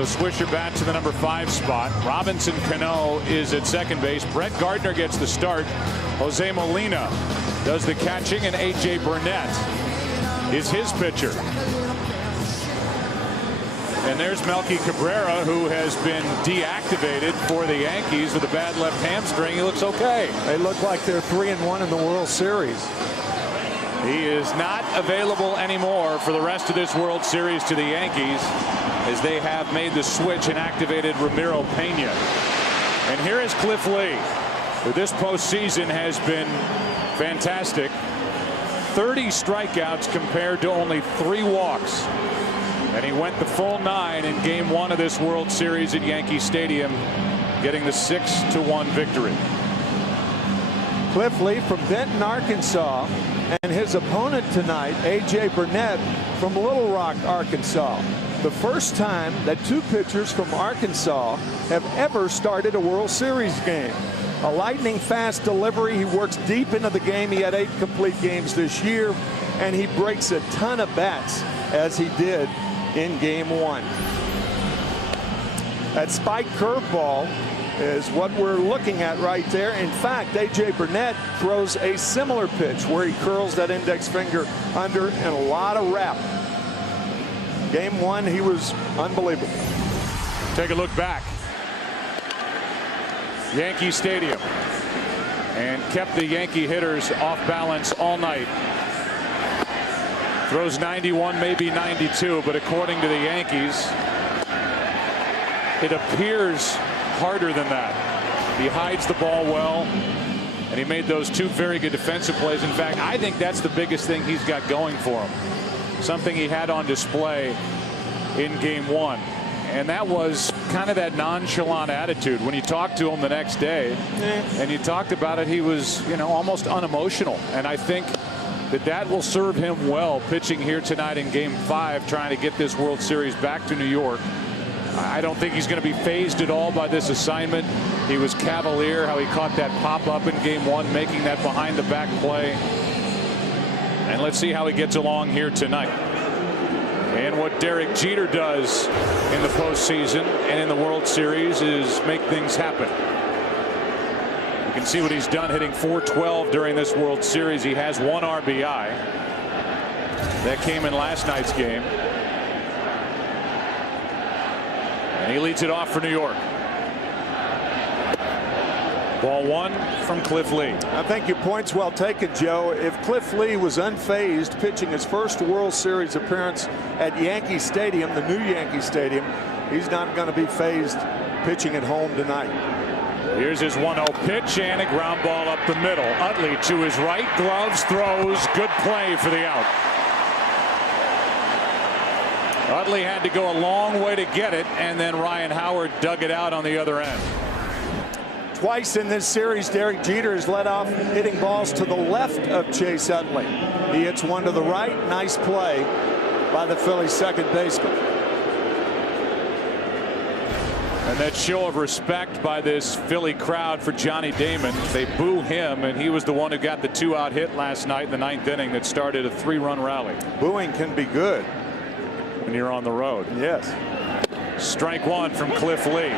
So Swisher bats to the number 5 spot. Robinson Cano is at second base. Brett Gardner gets the start. Jose Molina does the catching, and A.J. Burnett is his pitcher. And there's Melky Cabrera, who has been deactivated for the Yankees with a bad left hamstring. He looks okay. They look like they're 3-1 in the World Series. He is not available anymore for the rest of this World Series to the Yankees, as they have made the switch and activated Ramiro Pena. And here is Cliff Lee, who this postseason has been fantastic. 30 strikeouts compared to only 3 walks. And he went the full 9 in Game 1 of this World Series at Yankee Stadium, getting the 6-1 victory. Cliff Lee from Benton, Arkansas, and his opponent tonight, A.J. Burnett from Little Rock, Arkansas. The first time that 2 pitchers from Arkansas have ever started a World Series game. A lightning fast delivery. He works deep into the game. He had 8 complete games this year, and he breaks a ton of bats, as he did in Game 1. That spike curveball is what we're looking at right there. In fact, A.J. Burnett throws a similar pitch where he curls that index finger under in a lot of rep. Game 1, he was unbelievable. Take a look back. Yankee Stadium, and kept the Yankee hitters off balance all night. Throws 91, maybe 92, but according to the Yankees, it appears harder than that. He hides the ball well, and he made those 2 very good defensive plays. In fact, I think that's the biggest thing he's got going for him. Something he had on display in Game 1. And that was kind of that nonchalant attitude. When you talked to him the next day, and you talked about it, he was, almost unemotional. And I think that will serve him well pitching here tonight in Game 5, trying to get this World Series back to New York. I don't think he's going to be phased at all by this assignment. He was cavalier how he caught that pop-up in Game 1, making that behind-the-back play. And let's see how he gets along here tonight. And what Derek Jeter does in the postseason and in the World Series is make things happen. You can see what he's done, hitting .412 during this World Series. He has 1 RBI. That came in last night's game. And he leads it off for New York. Ball 1 from Cliff Lee. I think your point's well taken, Joe. If Cliff Lee was unfazed pitching his first World Series appearance at Yankee Stadium, the new Yankee Stadium, he's not going to be phased pitching at home tonight. Here's his 1-0 pitch, and a ground ball up the middle. Utley to his right, gloves, throws, good play for the out. Utley had to go a long way to get it, and then Ryan Howard dug it out on the other end. Twice in this series, Derek Jeter has led off hitting balls to the left of Chase Utley. He hits one to the right. Nice play by the Phillies second baseman. And that show of respect by this Philly crowd for Johnny Damon. They boo him, and he was the one who got the 2-out hit last night in the 9th inning that started a 3-run rally. Booing can be good when you're on the road. Yes. Strike 1 from Cliff Lee.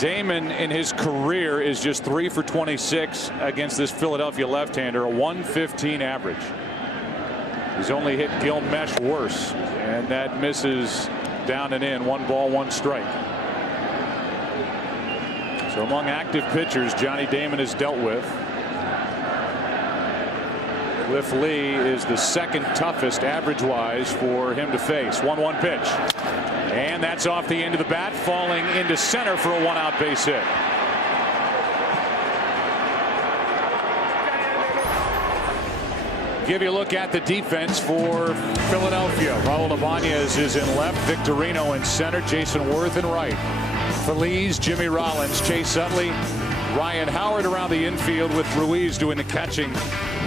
Damon in his career is just 3 for 26 against this Philadelphia left-hander, a 115 average. He's only hit Gil Mesh worse, and that misses down and in. 1 ball, 1 strike. So among active pitchers Johnny Damon has dealt with, Cliff Lee is the 2nd toughest average-wise for him to face. 1-1 pitch. And that's off the end of the bat, falling into center for a 1-out base hit. Give you a look at the defense for Philadelphia. Raul Ibanez is in left, Victorino in center, Jason Worth in right. Feliz, Jimmy Rollins, Chase Utley, Ryan Howard around the infield with Ruiz doing the catching.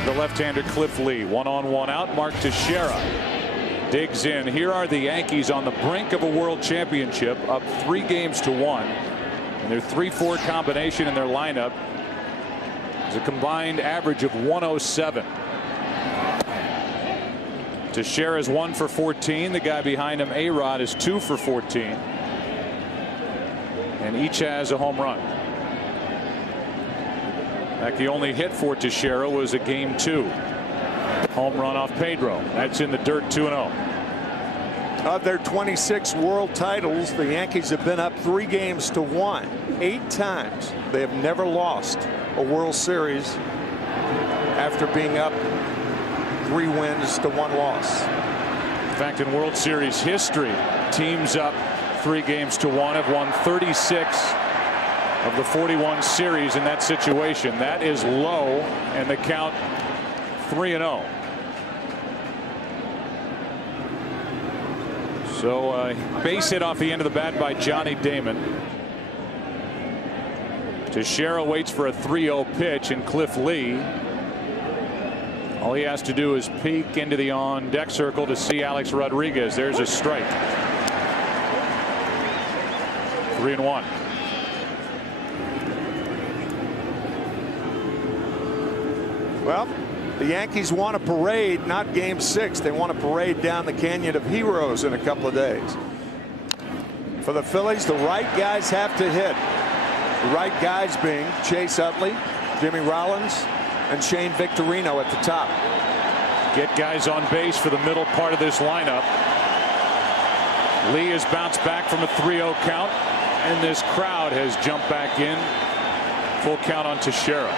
The left-hander Cliff Lee. 1-on-1 out. Mark Teixeira digs in. Here are the Yankees on the brink of a world championship, up 3-1. And their 3-4 combination in their lineup is a combined average of 107. Teixeira's 1 for 14. The guy behind him, A-Rod, is 2 for 14. And each has a home run. In fact, the only hit for Teixeira was a Game 2 home run off Pedro. That's in the dirt, 2-0. Of their 26 world titles, the Yankees have been up 3-1. 8 times. They have never lost a World Series after being up 3 wins to 1 loss. In fact, in World Series history, teams up 3-1 have won 36 of the 41 series in that situation. That is low, and the count 3-0. So base hit off the end of the bat by Johnny Damon. Teixeira waits for a 3-0 pitch, and Cliff Lee, all he has to do is peek into the on deck circle to see Alex Rodriguez. There's a strike. 3-1. Well, the Yankees want a parade, not Game 6. They want a parade down the Canyon of Heroes in a couple of days. For the Phillies, the right guys have to hit. The right guys being Chase Utley, Jimmy Rollins, and Shane Victorino at the top. Get guys on base for the middle part of this lineup. Lee has bounced back from a 3-0 count, and this crowd has jumped back in. Full count on Teixeira.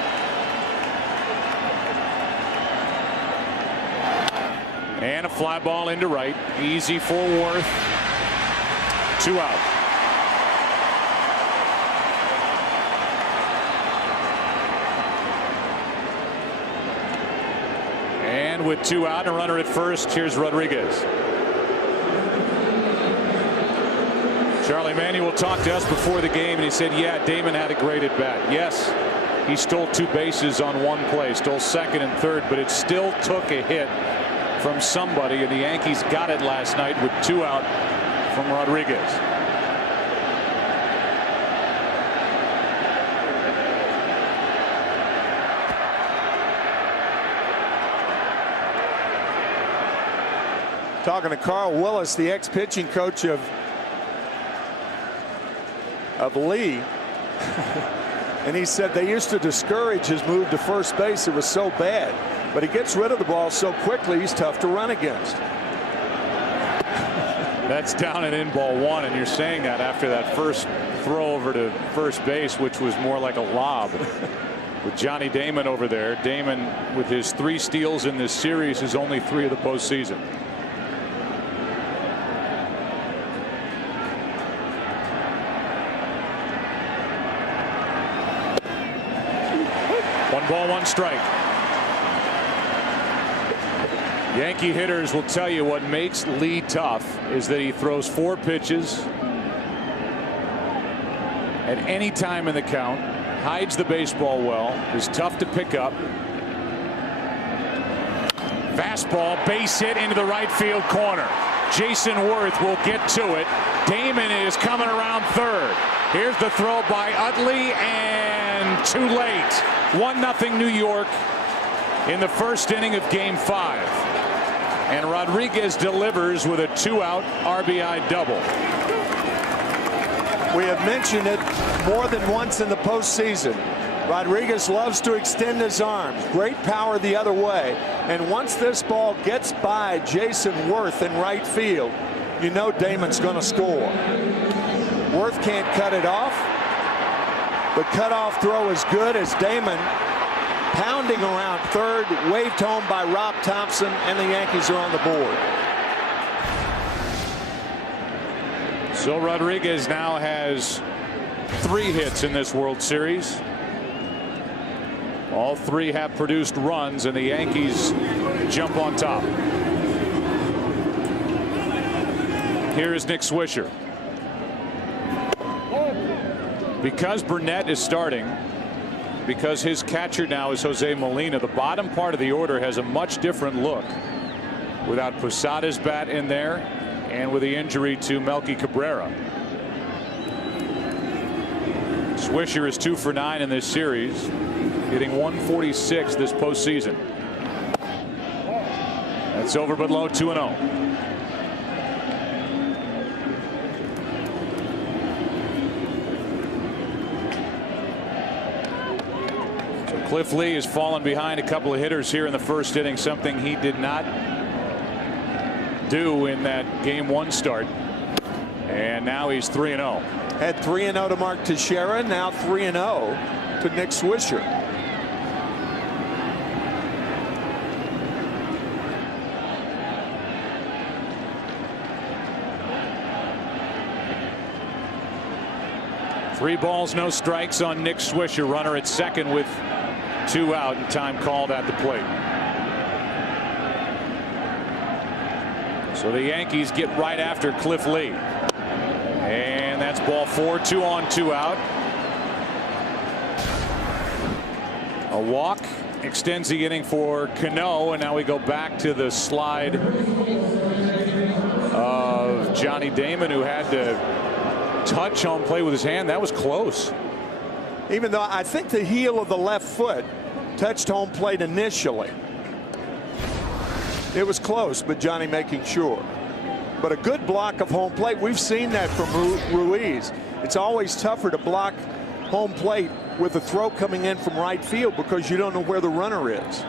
And a fly ball into right. Easy for Worth. 2 out. And with 2 out and a runner at first, here's Rodriguez. Charlie Manuel talked to us before the game, and he said, yeah, Damon had a great at bat. Yes, he stole 2 bases on 1 play, stole second and third, but it still took a hit from somebody, and the Yankees got it last night with 2 out from Rodriguez. Talking to Carl Willis, the ex-pitching coach of Lee, and he said they used to discourage his move to first base. It was so bad. But he gets rid of the ball so quickly, he's tough to run against. That's down and in ball 1, and you're saying that after that first throw over to first base, which was more like a lob. With Johnny Damon over there, Damon, with his 3 steals in this series, is only 3 of the postseason. One ball, 1 strike. Yankee hitters will tell you what makes Lee tough is that he throws 4 pitches at any time in the count, hides the baseball well, is tough to pick up. Fastball, base hit into the right field corner. Jason Worth will get to it. Damon is coming around third. Here's the throw by Utley, and too late. 1-0 New York in the first inning of Game 5. And Rodriguez delivers with a 2-out RBI double. We have mentioned it more than once in the postseason. Rodriguez loves to extend his arms. Great power the other way. And once this ball gets by Jason Worth in right field, you know Damon's going to score. Worth can't cut it off. The cutoff throw is good as Damon, pounding around third, waved home by Rob Thompson, and the Yankees are on the board. So Rodriguez now has 3 hits in this World Series. All 3 have produced runs, and the Yankees jump on top. Here is Nick Swisher. Because Burnett is starting, because his catcher now is Jose Molina, the bottom part of the order has a much different look without Posada's bat in there and with the injury to Melky Cabrera. Swisher is 2 for 9 in this series, hitting 146 this postseason. That's over but low, 2-0. So Cliff Lee has fallen behind a couple of hitters here in the first inning, something he did not do in that game 1 start. And now he's 3-0. Had 3-0 to Mark Teixeira, now 3-0 to Nick Swisher. Three balls, no strikes on Nick Swisher. Runner at second with 2 out and time called at the plate. So the Yankees get right after Cliff Lee. And that's ball 4, 2 on, 2 out. A walk extends the inning for Cano, and now we go back to the slide of Johnny Damon, who had to touch home plate with his hand. That was close. Even though I think the heel of the left foot touched home plate initially. It was close, but Johnny making sure. But a good block of home plate. We've seen that from Ruiz. It's always tougher to block home plate with a throw coming in from right field because you don't know where the runner is.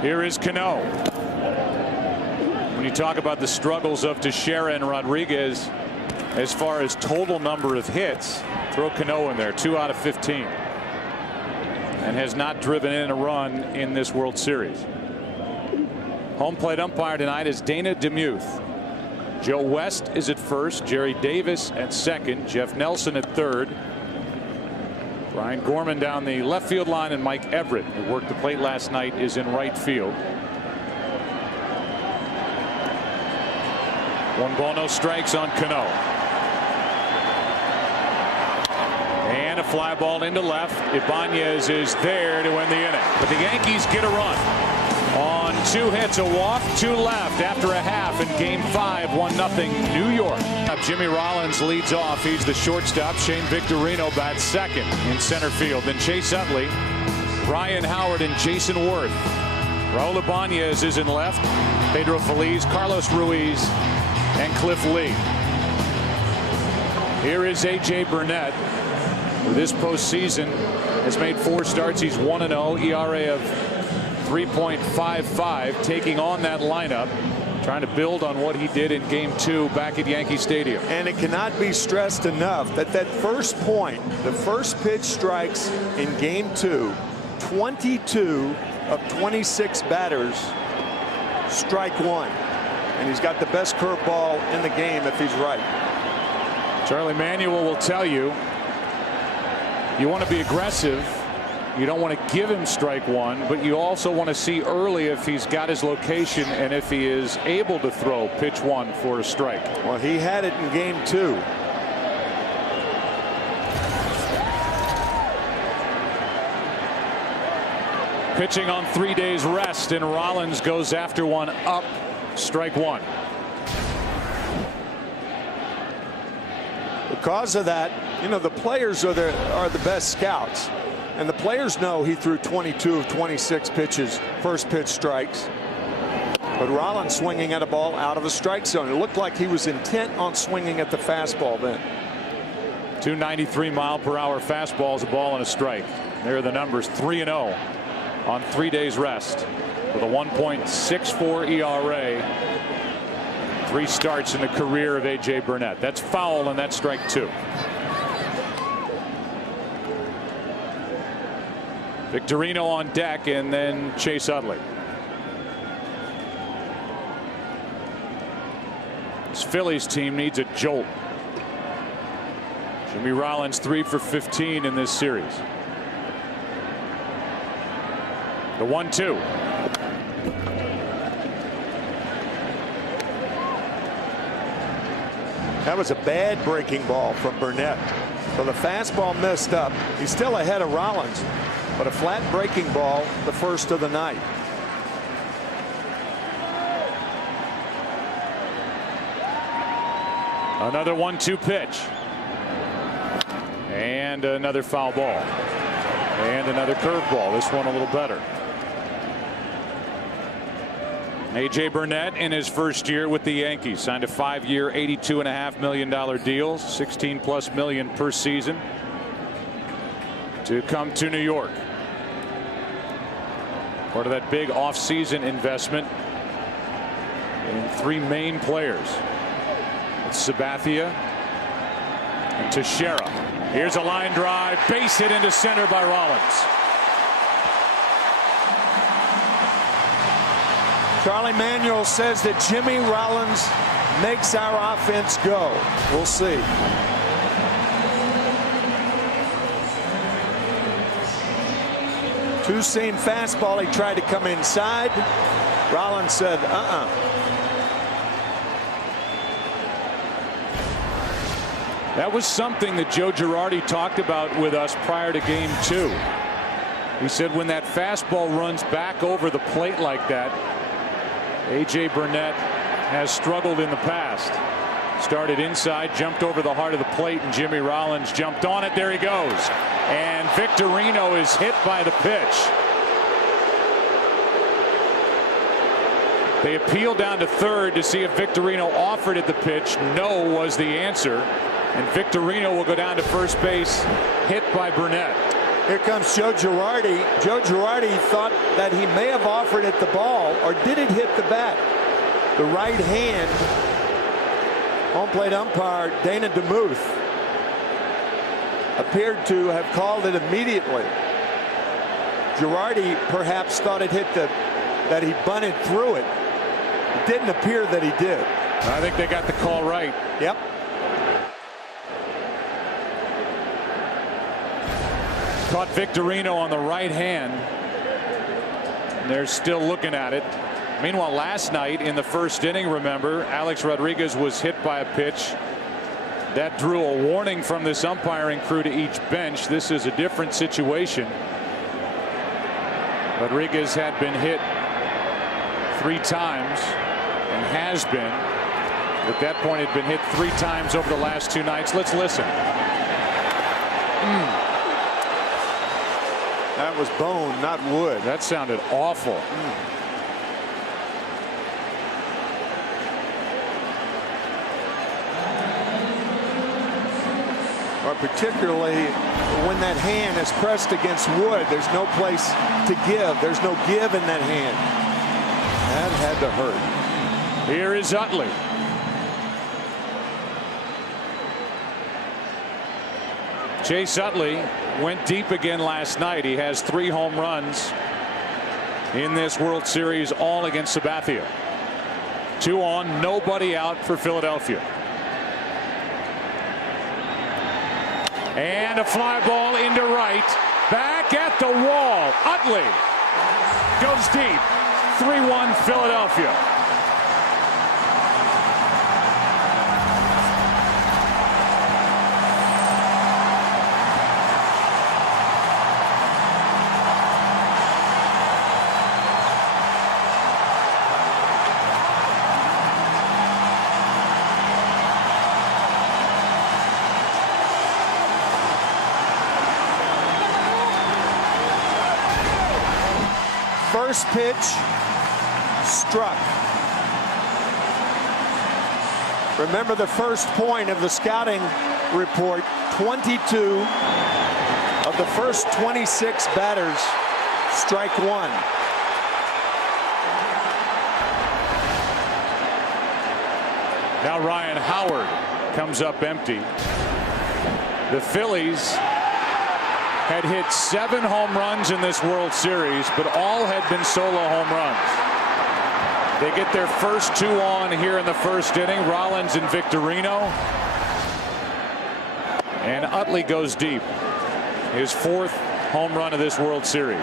Here is Cano. When you talk about the struggles of Teixeira and Rodriguez as far as total number of hits, throw Cano in there, 2 out of 15, and has not driven in a run in this World Series. Home plate umpire tonight is Dana DeMuth. Joe West is at first, Jerry Davis at second, Jeff Nelson at third, Brian Gorman down the left field line, and Mike Everett, who worked the plate last night, is in right field. 1 ball, no strikes on Cano. And a fly ball into left. Ibanez is there to win the inning. But the Yankees get a run on 2 hits, a walk, 2 left after a half in game 5, 1-0 New York. Jimmy Rollins leads off. He's the shortstop. Shane Victorino bats second in center field. Then Chase Utley, Brian Howard, and Jason Worth. Raul Ibanez is in left. Pedro Feliz, Carlos Ruiz, and Cliff Lee. Here is A.J. Burnett. This postseason has made 4 starts. He's 1-0, ERA of 3.55, taking on that lineup, trying to build on what he did in game 2 back at Yankee Stadium. And it cannot be stressed enough that that first point, the first pitch strikes in game 2, 22 of 26 batters strike 1. And he's got the best curveball in the game if he's right. Charlie Manuel will tell you, you want to be aggressive. You don't want to give him strike 1, but you also want to see early if he's got his location and if he is able to throw pitch 1 for a strike. Well, he had it in game 2. Pitching on 3 days rest, and Rollins goes after one up, strike 1. Because of that, you know, the players are the best scouts. And the players know he threw 22 of 26 pitches, first pitch strikes. But Rollins swinging at a ball out of the strike zone. It looked like he was intent on swinging at the fastball then. 293-mile-per-hour fastballs, a ball and a strike. There are the numbers. 3-0 on 3 days rest with a 1.64 ERA. 3 starts in the career of A.J. Burnett. That's foul, and that's strike 2. Victorino on deck, and then Chase Utley. This Phillies team needs a jolt. Jimmy Rollins 3 for 15 in this series. The 1-2. That was a bad breaking ball from Burnett. So the fastball missed up. He's still ahead of Rollins, but a flat breaking ball, the first of the night. Another 1-2 pitch. And another foul ball. And another curveball. This one a little better. A.J. Burnett in his first year with the Yankees signed a 5-year $82.5 million deal, $16+ million per season to come to New York. Part of that big offseason investment in 3 main players. It's Sabathia and Teixeira. Here's a line drive, base hit into center by Rollins. Charlie Manuel says that Jimmy Rollins makes our offense go. We'll see. Two-seam fastball. He tried to come inside. Rollins said, That was something that Joe Girardi talked about with us prior to game 2. He said when that fastball runs back over the plate like that, A.J. Burnett has struggled in the past. Started inside, jumped over the heart of the plate, and Jimmy Rollins jumped on it. There he goes. And Victorino is hit by the pitch. They appealed down to third to see if Victorino offered it the pitch. No was the answer. And Victorino will go down to first base, hit by Burnett. Here comes Joe Girardi. Joe Girardi thought that he may have offered it the ball, or did it hit the bat? The right hand. Home plate umpire Dana DeMuth appeared to have called it immediately. Girardi perhaps thought it hit that he bunted through it. It didn't appear that he did. I think they got the call right. Yep. Caught Victorino on the right hand. And they're still looking at it. Meanwhile, last night in the first inning, remember, Alex Rodriguez was hit by a pitch that drew a warning from this umpiring crew to each bench. This is a different situation. Rodriguez had been hit 3 times and has been. At that point, had been hit 3 times over the last 2 nights. Let's listen. That was bone, not wood. That sounded awful. Or particularly when that hand is pressed against wood, there's no place to give. There's no give in that hand. That had to hurt. Here is Utley. Chase Utley went deep again last night. He has 3 home runs in this World Series, all against Sabathia. 2 on, nobody out for Philadelphia. And a fly ball into right. Back at the wall. Utley goes deep. 3-1 Philadelphia. First pitch struck. Remember the first point of the scouting report, 22 of the first 26 batters strike 1. Now Ryan Howard comes up empty. The Phillies had hit 7 home runs in this World Series, but all had been solo home runs. They get their first 2 on here in the first inning. Rollins and Victorino. And Utley goes deep. His 4th home run of this World Series.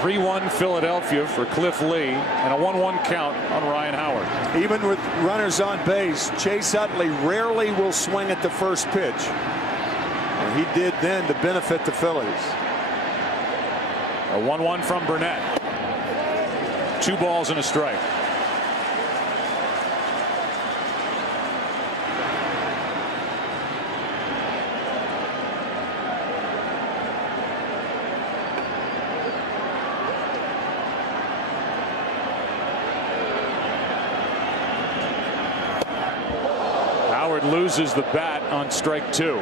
3-1 Philadelphia for Cliff Lee, and a 1-1 count on Ryan Howard. Even with runners on base, Chase Utley rarely will swing at the first pitch. And he did then to benefit the Phillies. A 1-1 from Burnett. 2 balls and a strike. loses the bat on strike 2.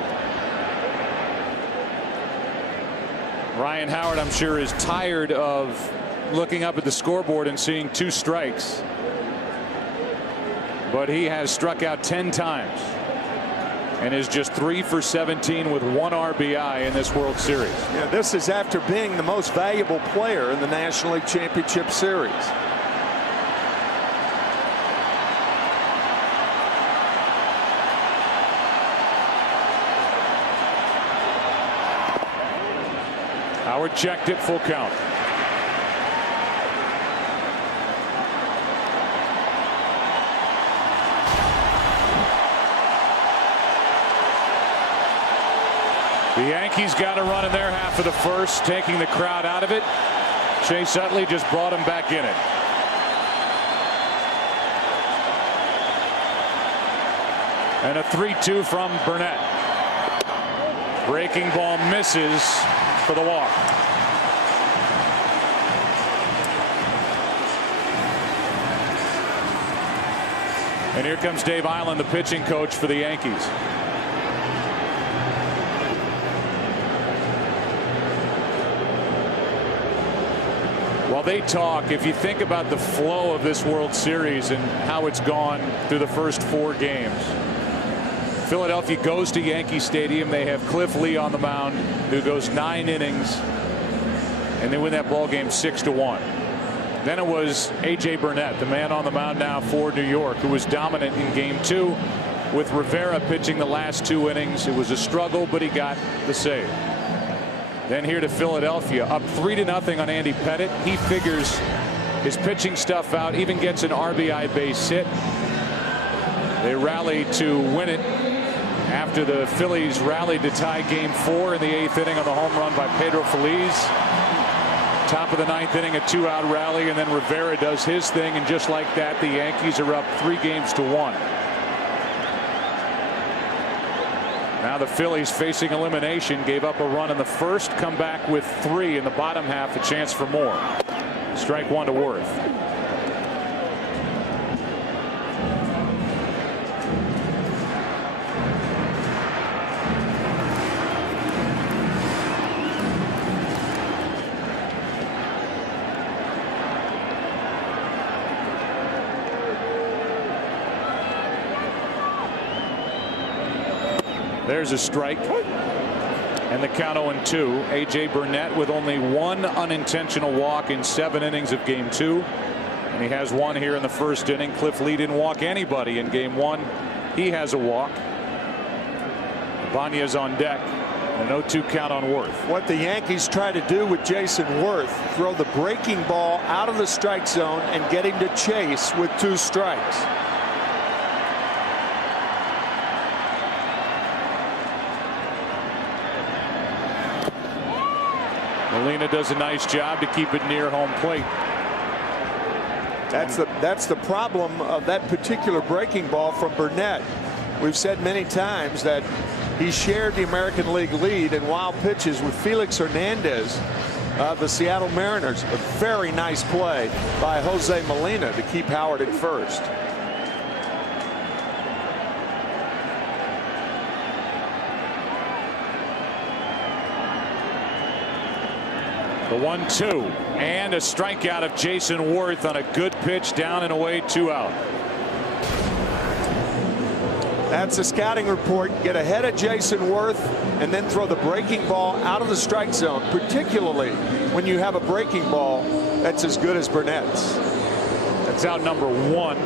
Ryan Howard, I'm sure, is tired of looking up at the scoreboard and seeing 2 strikes. But he has struck out 10 times and is just 3 for 17 with 1 RBI in this World Series. Yeah, this is after being the most valuable player in the National League Championship Series. Howard checked it, full count. The Yankees got a run in their half of the first, taking the crowd out of it. Chase Utley just brought him back in it. And a 3-2 from Burnett. Breaking ball misses for the walk. And here comes Dave Eiland, the pitching coach for the Yankees. While they talk, if you think about the flow of this World Series and how it's gone through the first 4 games. Philadelphia goes to Yankee Stadium. They have Cliff Lee on the mound, who goes 9 innings, and they win that ball game 6-1. Then it was A.J. Burnett, the man on the mound now for New York, who was dominant in game 2 with Rivera pitching the last 2 innings. It was a struggle, but he got the save. Then here to Philadelphia, up 3-0 on Andy Pettitte. He figures his pitching stuff out, even gets an RBI base hit. They rally to win it after the Phillies rallied to tie game 4 in the 8th inning on the home run by Pedro Feliz. Top of the 9th inning, a 2-out rally, and then Rivera does his thing, and just like that, the Yankees are up 3-1. Now the Phillies, facing elimination, gave up a run in the first, come back with 3 in the bottom half, a chance for more. Strike 1 to Worth. There's a strike. And the count 0-2. A.J. Burnett with only 1 unintentional walk in 7 innings of game 2. And he has 1 here in the first inning. Cliff Lee didn't walk anybody in game 1. He has a walk. Ibanez on deck. An 0-2 count on Worth. What the Yankees try to do with Jason Worth, throw the breaking ball out of the strike zone and get him to chase with 2 strikes. Molina does a nice job to keep it near home plate. That's the problem of that particular breaking ball from Burnett. We've said many times that he shared the American League lead in wild pitches with Felix Hernandez of the Seattle Mariners. A very nice play by Jose Molina to keep Howard at first. The 1-2 and a strikeout of Jason Worth on a good pitch, down and away, 2 out. That's a scouting report. Get ahead of Jason Worth and then throw the breaking ball out of the strike zone, particularly when you have a breaking ball that's as good as Burnett's. That's out number 1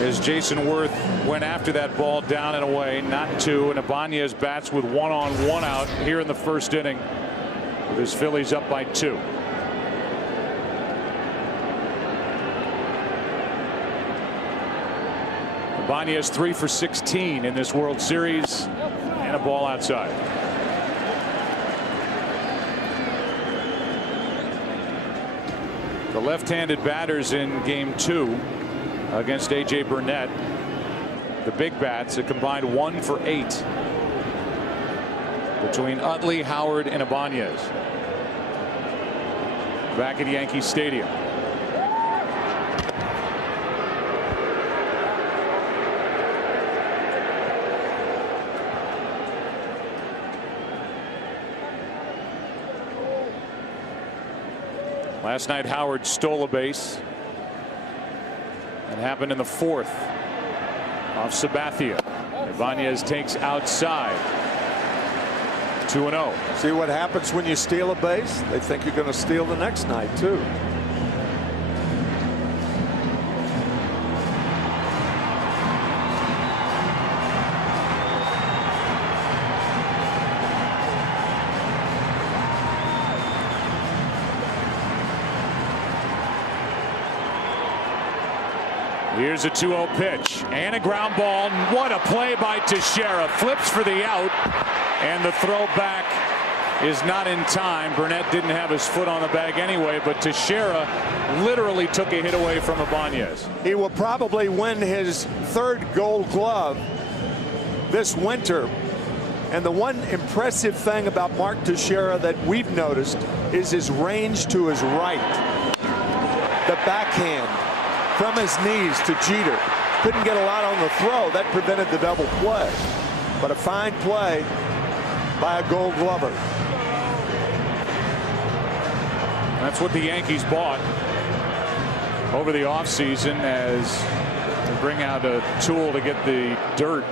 as Jason Worth went after that ball, down and away, not 2, and Ibanez bats with 1 on 1 out here in the first inning. With his Phillies up by 2. Ibanez 3 for 16 in this World Series, and a ball outside. The left-handed batters in game 2 against A.J. Burnett, the big bats, a combined 1 for 8. Between Utley, Howard, and Ibanez. Back at Yankee Stadium. Last night Howard stole a base. That happened in the 4th off Sabathia. Ibanez takes outside. 2-0. See what happens when you steal a base? They think you're going to steal the next night too. Here's a 2-0 pitch and a ground ball. What a play by Teixeira. Flips for the out, and the throw back is not in time. Burnett didn't have his foot on the bag anyway, but Teixeira literally took a hit away from Ibanez. He will probably win his 3rd Gold Glove this winter. And the one impressive thing about Mark Teixeira that we've noticed is his range to his right. The backhand from his knees to Jeter. Couldn't get a lot on the throw. That prevented the double play. But a fine play by a Gold Glover. That's what the Yankees bought over the offseason as they bring out a tool to get the dirt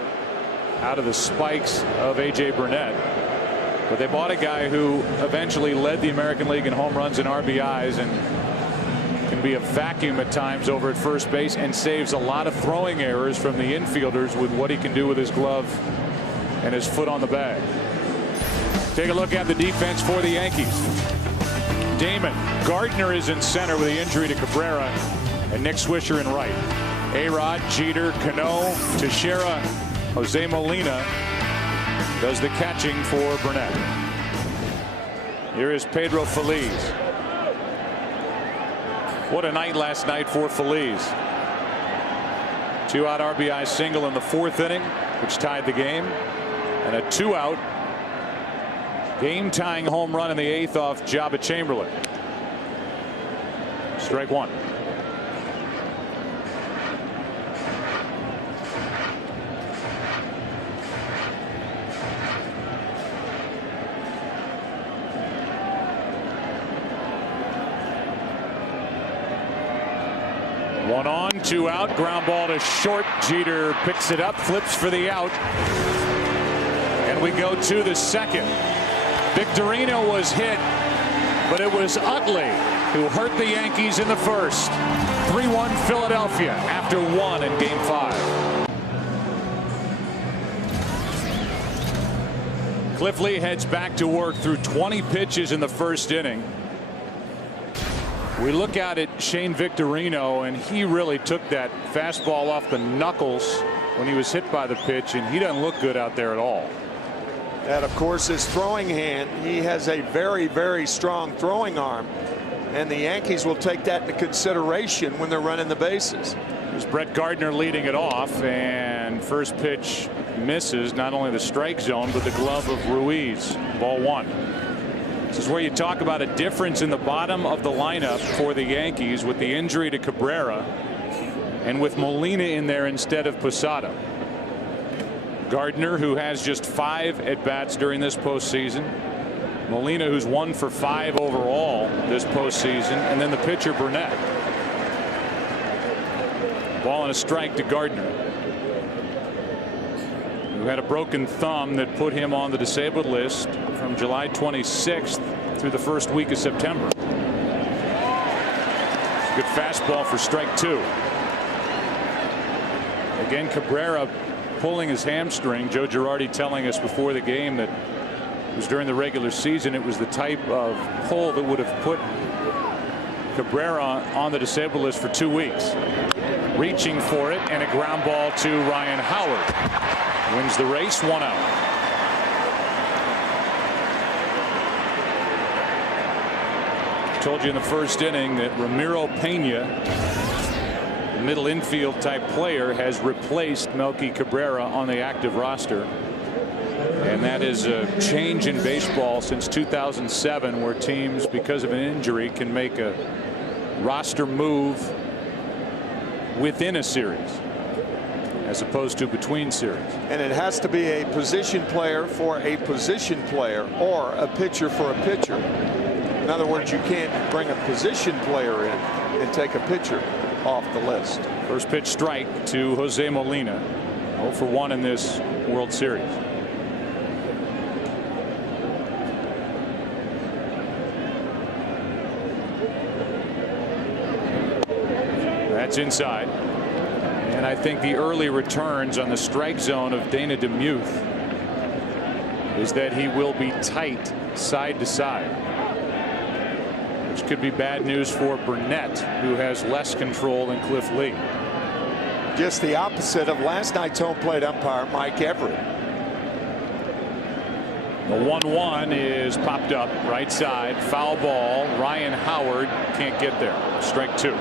out of the spikes of A.J. Burnett. But they bought a guy who eventually led the American League in home runs and RBIs and can be a vacuum at times over at first base and saves a lot of throwing errors from the infielders with what he can do with his glove and his foot on the bag. Take a look at the defense for the Yankees. Damon Gardner is in center with the injury to Cabrera, and Nick Swisher in right. A-Rod, Jeter, Cano, Teixeira, Jose Molina does the catching for Burnett. Here is Pedro Feliz. What a night last night for Feliz. 2-out RBI single in the 4th inning, which tied the game, and a 2-out game-tying home run in the 8th off Jabba Chamberlain. Strike 1. One on, 2 out, ground ball to short. Jeter picks it up, flips for the out. And we go to the 2nd. Victorino was hit, but it was Utley who hurt the Yankees in the 1st. 3-1 Philadelphia after 1 in Game 5. Cliff Lee heads back to work through 20 pitches in the 1st inning. We look out at Shane Victorino, and he really took that fastball off the knuckles when he was hit by the pitch, and he doesn't look good out there at all. And of course, his throwing hand, he has a very, very strong throwing arm, and the Yankees will take that into consideration when they're running the bases. There's Brett Gardner leading it off, and first pitch misses not only the strike zone but the glove of Ruiz. Ball 1. This is where you talk about a difference in the bottom of the lineup for the Yankees with the injury to Cabrera and with Molina in there instead of Posada. Gardner, who has just 5 at-bats during this postseason. Molina, who's 1 for 5 overall this postseason. And then the pitcher, Burnett. Ball and a strike to Gardner, who had a broken thumb that put him on the disabled list from July 26th through the first week of September. Good fastball for strike 2. Again, Cabrera pulling his hamstring. Joe Girardi telling us before the game that it was during the regular season. It was the type of pull that would have put Cabrera on the disabled list for 2 weeks. Reaching for it, and a ground ball to Ryan Howard. Wins the race, 1 out. Told you in the first inning that Ramiro Pena, the middle infield type player, has replaced Melky Cabrera on the active roster. And that is a change in baseball since 2007, where teams, because of an injury, can make a roster move within a series as opposed to between series. And it has to be a position player for a position player, or a pitcher for a pitcher. In other words, you can't bring a position player in and take a pitcher off the list. First pitch strike to Jose Molina. 0 for 1 in this World Series. That's inside. And I think the early returns on the strike zone of Dana DeMuth is that he will be tight side to side, which could be bad news for Burnett, who has less control than Cliff Lee. Just the opposite of last night's home plate umpire, Mike Everett. The 1-1 is popped up right side, foul ball. Ryan Howard can't get there. Strike 2.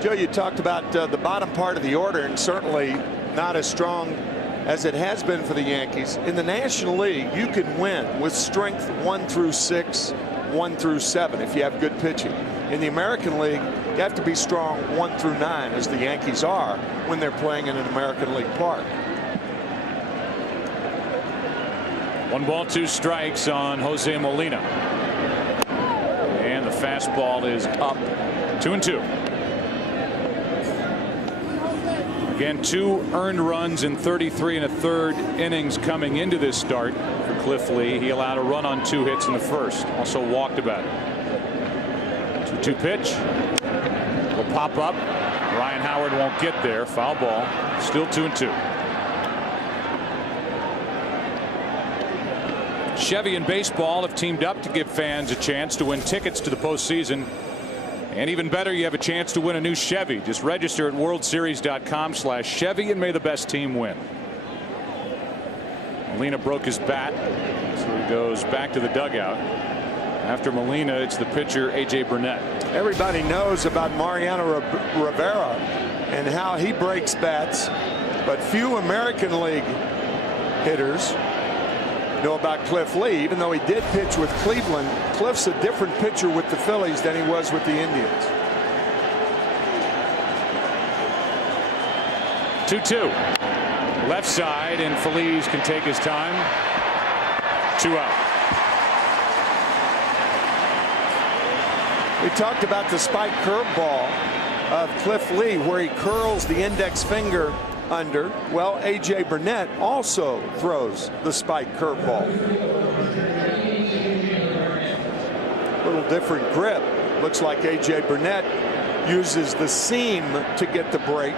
Joe, you talked about the bottom part of the order, and certainly not as strong as it has been for the Yankees. In the National League, you can win with strength 1 through 6, 1 through 7 if you have good pitching. In the American League, you have to be strong 1 through 9, as the Yankees are when they're playing in an American League park. 1 ball, 2 strikes on Jose Molina. And the fastball is up. 2-2. Again, 2 earned runs in 33 1/3 innings coming into this start for Cliff Lee. He allowed a run on 2 hits in the first. Also walked about it. 2-2 pitch. Will pop up. Ryan Howard won't get there. Foul ball. Still 2-2. Chevy and baseball have teamed up to give fans a chance to win tickets to the postseason. And even better, you have a chance to win a new Chevy. Just register at worldseries.com/Chevy and may the best team win. Molina broke his bat, so he goes back to the dugout. After Molina, it's the pitcher A.J. Burnett. Everybody knows about Mariano Rivera and how he breaks bats, but few American League hitters know about Cliff Lee. Even though he did pitch with Cleveland, Cliff's a different pitcher with the Phillies than he was with the Indians. 2-2. Left side, and Phillies can take his time. 2 out. We talked about the spike curveball of Cliff Lee, where he curls the index finger under. Well, A.J. Burnett also throws the spike curveball. Little different grip. Looks like A.J. Burnett uses the seam to get the break,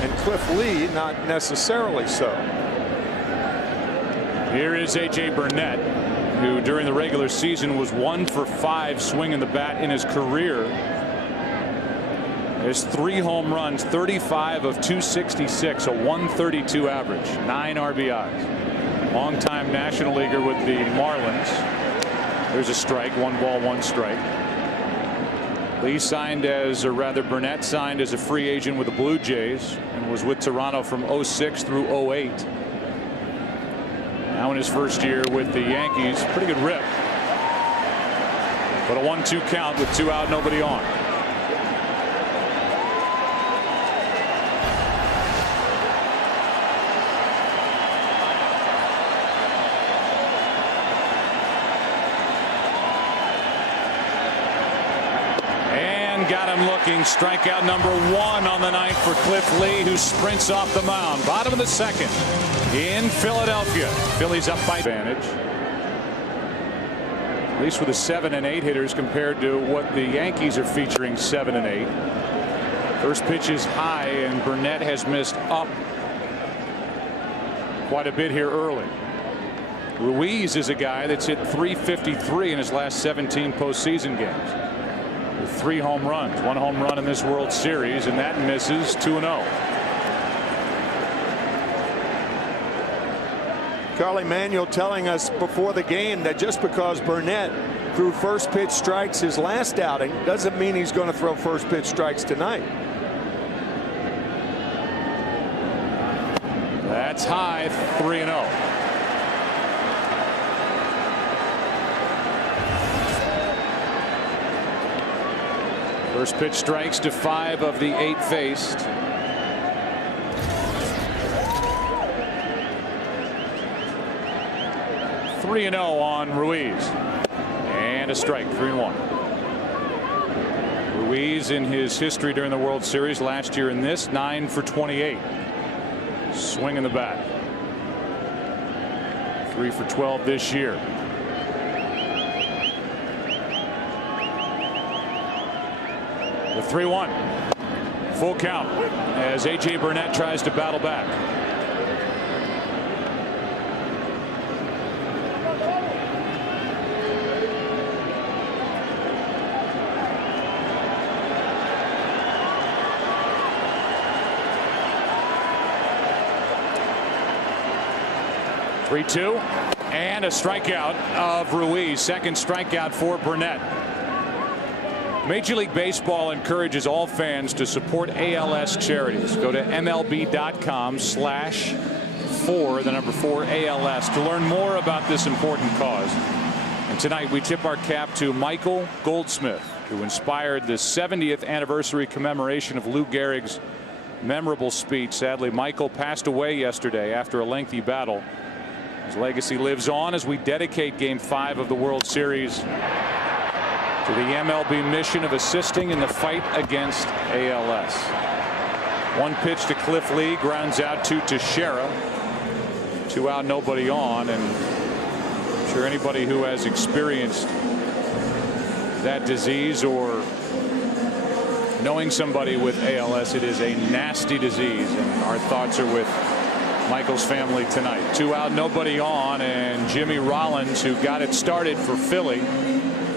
and Cliff Lee not necessarily so. Here is A.J. Burnett, who during the regular season was 1 for 5 swinging the bat in his career. There's 3 home runs, 35 of 266, a 132 average, 9 RBIs. Longtime National Leaguer with the Marlins. There's a strike. 1 ball, 1 strike. Lee signed as, or rather Burnett signed as a free agent with the Blue Jays and was with Toronto from 06 through 08. Now in his first year with the Yankees, pretty good rip. But a 1-2 count with 2 out, nobody on. Got him looking. Strikeout number 1 on the night for Cliff Lee, who sprints off the mound. Bottom of the 2nd in Philadelphia. Phillies up by advantage. At least with the 7 and 8 hitters compared to what the Yankees are featuring 7 and 8. First pitch is high, and Burnett has missed up quite a bit here early. Ruiz is a guy that's hit .353 in his last 17 postseason games. 3 home runs, 1 home run in this World Series, and that misses. 2-0. Charlie Manuel telling us before the game that just because Burnett threw first pitch strikes his last outing doesn't mean he's going to throw first pitch strikes tonight. That's high. 3-0. First pitch strikes to 5 of the 8 faced. 3-0 on Ruiz. And a strike, 3-1. Ruiz in his history during the World Series last year in this, 9 for 28. Swinging the bat. 3 for 12 this year. The 3-1. Full count as A.J. Burnett tries to battle back. Three-two, and a strikeout of Ruiz. Second strikeout for Burnett. Major League Baseball encourages all fans to support ALS charities. Go to MLB.com/4 ALS to learn more about this important cause. And tonight we tip our cap to Michael Goldsmith, who inspired the 70th anniversary commemoration of Lou Gehrig's memorable speech. Sadly, Michael passed away yesterday after a lengthy battle. His legacy lives on as we dedicate Game 5 of the World Series to the MLB mission of assisting in the fight against ALS. One pitch to Cliff Lee, grounds out to Teixeira. 2 out, nobody on, and I'm sure anybody who has experienced that disease or knowing somebody with ALS, it is a nasty disease, and our thoughts are with Michael's family tonight. 2 out, nobody on, and Jimmy Rollins, who got it started for Philly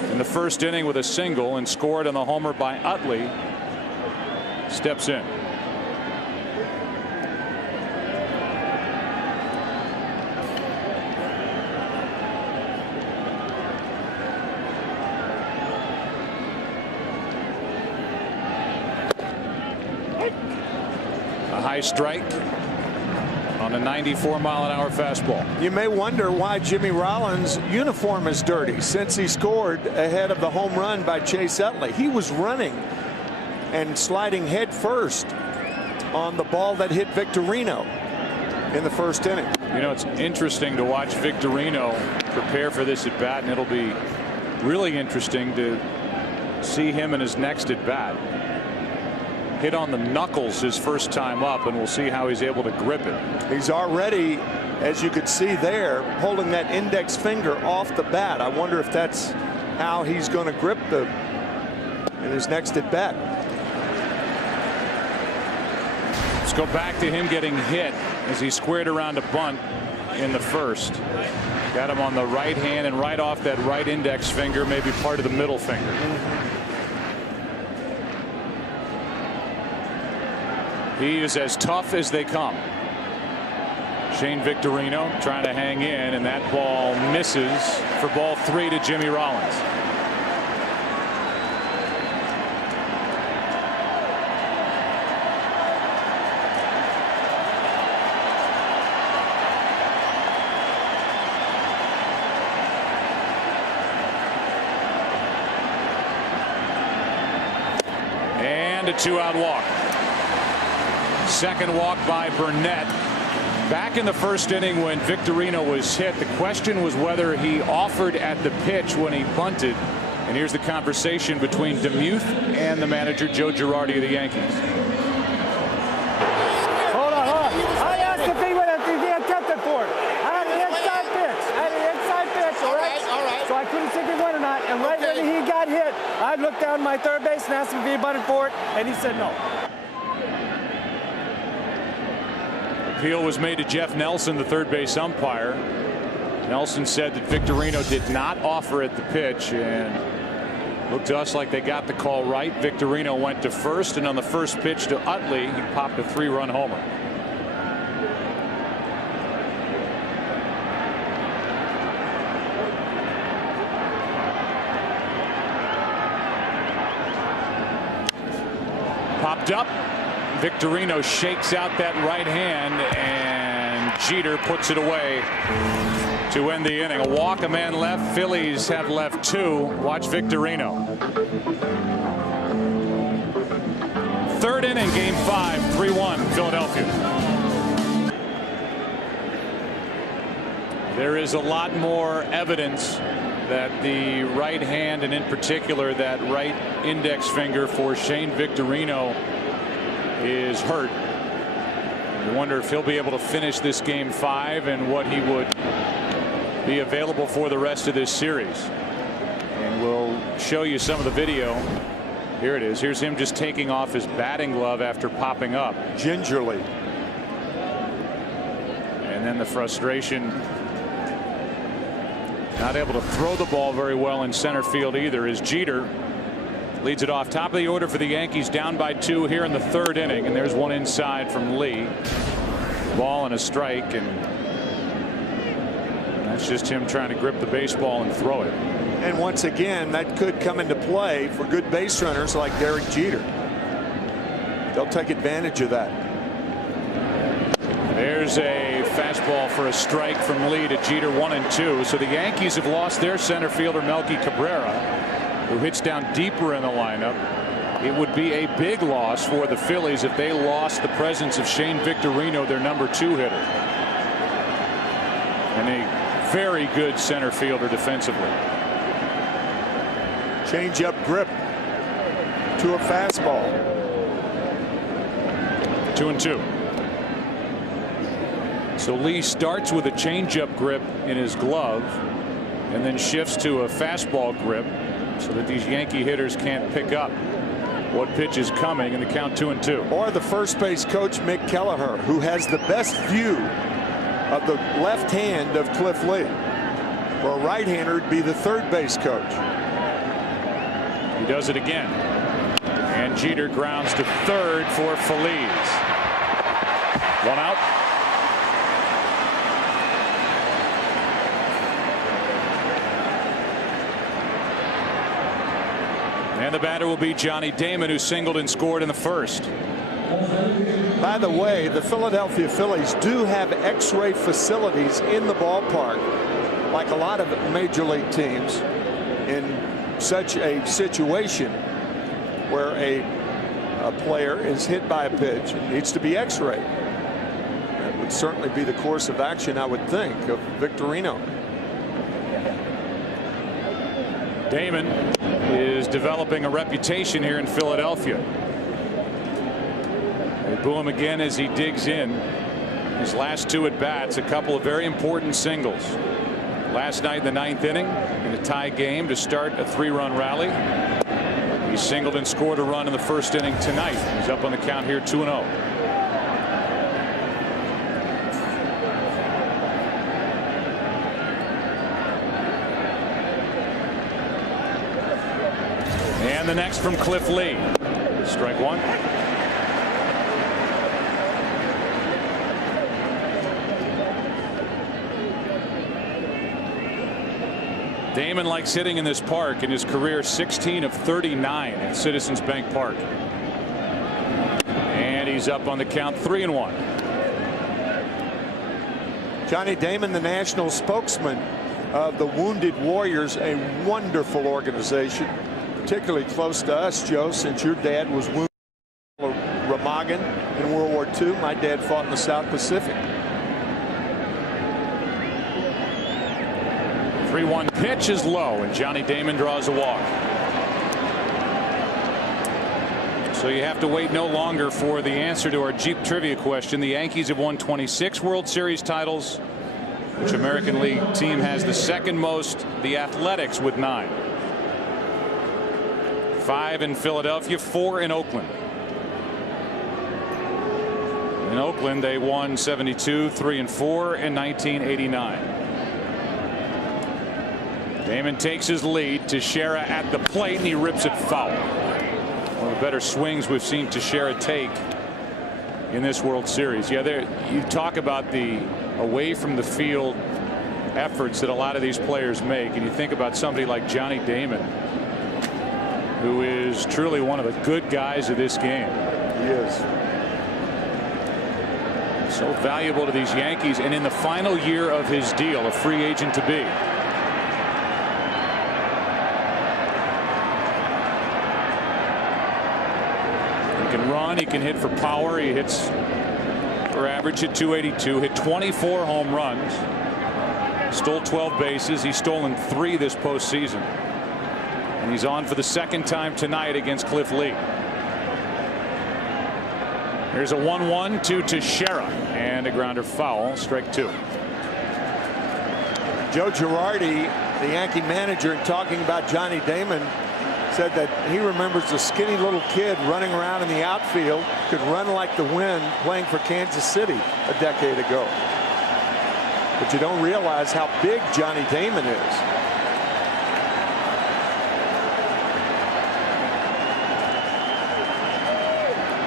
in the first inning with a single and scored on the homer by Utley, steps in. A high strike on a 94-mile-an-hour fastball. You may wonder why Jimmy Rollins' uniform is dirty since he scored ahead of the home run by Chase Utley. He was running and sliding head first on the ball that hit Victorino in the first inning. You know, it's interesting to watch Victorino prepare for this at bat, and it'll be really interesting to see him in his next at bat. Hit on the knuckles his first time up, and we'll see how he's able to grip it. He's already, as you could see there, holding that index finger off the bat. I wonder if that's how he's going to grip in his next at bat. Let's go back to him getting hit as he squared around a bunt in the first. Got him on the right hand and right off that right index finger, maybe part of the middle finger. He is as tough as they come. Shane Victorino trying to hang in, and that ball misses for ball 3 to Jimmy Rollins. And a 2-out walk. Second walk by Burnett. Back in the first inning when Victorino was hit, the question was whether he offered at the pitch when he bunted. And here's the conversation between DeMuth and the manager, Joe Girardi of the Yankees. Hold on. I asked if he attempted for it. I had an inside pitch. All right. So I couldn't see if he went or not. And right when he got hit, I looked down my third base and asked him if he bunted for it, and he said no. Appeal was made to Jeff Nelson, the third base umpire. Nelson said that Victorino did not offer at the pitch, and looked to us like they got the call right. Victorino went to first, and on the first pitch to Utley, he popped a 3-run homer. Popped up. Victorino shakes out that right hand, and Jeter puts it away to end the inning. A walk, a man left. Phillies have left 2. Watch Victorino. Third inning, Game 5, 3-1 Philadelphia. There is a lot more evidence that the right hand, and in particular that right index finger for Shane Victorino, is hurt. I wonder if he'll be able to finish this game 5 and what he would be available for the rest of this series. And we'll show you some of the video. Here it is. Here's him just taking off his batting glove after popping up. Gingerly. And then the frustration. Not able to throw the ball very well in center field either, as Jeter leads it off. Top of the order for the Yankees, down by 2 here in the 3rd inning. And there's one inside from Lee. Ball and a strike, and that's just him trying to grip the baseball and throw it. And once again, that could come into play for good base runners like Derek Jeter. They'll take advantage of that. There's a fastball for a strike from Lee to Jeter, 1-2. So the Yankees have lost their center fielder Melky Cabrera, who hits down deeper in the lineup. It would be a big loss for the Phillies if they lost the presence of Shane Victorino, their number 2 hitter. And a very good center fielder defensively. Change up grip to a fastball. 2-2. So Lee starts with a changeup grip in his glove and then shifts to a fastball grip so that these Yankee hitters can't pick up what pitch is coming, and the count 2-2. Or the first base coach Mick Kelleher, who has the best view of the left hand of Cliff Lee. For a right-hander, it'd be the third base coach. He does it again, and Jeter grounds to third for Phillies. 1 out. And the batter will be Johnny Damon, who singled and scored in the 1st. By the way, the Philadelphia Phillies do have X-ray facilities in the ballpark, like a lot of major league teams. In such a situation where a player is hit by a pitch and needs to be X-rayed, that would certainly be the course of action, I would think, of Victorino. Damon is developing a reputation here in Philadelphia. They boo him again as he digs in. His last 2 at bats, a couple of very important singles. Last night in the 9th inning in a tie game to start a 3-run rally. He singled and scored a run in the 1st inning tonight. He's up on the count here, 2-0. And the next from Cliff Lee. Strike 1. Damon likes hitting in this park. In his career, 16 of 39 at Citizens Bank Park. And he's up on the count, 3-1. Johnny Damon, the national spokesman of the Wounded Warriors, a wonderful organization, particularly close to us, Joe, since your dad was wounded in Remagen in World War II. My dad fought in the South Pacific. 3-1 pitch is low, and Johnny Damon draws a walk. So you have to wait no longer for the answer to our Jeep trivia question. The Yankees have won 26 World Series titles. Which American League team has the 2nd most? The Athletics with 9. 5 in Philadelphia, 4 in Oakland. In Oakland, they won 72, 3 and 4 in 1989. Damon takes his lead. Teixeira at the plate, and he rips it foul. One of the better swings we've seen Teixeira take in this World Series. Yeah, you talk about the away from the field efforts that a lot of these players make, and you think about somebody like Johnny Damon, who is truly one of the good guys of this game. He is. So valuable to these Yankees, and in the final year of his deal, a free agent to be. He can run, he can hit for power, he hits for average at 282, hit 24 home runs. Stole 12 bases. He's stolen 3 this postseason. And he's on for the second time tonight against Cliff Lee. Here's a 1-1 to Teixeira, and a grounder foul, strike 2. Joe Girardi, the Yankee manager, in talking about Johnny Damon, said that he remembers a skinny little kid running around in the outfield, could run like the wind, playing for Kansas City a decade ago. But you don't realize how big Johnny Damon is.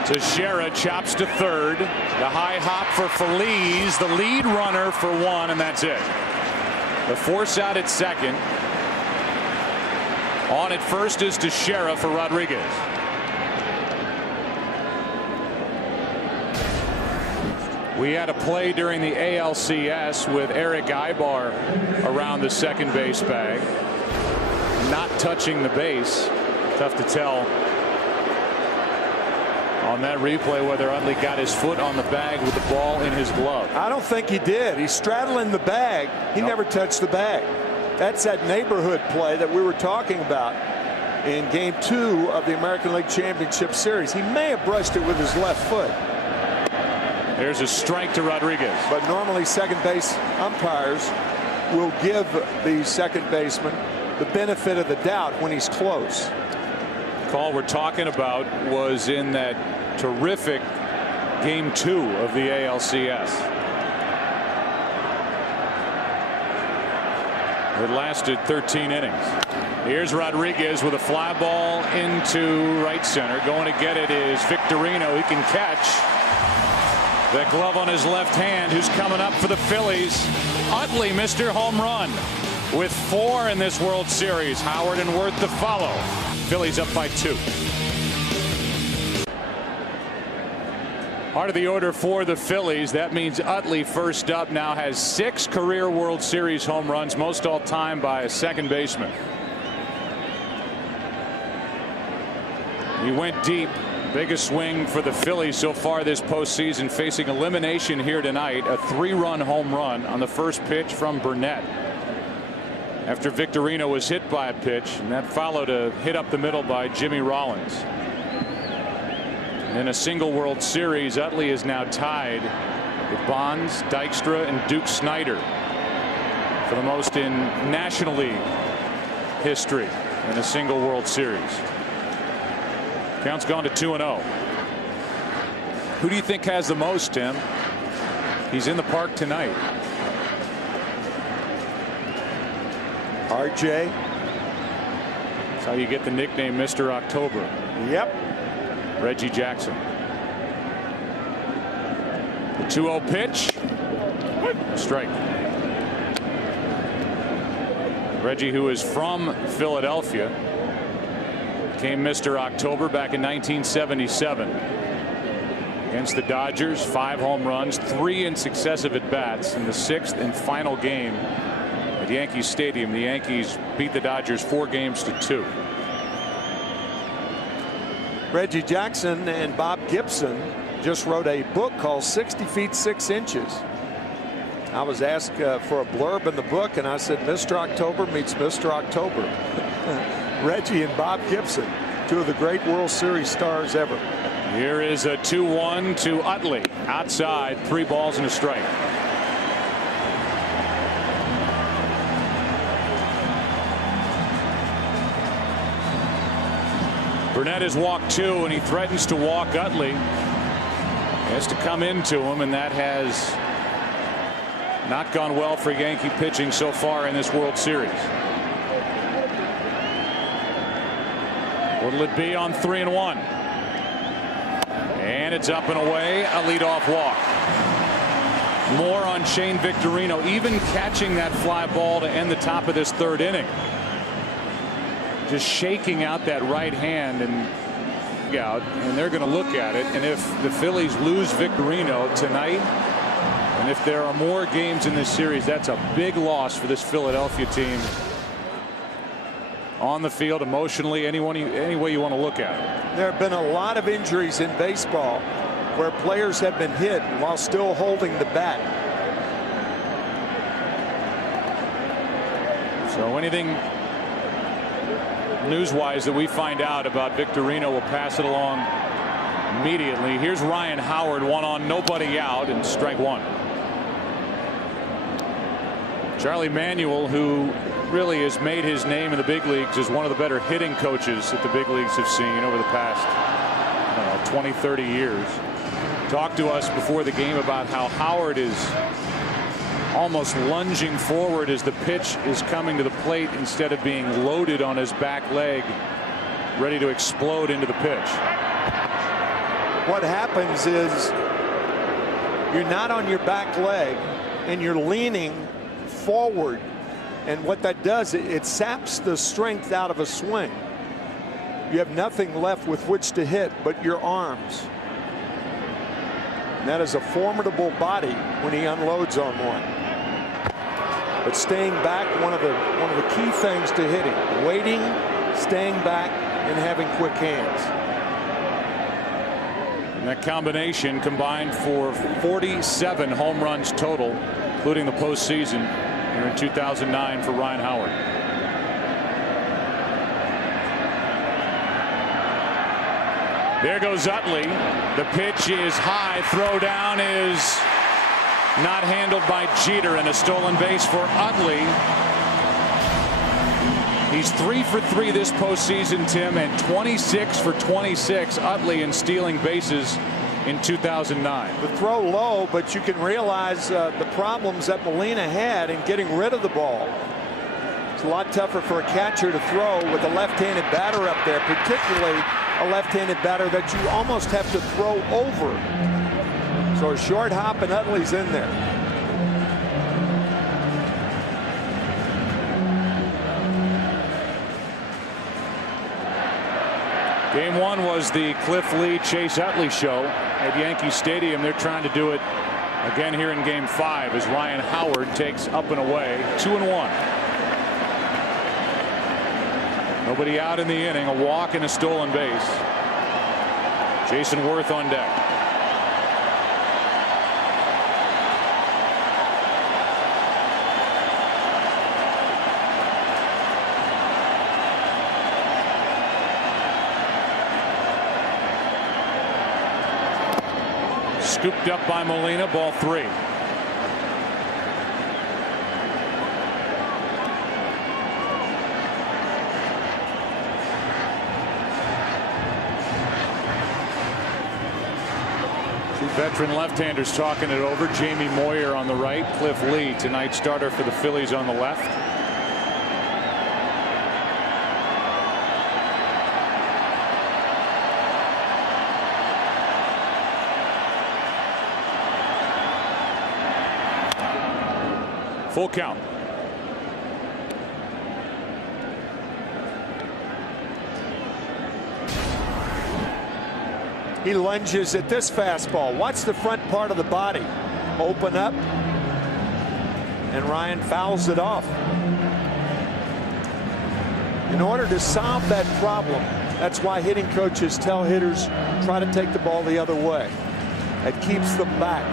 Teixeira chops to third. The high hop for Phillies, the lead runner for 1, and that's it. The force out at second. On at first is Teixeira for Rodriguez. We had a play during the ALCS with Eric Ibar around the second base bag, not touching the base. Tough to tell on that replay whether Utley got his foot on the bag with the ball in his glove. I don't think he did. He's straddling the bag. He never touched the bag. That's that neighborhood play that we were talking about in Game 2 of the American League Championship Series. He may have brushed it with his left foot. There's a strike to Rodriguez. But normally second base umpires will give the second baseman the benefit of the doubt when he's close. The call we're talking about was in that terrific Game 2 of the ALCS. It lasted 13 innings. Here's Rodriguez with a fly ball into right center. Going to get it is Victorino. He can catch. That glove on his left hand. Who's coming up for the Phillies? Utley, Mr. Home Run, with 4 in this World Series. Howard and Worth to follow. Phillies up by 2. Part of the order for the Phillies. That means Utley, first up, now has 6 career World Series home runs, most all time by a second baseman. He went deep. Biggest swing for the Phillies so far this postseason, facing elimination here tonight. A 3-run home run on the first pitch from Burnett, after Victorino was hit by a pitch, and that followed a hit up the middle by Jimmy Rollins. In a single World Series, Utley is now tied with Bonds, Dykstra, and Duke Snider for the most in National League history in a single World Series. Count's gone to 2-0. Who do you think has the most, Tim? He's in the park tonight. RJ. That's how you get the nickname Mr. October. Yep. Reggie Jackson. The 2-0 pitch. A strike. Reggie, who is from Philadelphia, became Mr. October back in 1977 against the Dodgers. 5 home runs, 3 in successive at bats. In the 6th and final game at Yankee Stadium, the Yankees beat the Dodgers 4-2. Reggie Jackson and Bob Gibson just wrote a book called 60 Feet 6 Inches. I was asked for a blurb in the book, and I said Mr. October meets Mr. October. Reggie and Bob Gibson, 2 of the great World Series stars ever. Here is a 2-1 to Utley. Outside, 3 balls and a strike. Burnett has walked 2, and he threatens to walk Utley. He has to come into him, and that has not gone well for Yankee pitching so far in this World Series. What'll it be on 3-1? And it's up and away. A leadoff walk. More on Shane Victorino, even catching that fly ball to end the top of this 3rd inning. Just shaking out that right hand and they're going to look at it. And if the Phillies lose Victorino tonight, and if there are more games in this series, that's a big loss for this Philadelphia team. On the field, emotionally, any way you want to look at it. There have been a lot of injuries in baseball where players have been hit while still holding the bat. So anything news-wise that we find out about Victorino, we'll pass it along immediately. Here's Ryan Howard, one on, nobody out, and strike one. Charlie Manuel, who really has made his name in the big leagues as one of the better hitting coaches that the big leagues have seen over the past 20, 30 years, talked to us before the game about how Howard is almost lunging forward as the pitch is coming to the plate instead of being loaded on his back leg, ready to explode into the pitch. What happens is you're not on your back leg and you're leaning forward, and what that does, it saps the strength out of a swing. You have nothing left with which to hit but your arms. And that is a formidable body when he unloads on one. But staying back, one of the key things to hitting. Waiting, staying back, and having quick hands. And that combination combined for 47 home runs total, including the postseason here in 2009 for Ryan Howard. There goes Utley. The pitch is high. Throw down is not handled by Jeter, and a stolen base for Utley. He's 3 for 3 this postseason, Tim, and 26 for 26 Utley in stealing bases in 2009. The throw low, but you can realize the problems that Molina had in getting rid of the ball. It's a lot tougher for a catcher to throw with a left-handed batter up there, particularly a left-handed batter that you almost have to throw over. So a short hop and Utley's in there. Game one was the Cliff Lee Chase Utley show at Yankee Stadium. They're trying to do it again here in game 5 as Ryan Howard takes up and away 2-1. Nobody out in the inning, a walk and a stolen base. Jason Worth on deck. Scooped up by Molina, ball 3. Two veteran left-handers talking it over. Jamie Moyer on the right, Cliff Lee, tonight's starter for the Phillies, on the left. Full count. He lunges at this fastball. Watch the front part of the body open up, and Ryan fouls it off. In order to solve that problem, that's why hitting coaches tell hitters try to take the ball the other way. That keeps them back.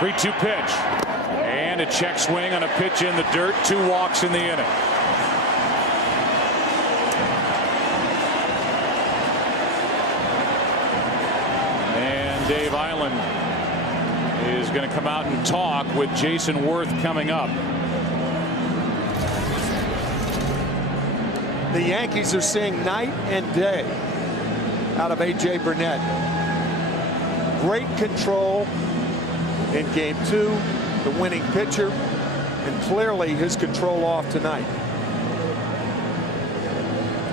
3-2 pitch. And a check swing on a pitch in the dirt. 2 walks in the inning. And Dave Island is going to come out and talk with Jason Worth coming up. The Yankees are seeing night and day out of A.J. Burnett. Great control in game 2, the winning pitcher, and clearly his control off tonight.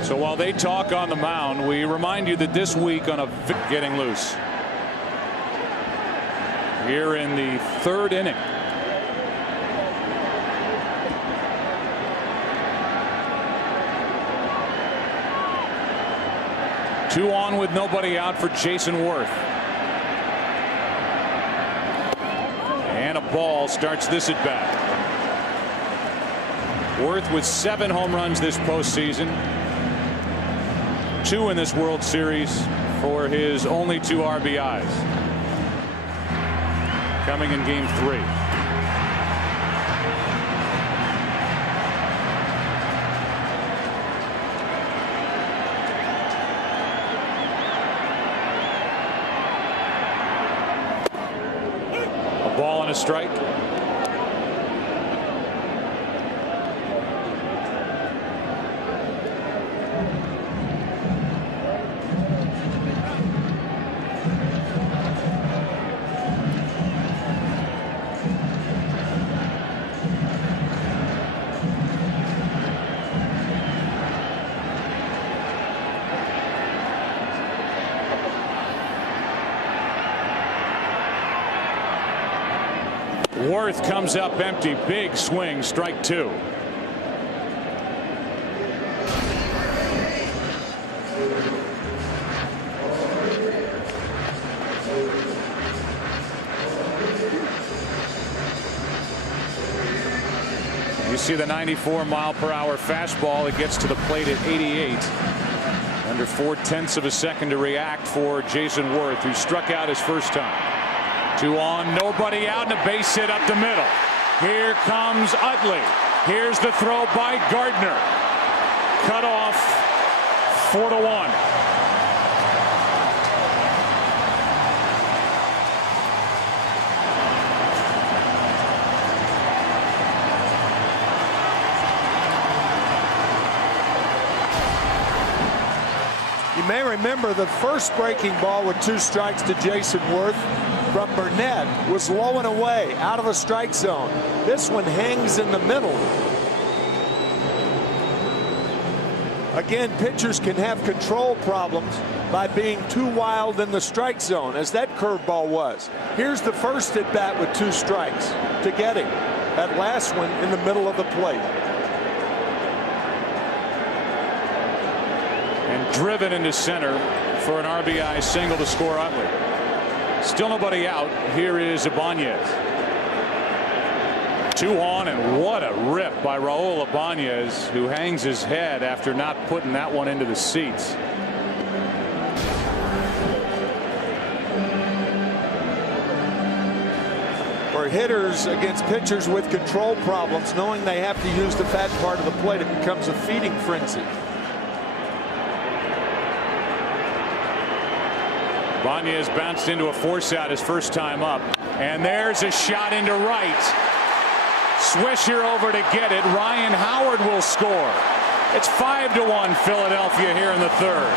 So while they talk on the mound, we remind you that this week on getting loose here in the 3rd inning. Two on with nobody out for Jason Worth. And a ball starts this at bat. Worth with 7 home runs this postseason. 2 in this World Series for his only 2 RBIs. coming in game 3. A ball and a strike. Worth comes up empty. Big swing. Strike 2. You see the 94-mile-per-hour fastball. It gets to the plate at 88. Under 4/10 of a second to react for Jason Worth, who struck out his first time. 2 on, nobody out, and a base hit up the middle. Here comes Utley. Here's the throw by Gardner. Cut off 4-1. You may remember the first breaking ball with 2 strikes to Jason Worth from Burnett was low and away out of the strike zone. This one hangs in the middle. Again, pitchers can have control problems by being too wild in the strike zone, as that curveball was. Here's the first at bat with 2 strikes to get him. That last one in the middle of the plate. And driven into center for an RBI single to score Utley. Still nobody out. Here is Ibanez. 2 on, and what a rip by Raul Ibanez, who hangs his head after not putting that one into the seats. For hitters against pitchers with control problems, knowing they have to use the fat part of the plate, it becomes a feeding frenzy. Ibanez bounced into a force out his first time up, and there's a shot into right. Swisher over to get it. Ryan Howard will score. It's 5-1 Philadelphia here in the 3rd.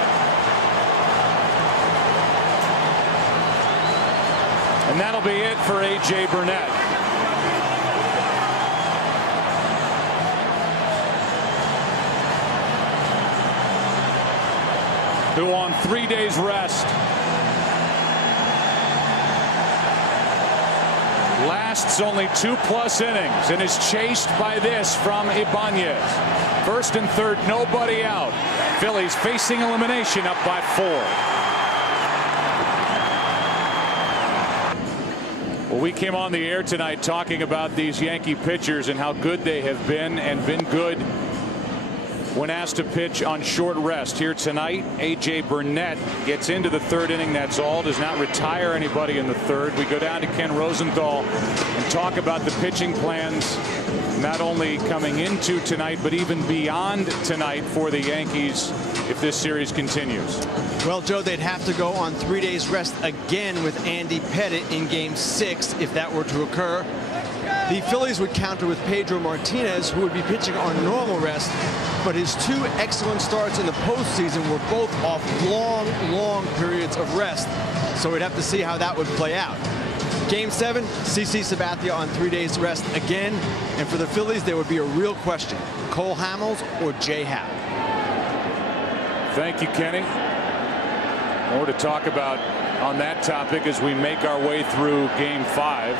And that'll be it for A.J. Burnett. Who on 3 days rest lasts only 2+ innings and is chased by this from Ibanez. 1st and 3rd, nobody out. Phillies facing elimination, up by 4. Well, we came on the air tonight talking about these Yankee pitchers and how good they have been, and been good when asked to pitch on short rest. Here tonight, A.J. Burnett gets into the 3rd inning. That's all. Does not retire anybody in the 3rd. We go down to Ken Rosenthal and talk about the pitching plans, not only coming into tonight, but even beyond tonight for the Yankees if this series continues. Well, Joe, they'd have to go on 3 days rest again with Andy Pettitte in game 6 if that were to occur. The Phillies would counter with Pedro Martinez, who would be pitching on normal rest, but his 2 excellent starts in the postseason were both off long periods of rest. So we'd have to see how that would play out. Game 7, CC Sabathia on 3 days rest again, and for the Phillies there would be a real question: Cole Hamels or Jay Happ? Thank you, Kenny. More to talk about on that topic as we make our way through game 5.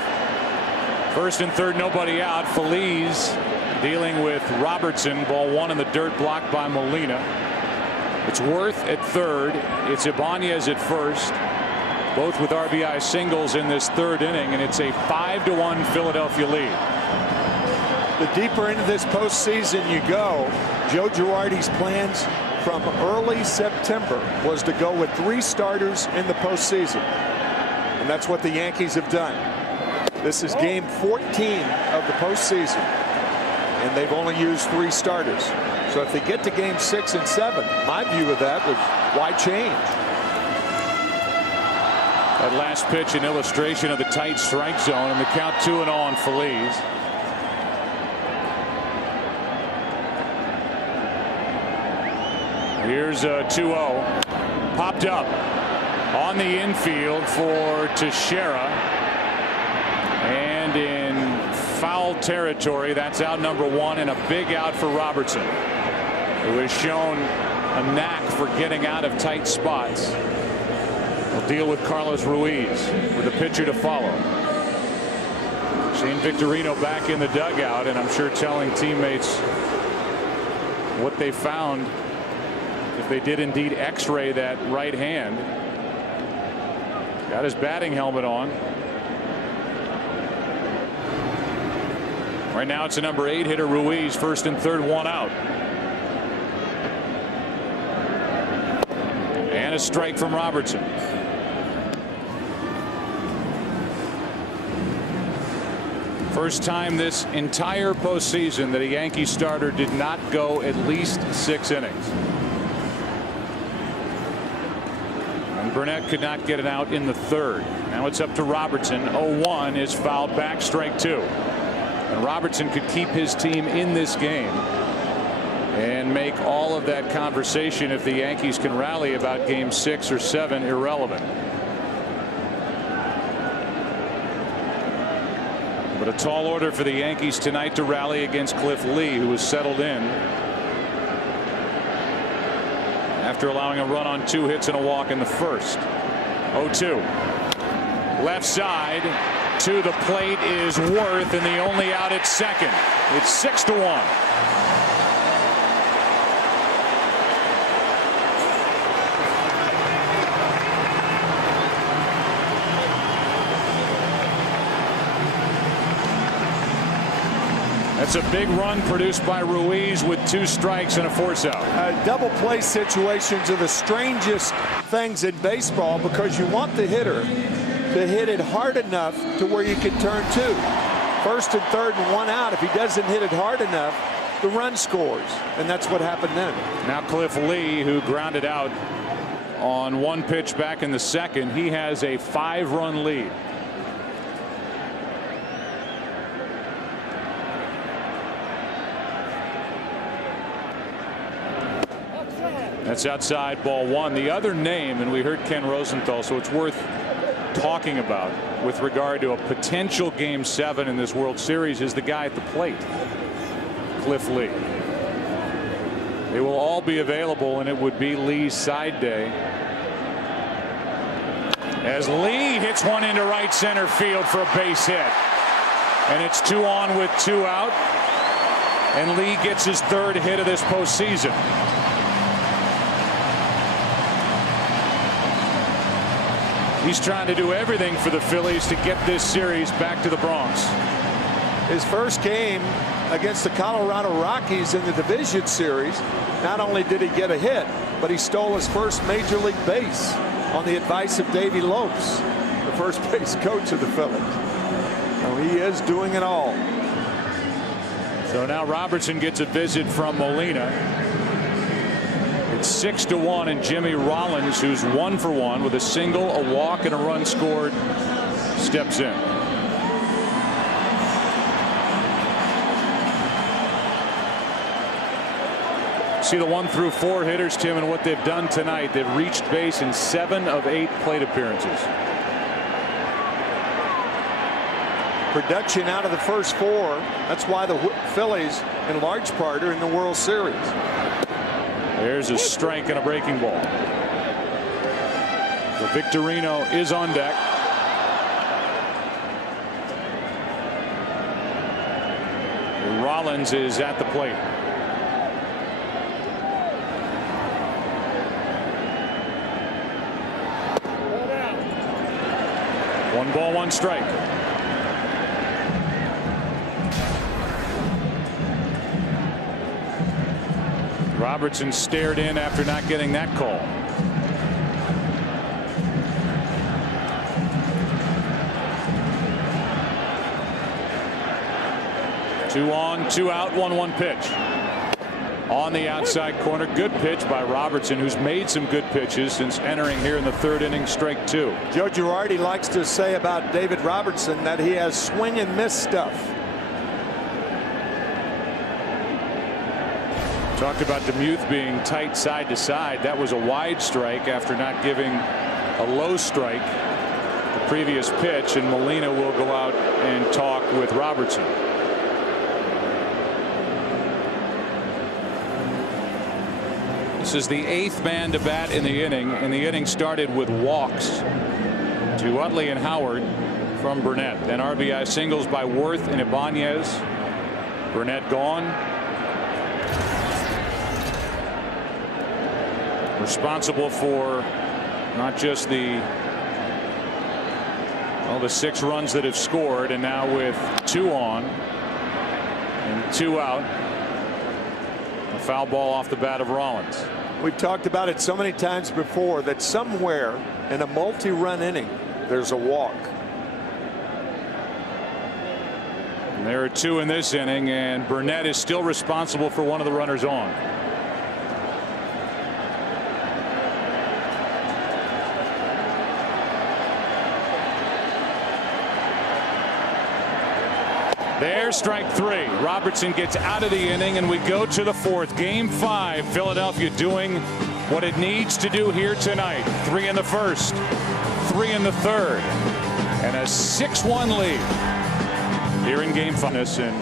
1st and 3rd, nobody out. Phillies dealing with Robertson. Ball 1 in the dirt, blocked by Molina. It's Worth at 3rd. It's Ibanez at 1st. Both with RBI singles in this 3rd inning, and it's a 5-1 Philadelphia lead. The deeper into this postseason you go, Joe Girardi's plans from early September was to go with 3 starters in the postseason, and that's what the Yankees have done. This is game 14 of the postseason, and they've only used 3 starters. So if they get to game 6 and 7, my view of that was, why change? That last pitch, an illustration of the tight strike zone, and the count 2-0 on Phillies. Here's a 2-0. Popped up on the infield for Teixeira. And in foul territory, that's out number 1, and a big out for Robertson, who has shown a knack for getting out of tight spots. We'll deal with Carlos Ruiz with a pitcher to follow. Shane Victorino back in the dugout, and I'm sure telling teammates what they found if they did indeed x-ray that right hand. Got his batting helmet on. Right now it's a number 8 hitter, Ruiz, first and third, 1 out. And a strike from Robertson. First time this entire postseason that a Yankee starter did not go at least 6 innings. And Burnett could not get it out in the third. Now it's up to Robertson. 0-1 is fouled back, strike 2. And Robertson could keep his team in this game and make all of that conversation, if the Yankees can rally about game 6 or 7, irrelevant. But a tall order for the Yankees tonight to rally against Cliff Lee, who was settled in after allowing a run on 2 hits and a walk in the first. 0-2. Left side to the plate is Worth, and the only out at second. It's 6-1. That's a big run produced by Ruiz with 2 strikes and a force out. Double play situations are the strangest things in baseball, because you want the hitter to hit it hard enough to where you can turn 2. First and third and 1 out. If he doesn't hit it hard enough, the run scores, and that's what happened then. Now Cliff Lee, who grounded out on 1 pitch back in the second, he has a 5-run lead. That's outside, ball 1. The other name, and we heard Ken Rosenthal, so it's worth talking about with regard to a potential game 7 in this World Series, is the guy at the plate, Cliff Lee. They will all be available, and it would be Lee's side day, as Lee hits one into right center field for a base hit, and it's 2 on with 2 out, and Lee gets his 3rd hit of this postseason. He's trying to do everything for the Phillies to get this series back to the Bronx. His first game against the Colorado Rockies in the division series, not only did he get a hit, but he stole his first major league base on the advice of Davey Lopes, the first base coach of the Phillies. So he is doing it all. So now Robertson gets a visit from Molina. It's 6-1, and Jimmy Rollins, who's 1 for 1 with a single, a walk, and a run scored, steps in. See the 1 through 4 hitters, Tim, and what they've done tonight. They've reached base in 7 of 8 plate appearances. Production out of the first 4. That's why the Phillies, in large part, are in the World Series. There's a strike and a breaking ball. So Victorino is on deck. Rollins is at the plate. One ball, 1 strike. Robertson stared in after not getting that call. 2 on, 2 out, 1-1 pitch. On the outside corner, good pitch by Robertson, who's made some good pitches since entering here in the 3rd inning, strike 2. Joe Girardi likes to say about David Robertson that he has swing and miss stuff. Talked about DeMuth being tight side to side. That was a wide strike after not giving a low strike the previous pitch, and Molina will go out and talk with Robertson. This is the 8th man to bat in the inning, and the inning started with walks to Utley and Howard from Burnett. Then RBI singles by Worth and Ibanez. Burnett gone. Responsible for not just the 6 runs that have scored, and now with 2 on and 2 out, a foul ball off the bat of Rollins. We've talked about it so many times before that somewhere in a multi-run inning there's a walk. And there are 2 in this inning, and Burnett is still responsible for one of the runners on. There's strike 3. Robertson gets out of the inning, and we go to the 4th. Game 5. Philadelphia doing what it needs to do here tonight. 3 in the 1st, 3 in the 3rd, and a 6-1 lead here in Game 5. And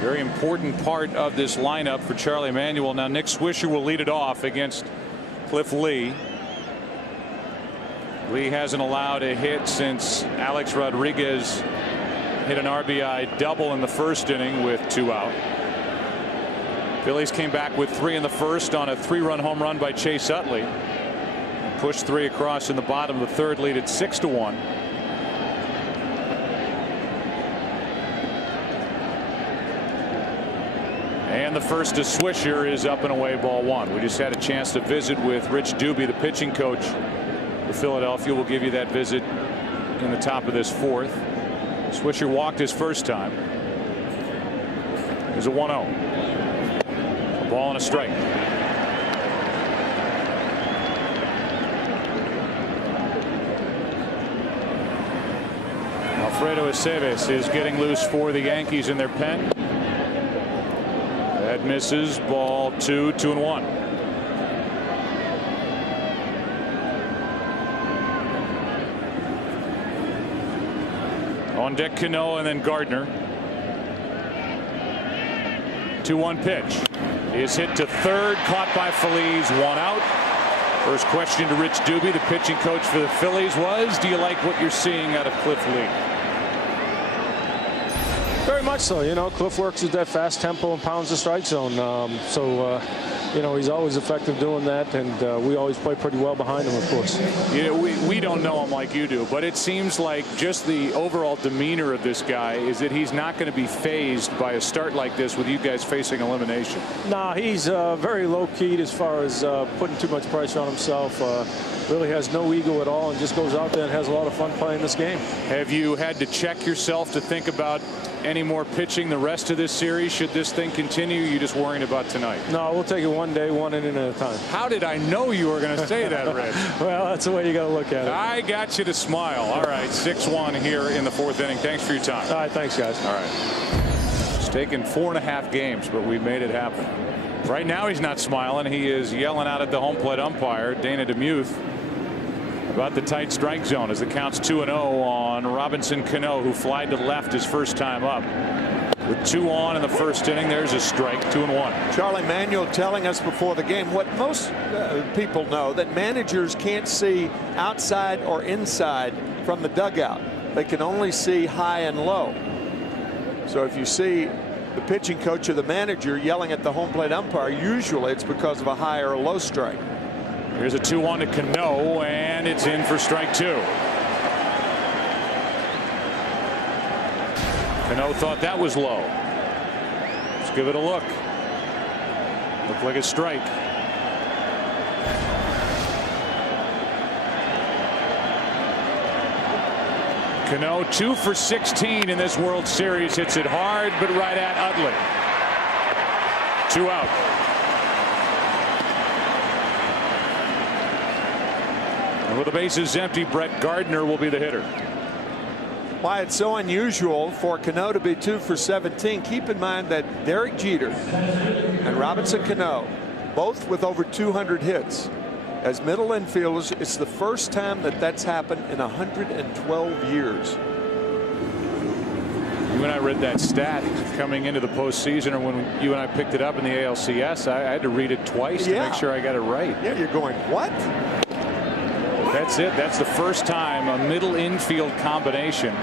very important part of this lineup for Charlie Manuel. Now Nick Swisher will lead it off against Cliff Lee. Lee hasn't allowed a hit since Alex Rodriguez hit an RBI double in the 1st inning with 2 out. Phillies came back with 3 in the 1st on a 3-run home run by Chase Utley. Pushed 3 across in the bottom of the 3rd, lead at 6-1. And the first to Swisher is up and away, ball 1. We just had a chance to visit with Rich Doobie, the pitching coach for Philadelphia. We'll give you that visit in the top of this 4th. Swisher walked his first time. There's a 1-0. A ball and a strike. Alfredo Aceves is getting loose for the Yankees in their pen. That misses, ball 2, 2-1. On deck Cano and then Gardner. 2-1 pitch is hit to 3rd, caught by Phillies, 1 out. First question to Rich Doobie, the pitching coach for the Phillies, was, do you like what you're seeing out of Cliff Lee? Very much so. You know, Cliff works at that fast tempo and pounds the strike zone. You know, he's always effective doing that, and we always play pretty well behind him, of course. You know, we don't know him like you do, but it seems like just the overall demeanor of this guy is that he's not going to be fazed by a start like this with you guys facing elimination. Nah, he's very low-keyed as far as putting too much pressure on himself. Really has no ego at all and just goes out there and has a lot of fun playing this game. Have you had to check yourself to think about any more pitching the rest of this series? Should this thing continue? You just worrying about tonight? No, we'll take it one day, one inning at a time. How did I know you were going to say that, Rich? Well, that's the way you got to look at it. I got you to smile. All right, 6-1 here in the 4th inning. Thanks for your time. All right, thanks, guys. All right. It's taken 4.5 games, but we made it happen. Right now he's not smiling. He is yelling out at the home plate umpire, Dana DeMuth, about the tight strike zone as the count's 2-0 on Robinson Cano, who flied to left his first time up. With 2 on in the 1st inning, there's a strike, 2-1. Charlie Manuel telling us before the game what most people know, that managers can't see outside or inside from the dugout. They can only see high and low. So if you see the pitching coach or the manager yelling at the home plate umpire, usually it's because of a high or a low strike. Here's a 2-1 to Cano, and it's in for strike 2. Cano thought that was low. Let's give it a look. Looked like a strike. Cano 2 for 16 in this World Series. Hits it hard, but right at Utley. 2 out. And with the bases empty, Brett Gardner will be the hitter. Why it's so unusual for Cano to be 2 for 17. Keep in mind that Derek Jeter and Robinson Cano, both with over 200 hits. As middle infielders, it's the first time that that's happened in 112 years. You and I read that stat coming into the postseason, or when you and I picked it up in the ALCS, I had to read it twice to make sure I got it right. Yeah, you're going, what? That's it. That's the first time a middle infield combination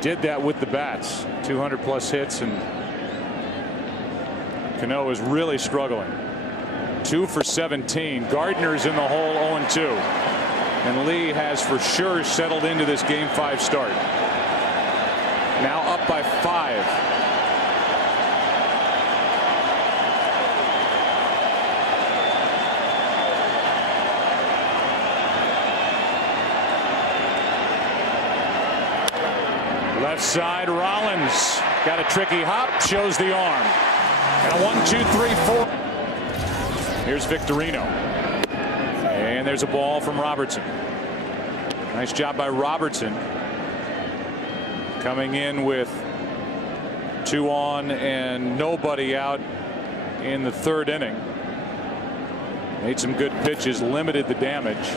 did that with the bats. 200 plus hits, and Cano is really struggling. 2 for 17. Gardner's in the hole, 0-2. And Lee has for sure settled into this Game 5 start. Now up by 5. Left side, Rollins got a tricky hop, shows the arm. And a 1, 2, 3, 4. Here's Victorino. And there's a ball from Robertson. Nice job by Robertson. Coming in with 2 on and nobody out in the 3rd inning. Made some good pitches, limited the damage.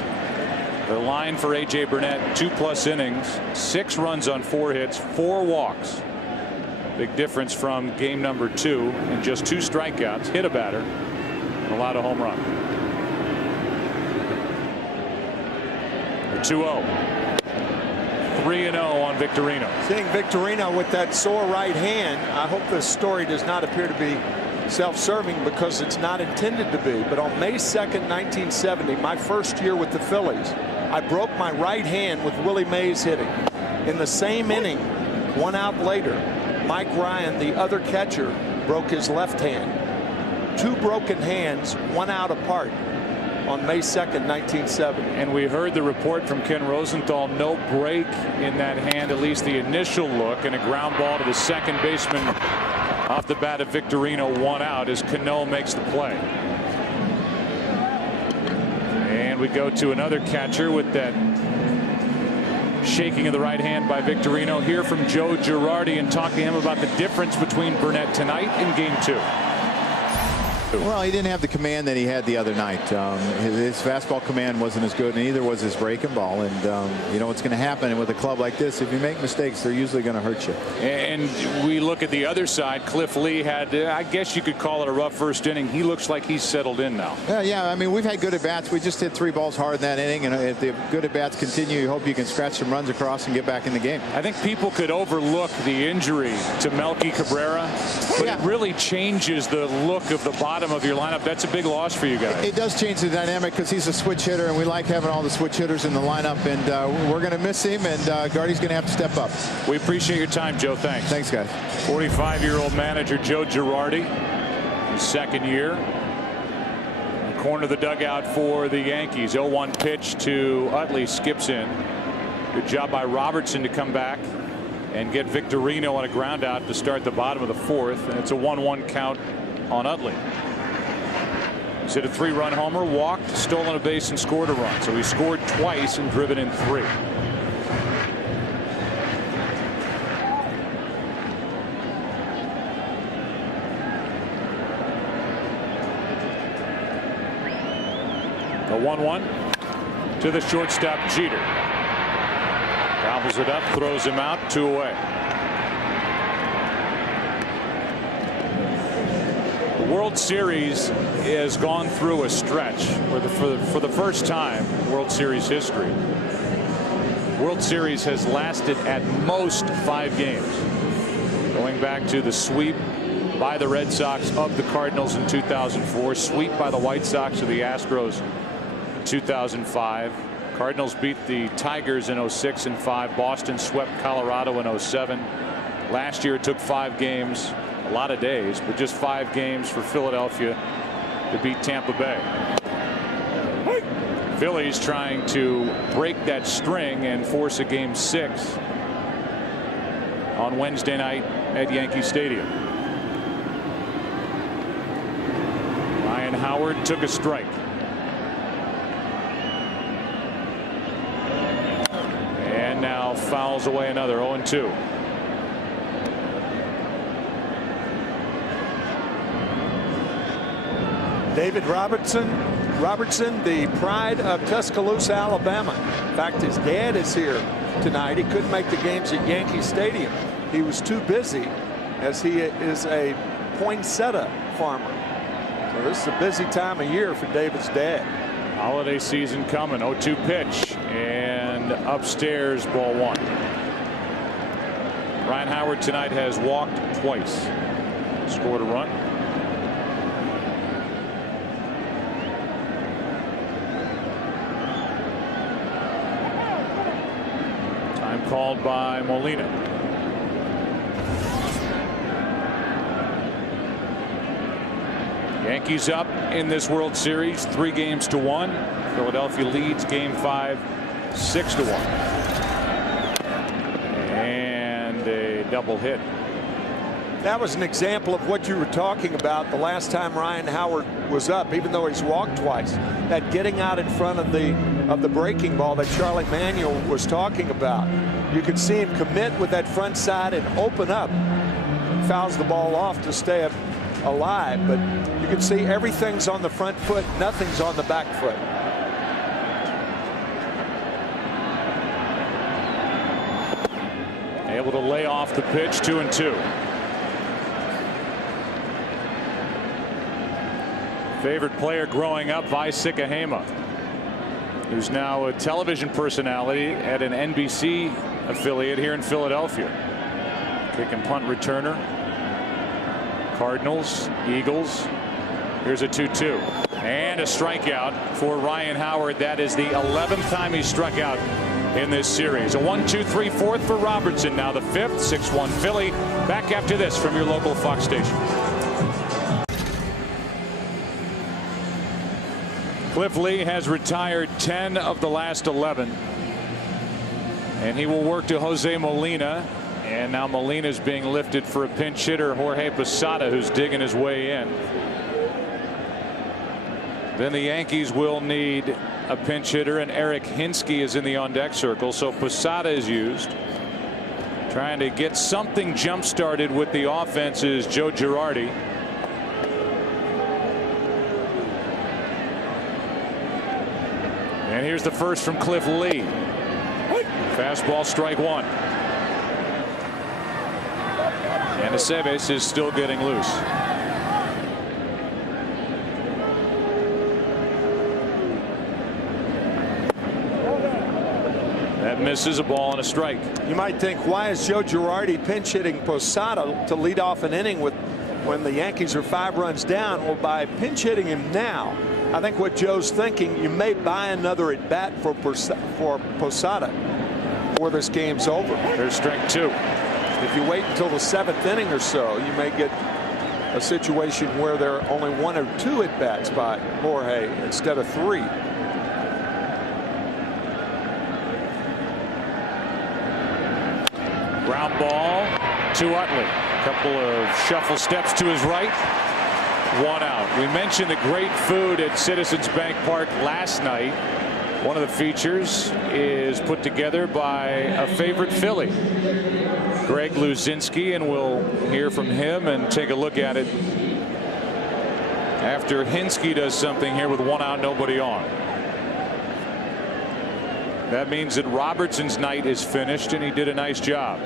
The line for A.J. Burnett, 2+ innings, 6 runs on 4 hits, 4 walks. Big difference from game number 2, and just 2 strikeouts, hit a batter, and allowed a home run. 2-0. 3-0 on Victorino. Seeing Victorino with that sore right hand, I hope this story does not appear to be self-serving, because it's not intended to be. But on May 2nd, 1970, my first year with the Phillies, I broke my right hand with Willie Mays hitting. In the same inning, 1 out later, Mike Ryan, the other catcher, broke his left hand. 2 broken hands, 1 out apart on May 2nd, 1970. And we heard the report from Ken Rosenthal, no break in that hand, at least the initial look, and a ground ball to the second baseman off the bat of Victorino, 1 out as Cano makes the play. And we go to another catcher with that shaking of the right hand by Victorino. Hear from Joe Girardi and talk to him about the difference between Burnett tonight and game 2. Well, he didn't have the command that he had the other night. His fastball command wasn't as good, and neither was his breaking ball. And you know what's going to happen with a club like this. If you make mistakes, they're usually going to hurt you. And we look at the other side. Cliff Lee had, I guess you could call it a rough first inning. He looks like he's settled in now. Yeah, I mean, we've had good at-bats. We just hit 3 balls hard in that inning, and if the good at-bats continue, you hope you can scratch some runs across and get back in the game. I think people could overlook the injury to Melky Cabrera, but it really changes the look of the bottom of your lineup. That's a big loss for you guys. It does change the dynamic, because he's a switch hitter, and we like having all the switch hitters in the lineup, and we're going to miss him, and Gardy's going to have to step up. We appreciate your time, Joe. Thanks. Thanks, guys. 45-year-old manager Joe Girardi, his 2nd year. Corner of the dugout for the Yankees. 0-1 pitch to Utley, skips in. Good job by Robertson to come back and get Victorino on a ground out to start the bottom of the 4th, and it's a 1-1 count on Utley. He's hit a 3-run homer, walked, stolen a base, and scored a run. So he scored twice and driven in 3. The 1-1 to the shortstop, Jeter. Gobbles it up, throws him out, 2 away. The World Series has gone through a stretch where for the first time in World Series history, World Series has lasted at most 5 games, going back to the sweep by the Red Sox of the Cardinals in 2004, sweep by the White Sox of the Astros in 2005. Cardinals beat the Tigers in 06 and 5. Boston swept Colorado in 07. Last year it took 5 games, a lot of days, but just 5 games for Philadelphia to beat Tampa Bay. Phillies trying to break that string and force a game 6 on Wednesday night at Yankee Stadium. Ryan Howard took a strike. And now fouls away another. 0-2. David Robertson, the pride of Tuscaloosa, Alabama. In fact, his dad is here tonight. He couldn't make the games at Yankee Stadium. He was too busy, as he is a poinsettia farmer. So this is a busy time of year for David's dad. Holiday season coming. 0-2 pitch, and upstairs, ball 1. Ryan Howard tonight has walked twice, scored a run. Time called by Molina. Yankees up in this World Series 3-1. Philadelphia leads game 5 6-1. And a double hit. That was an example of what you were talking about the last time Ryan Howard was up. Even though he's walked twice, that getting out in front of the breaking ball that Charlie Manuel was talking about. You could see him commit with that front side and open up. Fouls the ball off to stay alive, but you can see everything's on the front foot, nothing's on the back foot. Able to lay off the pitch. 2-2. Favorite player growing up, Vaisika Hema, who's now a television personality at an NBC affiliate here in Philadelphia. Kick and punt returner. Cardinals, Eagles. Here's a 2-2 and a strikeout for Ryan Howard. That is the 11th time he struck out in this series. A 1-2-3 fourth for Robertson. Now the 5th. 6-1 Philly. Back after this from your local Fox station. Cliff Lee has retired 10 of the last 11, and he will work to Jose Molina. And now Molina is being lifted for a pinch hitter, Jorge Posada, who's digging his way in. Then the Yankees will need a pinch hitter, and Eric Hinsky is in the on-deck circle. So Posada is used. Trying to get something jump-started with the offense is Joe Girardi. And here's the first from Cliff Lee. Fastball, strike 1. And Aceves is still getting loose. That misses, a ball and a strike. You might think, why is Joe Girardi pinch hitting Posada to lead off an inning when the Yankees are 5 runs down? Well, by pinch hitting him now, I think what Joe's thinking, you may buy another at bat for Posada before this game's over. There's strike 2. If you wait until the 7th inning or so, you may get a situation where there are only 1 or 2 at bats by Jorge instead of 3. Ground ball to Utley. A couple of shuffle steps to his right. 1 out. We mentioned the great food at Citizens Bank Park last night. One of the features is put together by a favorite Philly, Greg Luzinski, and we'll hear from him and take a look at it after Hinsky does something here with 1 out, nobody on. That means that Robertson's night is finished, and he did a nice job.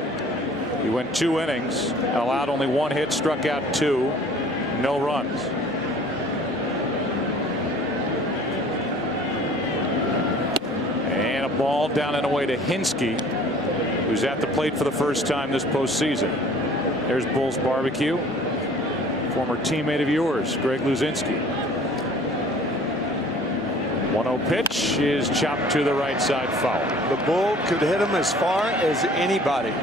He went 2 innings, allowed only 1 hit, struck out 2, no runs. And a ball down and away to Hinsky, who's at the plate for the first time this postseason. There's Bull's Barbecue, former teammate of yours, Greg Luzinski. 1-0 pitch is chopped to the right side, foul. The Bull could hit him as far as anybody.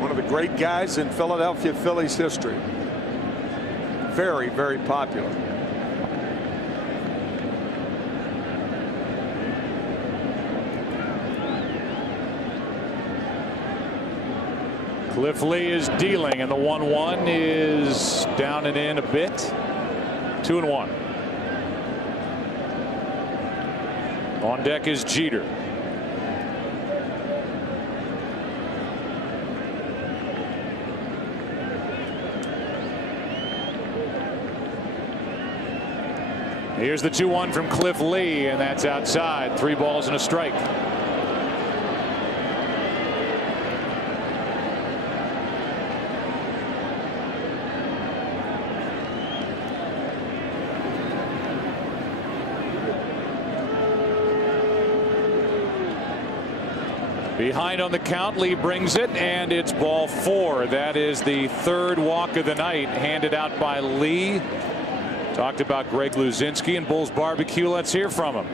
One of the great guys in Philadelphia Phillies history. Very, very popular. Cliff Lee is dealing, and the 1-1 is down and in a bit. 2-1. On deck is Jeter. Here's the 2-1 from Cliff Lee, and that's outside. 3 balls and a strike. Behind on the count, Lee brings it, and it's ball 4. That is the 3rd walk of the night, handed out by Lee. Talked about Greg Luzinski and Bulls Barbecue. Let's hear from him.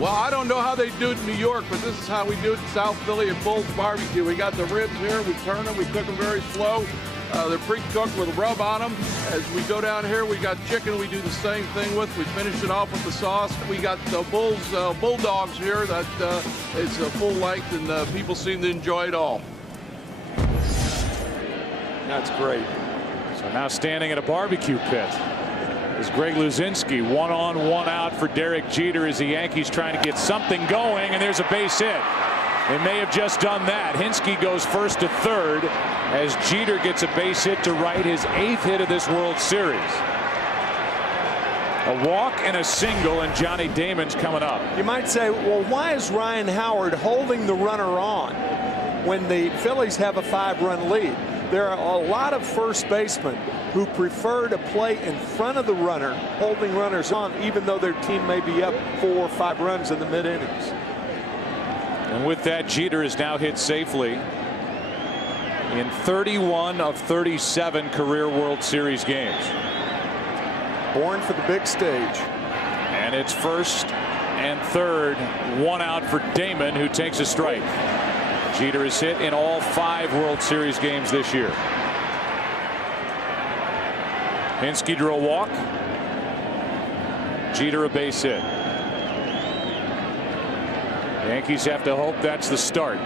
Well, I don't know how they do it in New York, but this is how we do it in South Philly at Bulls Barbecue. We got the ribs here. We turn them. We cook them very slow. They're pre-cooked with a rub on them. As we go down here, we got chicken we do the same thing with. We finish it off with the sauce. We got the Bulldogs here that is full length, and people seem to enjoy it all. That's great. So now standing at a barbecue pit is Greg Luzinski. 1 on, 1 out for Derek Jeter as the Yankees trying to get something going, and there's a base hit. They may have just done that. Hinske goes first to third as Jeter gets a base hit to right, his 8th hit of this World Series. A walk and a single, and Johnny Damon's coming up. You might say, well, why is Ryan Howard holding the runner on when the Phillies have a 5-run lead? There are a lot of first basemen who prefer to play in front of the runner, holding runners on, even though their team may be up 4 or 5 runs in the mid-innings. And with that, Jeter is now hit safely in 31 of 37 career World Series games. Born for the big stage. And it's first and third, 1 out for Damon, who takes a strike. Jeter is hit in all 5 World Series games this year. Hinske drew a walk. Jeter a base hit. Yankees have to hope that's the start.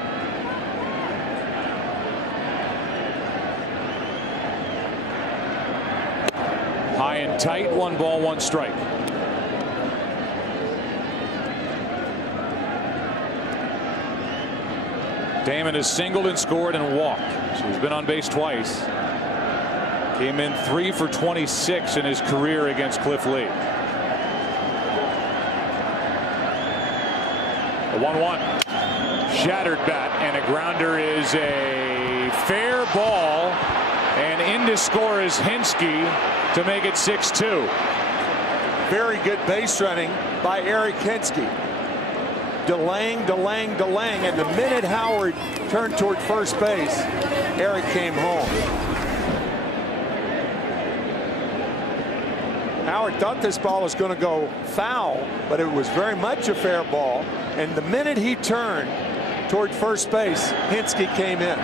High and tight, 1 ball, 1 strike. Damon has singled and scored and walked, so he's been on base twice. Came in 3 for 26 in his career against Cliff Lee. The 1-1. Shattered bat, and a grounder is a fair ball, and in to score is Hinske to make it 6-2. Very good base running by Eric Hinske. Delaying, and the minute Howard turned toward first base, Eric came home. Howard thought this ball was going to go foul, but it was very much a fair ball. And the minute he turned toward first base, Hinske came in.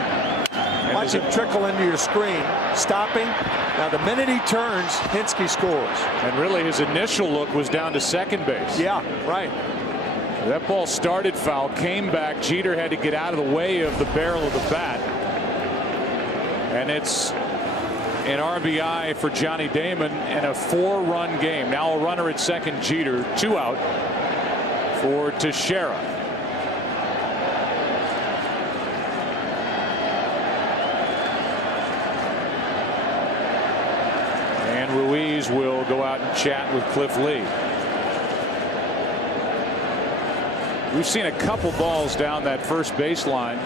Watch him trickle into your screen, stopping. Now the minute he turns, Hinske scores. And really his initial look was down to second base. Yeah, right. That ball started foul, came back. Jeter had to get out of the way of the barrel of the bat. And it's an RBI for Johnny Damon in a 4-run game. Now a runner at second, Jeter. 2 out for Teixeira. And Ruiz will go out and chat with Cliff Lee. We've seen a couple balls down that first baseline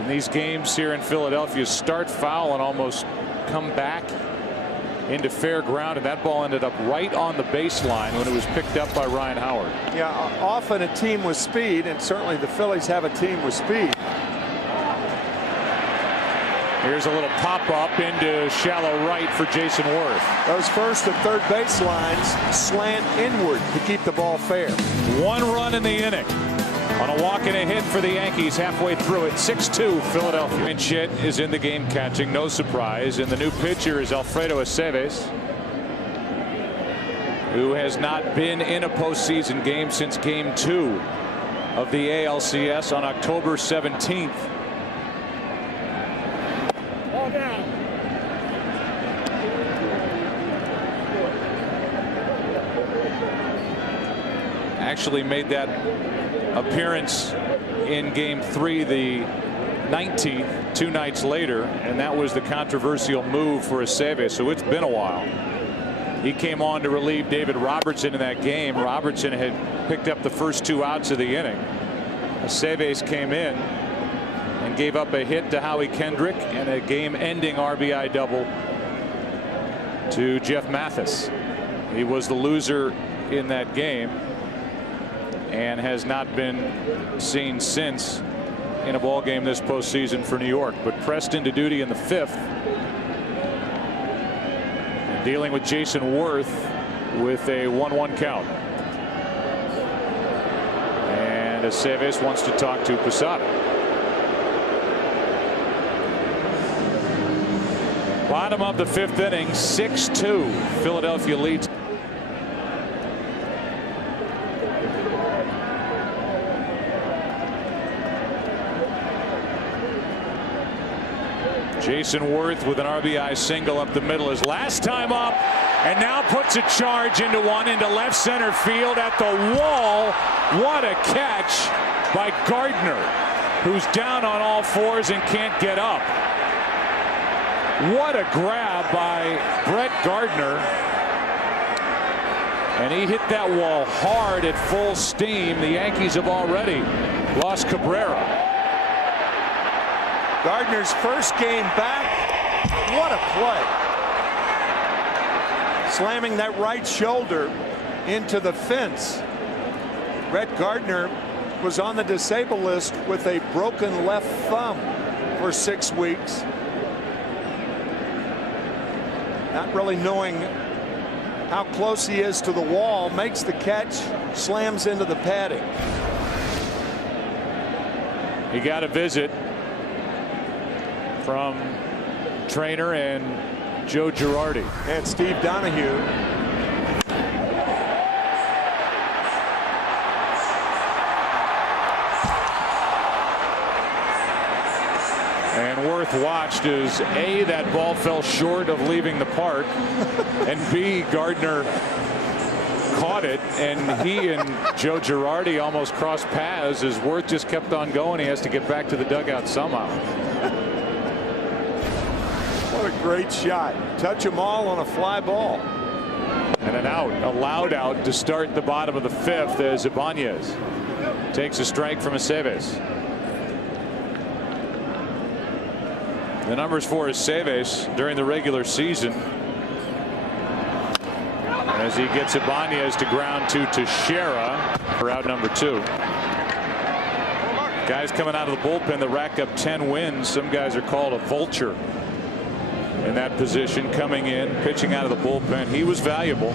in these games here in Philadelphia start foul and almost come back into fair ground, and that ball ended up right on the baseline when it was picked up by Ryan Howard. Yeah, often a team with speed, and certainly the Phillies have a team with speed. Here's a little pop-up into shallow right for Jason Worth. Those first and third base lines slant inward to keep the ball fair. 1 run in the inning on a walk and a hit for the Yankees halfway through it. 6-2 Philadelphia. Pinch hit is in the game catching, no surprise. And the new pitcher is Alfredo Aceves, who has not been in a postseason game since game 2 of the ALCS on October 17th. Ball down. Actually made that appearance in Game 3 the 19th, 2 nights later, and that was the controversial move for Aceves. So it's been a while. He came on to relieve David Robertson in that game. Robertson had picked up the first 2 outs of the inning. Aceves came in and gave up a hit to Howie Kendrick and a game-ending RBI double to Jeff Mathis. He was the loser in that game and has not been seen since in a ball game this postseason for New York. But pressed into duty in the 5th, and dealing with Jason Worth with a 1-1 count. And Aceves wants to talk to Posada. Bottom of the 5th inning, 6-2. Philadelphia leads. Jason Worth with an RBI single up the middle his last time up, and now puts a charge into left center field at the wall. What a catch by Gardner, who's down on all fours and can't get up. What a grab by Brett Gardner, and he hit that wall hard at full steam. The Yankees have already lost Cabrera. Gardner's first game back. What a play. Slamming that right shoulder into the fence. Brett Gardner was on the disabled list with a broken left thumb for 6 weeks. Not really knowing how close he is to the wall, makes the catch, slams into the padding. He got a visit from trainer and Joe Girardi. And Steve Donahue. And Worth watched as A, that ball fell short of leaving the park, and B, Gardner caught it, and he and Joe Girardi almost crossed paths as Worth just kept on going. He has to get back to the dugout somehow. What a great shot. Touch them all on a fly ball. And an out, a loud out to start the bottom of the 5th as Ibanez takes a strike from Aceves. The numbers for Aceves during the regular season, as he gets Ibanez to ground to Teixeira for out number 2. Guys coming out of the bullpen that racked up 10 wins. Some guys are called a vulture in that position, coming in, pitching out of the bullpen. He was valuable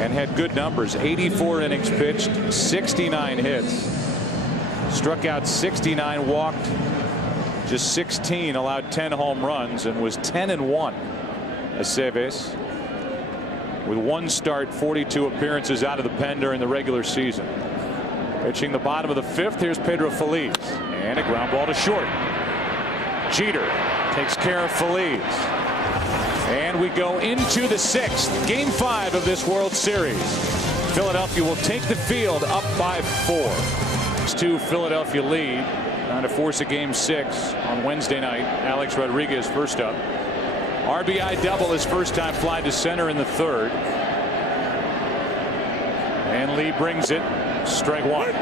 and had good numbers. 84 innings pitched, 69 hits, struck out 69, walked just 16, allowed 10 home runs, and was 10-1. Aceves with 1 start, 42 appearances out of the pen during the regular season. Pitching the bottom of the 5th, here's Pedro Feliz, and a ground ball to short. Jeter takes care of Feliz, and we go into the 6th, game 5 of this World Series. Philadelphia will take the field up by 4. 6-2 Philadelphia lead, trying to force a game 6 on Wednesday night. Alex Rodriguez first up. RBI double, his first time fly to center in the 3rd, and Lee brings it, strike 1.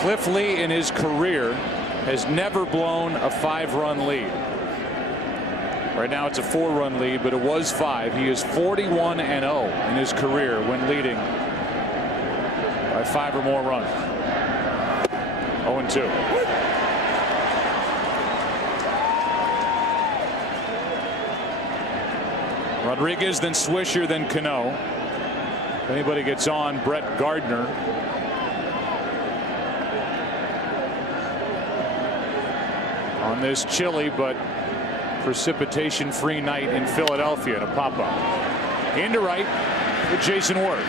Cliff Lee in his career has never blown a 5-run lead. Right now it's a 4-run lead, but it was 5. He is 41-0 in his career when leading by 5 or more runs. 0-2. Rodriguez, then Swisher, then Cano. If anybody gets on, Brett Gardner. On this chilly but precipitation-free night in Philadelphia, and a pop-up into right with Jason Worth.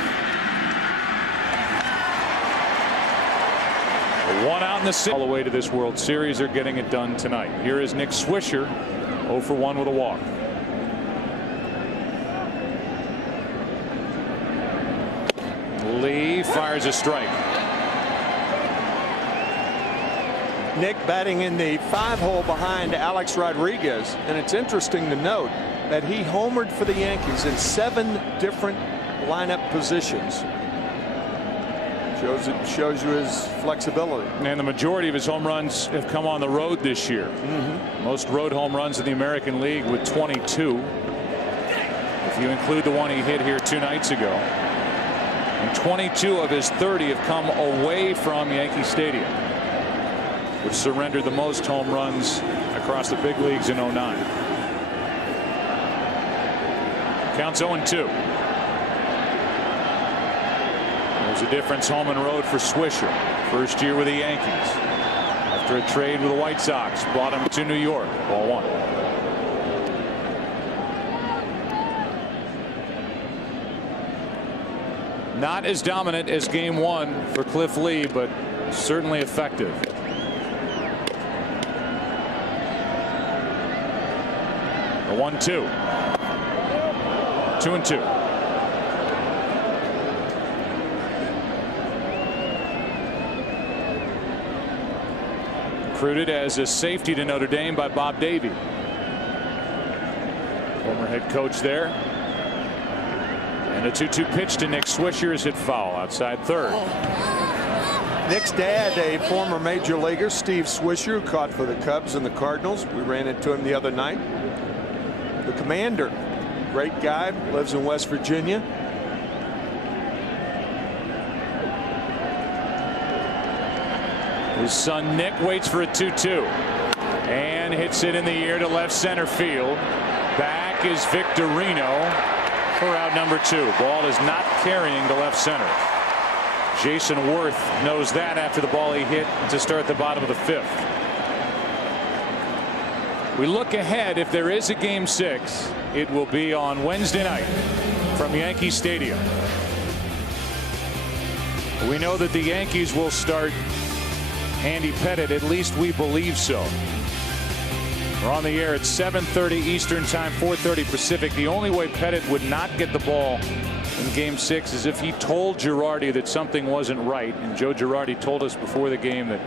One out in the sixth. All the way to this World Series. They're getting it done tonight. Here is Nick Swisher, 0 for 1 with a walk. Lee fires a strike. Nick batting in the 5-hole behind Alex Rodriguez, and it's interesting to note that he homered for the Yankees in 7 different lineup positions. Shows you his flexibility. And the majority of his home runs have come on the road this year. Most road home runs in the American League with 22. If you include the one he hit here 2 nights ago. And 22 of his 30 have come away from Yankee Stadium, which surrendered the most home runs across the big leagues in 09. Counts 0-2. There's a difference home and road for Swisher. First year with the Yankees. After a trade with the White Sox, brought him to New York. Ball 1. Not as dominant as game 1 for Cliff Lee, but certainly effective. A 1-2. 2-2. Recruited as a safety to Notre Dame by Bob Davie. Former head coach there. And a 2-2 pitch to Nick Swisher is hit foul outside third. Nick's dad, a former major leaguer, Steve Swisher, who caught for the Cubs and the Cardinals. We ran into him the other night. The commander, great guy, lives in West Virginia. His son Nick waits for a 2-2 and hits it in the air to left center field. Back is Victorino for out number 2. Ball is not carrying to left center. Jason Worth knows that after the ball he hit to start the bottom of the 5th. We look ahead. If there is a game 6, it will be on Wednesday night from Yankee Stadium. We know that the Yankees will start Andy Pettitte, at least we believe so. We're on the air at 7:30 Eastern Time, 4:30 Pacific. The only way Pettitte would not get the ball in game 6 is if he told Girardi that something wasn't right. And Joe Girardi told us before the game that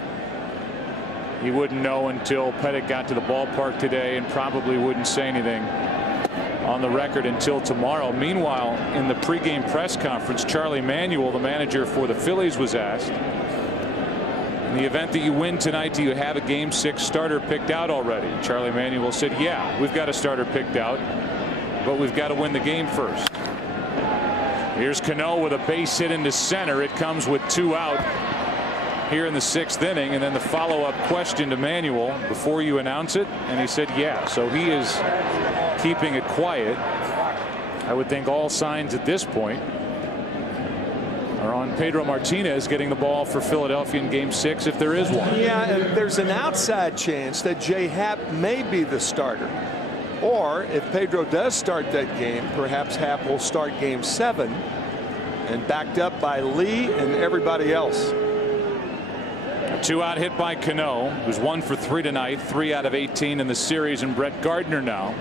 he wouldn't know until Pettitte got to the ballpark today, and probably wouldn't say anything on the record until tomorrow. Meanwhile, in the pregame press conference, Charlie Manuel, the manager for the Phillies, was asked, in the event that you win tonight, do you have a game 6 starter picked out already? Charlie Manuel said, yeah, we've got a starter picked out, but we've got to win the game first. Here's Cano with a base hit into center. It comes with 2 out here in the 6th inning, and then the follow-up question to Manuel, before you announce it, and he said yeah. So he is keeping it quiet. I would think all signs at this point are on Pedro Martinez getting the ball for Philadelphia in game 6, if there is one. Yeah, and there's an outside chance that J. Happ may be the starter. Or if Pedro does start that game, perhaps Happ will start game 7, and backed up by Lee and everybody else. A 2-out hit by Cano, who's 1 for 3 tonight, 3 out of 18 in the series, and Brett Gardner now,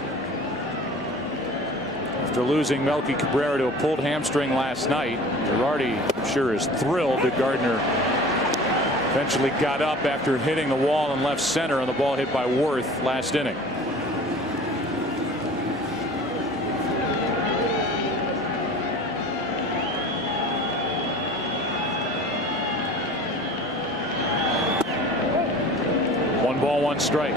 after losing Melky Cabrera to a pulled hamstring last night. Girardi, I'm sure, is thrilled that Gardner eventually got up after hitting the wall in left center on the ball hit by Worth last inning. One ball, 1 strike.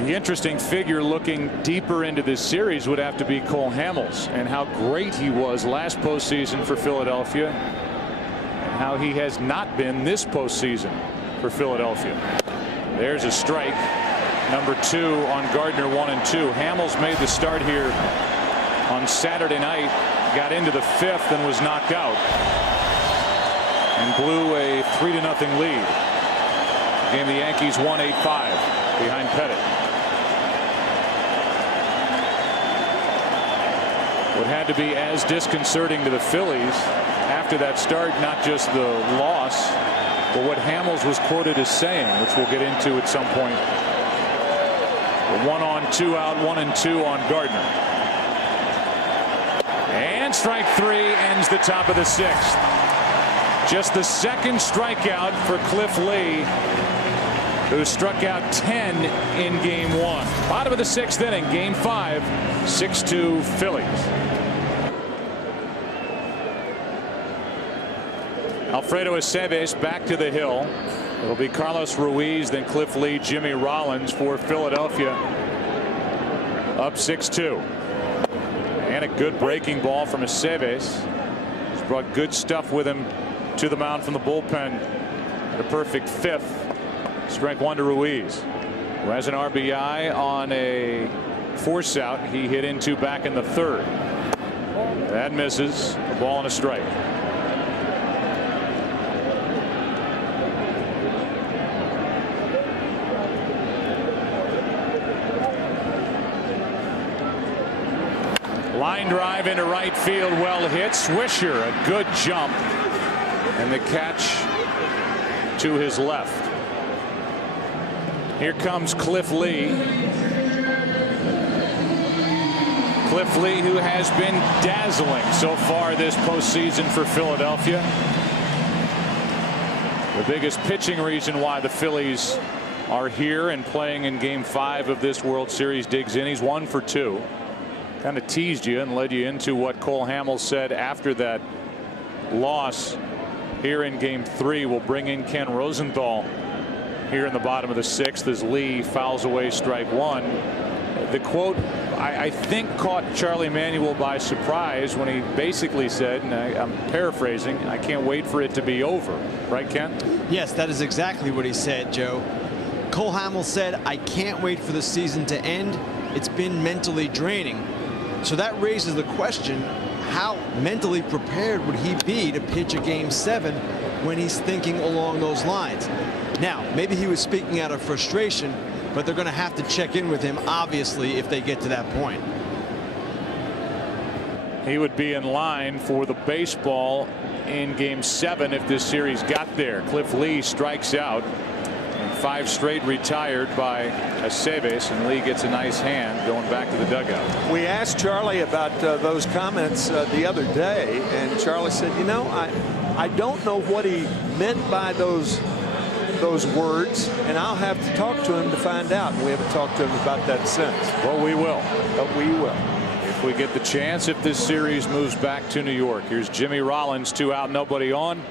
The interesting figure looking deeper into this series would have to be Cole Hamels, and how great he was last postseason for Philadelphia, and how he has not been this postseason for Philadelphia. There's a strike. Number 2 on Gardner, 1-2. Hamels made the start here on Saturday night, got into the 5th and was knocked out, and blew a 3-0 lead. The game the Yankees won 8-5 behind Pettitte. what had to be as disconcerting to the Phillies after that start, not just the loss, but what Hamels was quoted as saying, which we'll get into at some point. 1-on-2 out, 1-2 on Gardner. And strike 3 ends the top of the 6th. Just the second strikeout for Cliff Lee, who struck out 10 in game 1. Bottom of the 6th inning, game 5, 6-2 Phillies. Alfredo Aceves back to the hill. It'll be Carlos Ruiz, then Cliff Lee, Jimmy Rollins for Philadelphia. Up 6-2. And a good breaking ball from Aceves. He's brought good stuff with him to the mound from the bullpen. At a perfect 5th. Strike 1 to Ruiz, who has an RBI on a force out. He hit into back in the 3rd. That misses. A ball and a strike. Line drive into right field, well hit. Swisher, a good jump, and the catch to his left. Here comes Cliff Lee. Cliff Lee, who has been dazzling so far this postseason for Philadelphia. The biggest pitching reason why the Phillies are here and playing in game 5 of this World Series digs in. He's 1 for 2. Kind of teased you and led you into what Cole Hamels said after that loss here in game 3. We'll bring in Ken Rosenthal here in the bottom of the 6th as Lee fouls away strike 1. The quote, I think, caught Charlie Manuel by surprise when he basically said, and I'm paraphrasing, I can't wait for it to be over. Right, Ken? Yes, that is exactly what he said, Joe. Cole Hamels said, I can't wait for the season to end. It's been mentally draining. So that raises the question, how mentally prepared would he be to pitch a game 7 when he's thinking along those lines? Now, maybe he was speaking out of frustration, but they're going to have to check in with him, obviously, if they get to that point. He would be in line for the baseball in game 7 if this series got there. Cliff Lee strikes out. 5 straight retired by Aceves, and Lee gets a nice hand going back to the dugout. We asked Charlie about those comments the other day, and Charlie said, you know, I don't know what he meant by those words, and I'll have to talk to him to find out. And we haven't talked to him about that since. Well, we will. But we will. If we get the chance, if this series moves back to New York. Here's Jimmy Rollins, 2 out, nobody on.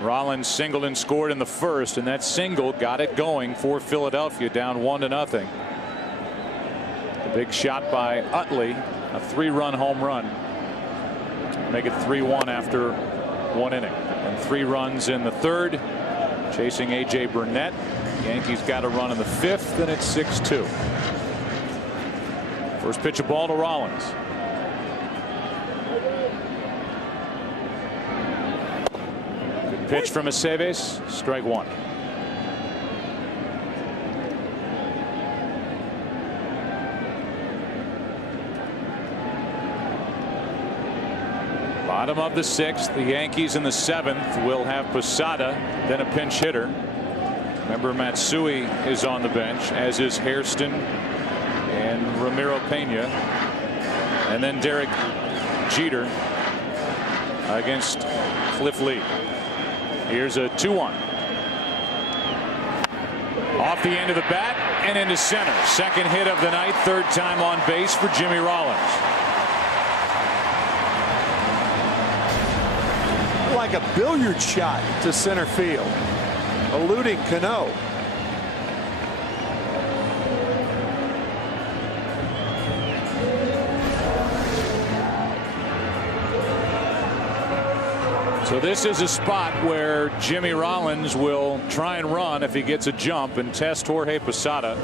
Rollins singled and scored in the 1st, and that single got it going for Philadelphia, down 1-0. A big shot by Utley, a 3-run home run. Make it 3-1 after 1 inning. And 3 runs in the 3rd. Chasing A.J. Burnett. Yankees got a run in the 5th, and it's 6-2. First pitch of ball to Rollins. Pitch from Aceves, strike 1. Bottom of the 6th, the Yankees in the 7th will have Posada, then a pinch hitter. Remember, Matsui is on the bench, as is Hairston and Ramiro Pena, and then Derek Jeter against Cliff Lee. Here's a 2-1. Off the end of the bat and into center. Second hit of the night, 3rd time on base for Jimmy Rollins. Like a billiard shot to center field, eluding Cano. So this is a spot where Jimmy Rollins will try and run if he gets a jump and test Jorge Posada,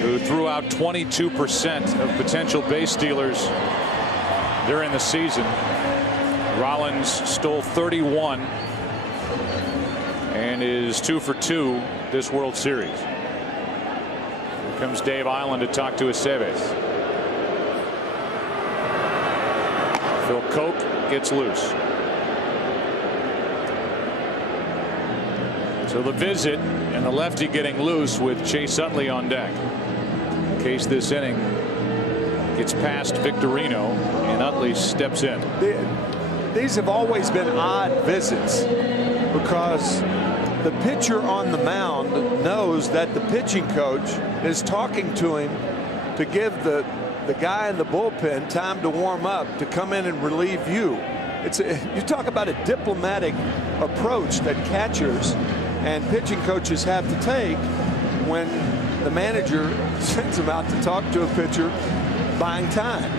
who threw out 22% of potential base stealers during the season. Rollins stole 31 and is 2 for 2 this World Series. Here comes Dave Island to talk to Aceves. Phil Koch gets loose. So the visit and the lefty getting loose with Chase Utley on deck. In case this inning gets past Victorino and Utley steps in. These have always been odd visits because the pitcher on the mound knows that the pitching coach is talking to him to give the guy in the bullpen time to warm up to come in and relieve you. You talk about a diplomatic approach that catchers and pitching coaches have to take when the manager sends them out to talk to a pitcher buying time.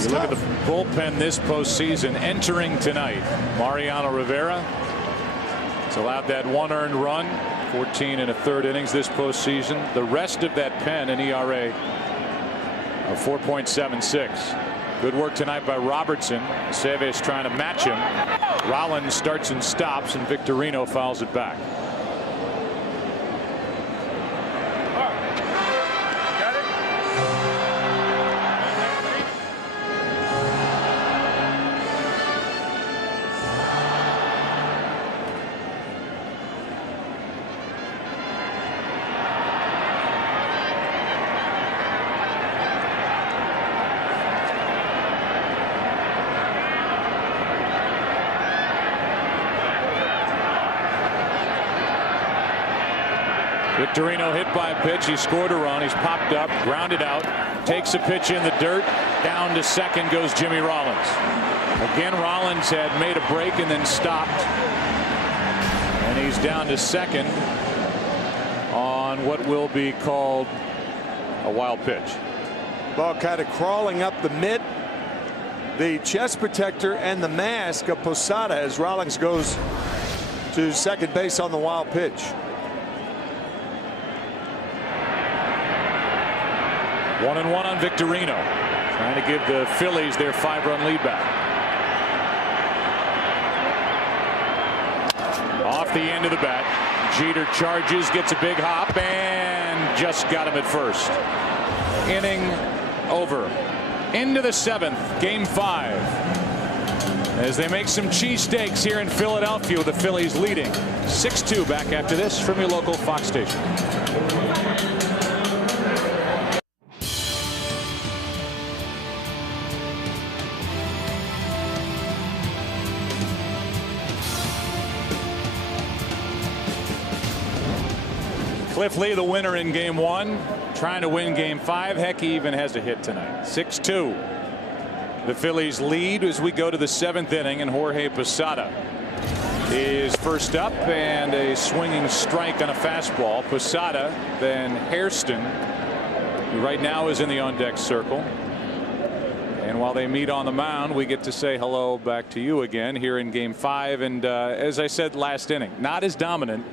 You look at the bullpen this postseason entering tonight. Mariano Rivera has allowed that 1 earned run, 14 1/3 innings this postseason. The rest of that pen, an ERA of 4.76. Good work tonight by Robertson. Seves trying to match him. Rollins starts and stops, and Victorino fouls it back. Victorino hit by a pitch. He scored a run. He's popped up, grounded out, takes a pitch in the dirt. Down to second goes Jimmy Rollins. Again, Rollins had made a break and then stopped. And he's down to second on what will be called a wild pitch. Ball kind of crawling up the mid, the chest protector and the mask of Posada as Rollins goes to second base on the wild pitch. 1-1 on Victorino, trying to give the Phillies their 5-run lead back. Off the end of the bat, Jeter charges, gets a big hop, and just got him at first. Inning over. Into the 7th, game 5. As they make some cheesesteaks here in Philadelphia with the Phillies leading 6-2. Back after this from your local Fox station. Cliff Lee, the winner in game 1, trying to win game 5. Heck, he even has a hit tonight. 6-2. The Phillies lead as we go to the 7th inning, and Jorge Posada is first up, and a swinging strike on a fastball. Posada, then Hairston, who right now is in the on-deck circle. And while they meet on the mound, we get to say hello back to you again here in game 5. And as I said last inning, not as dominant,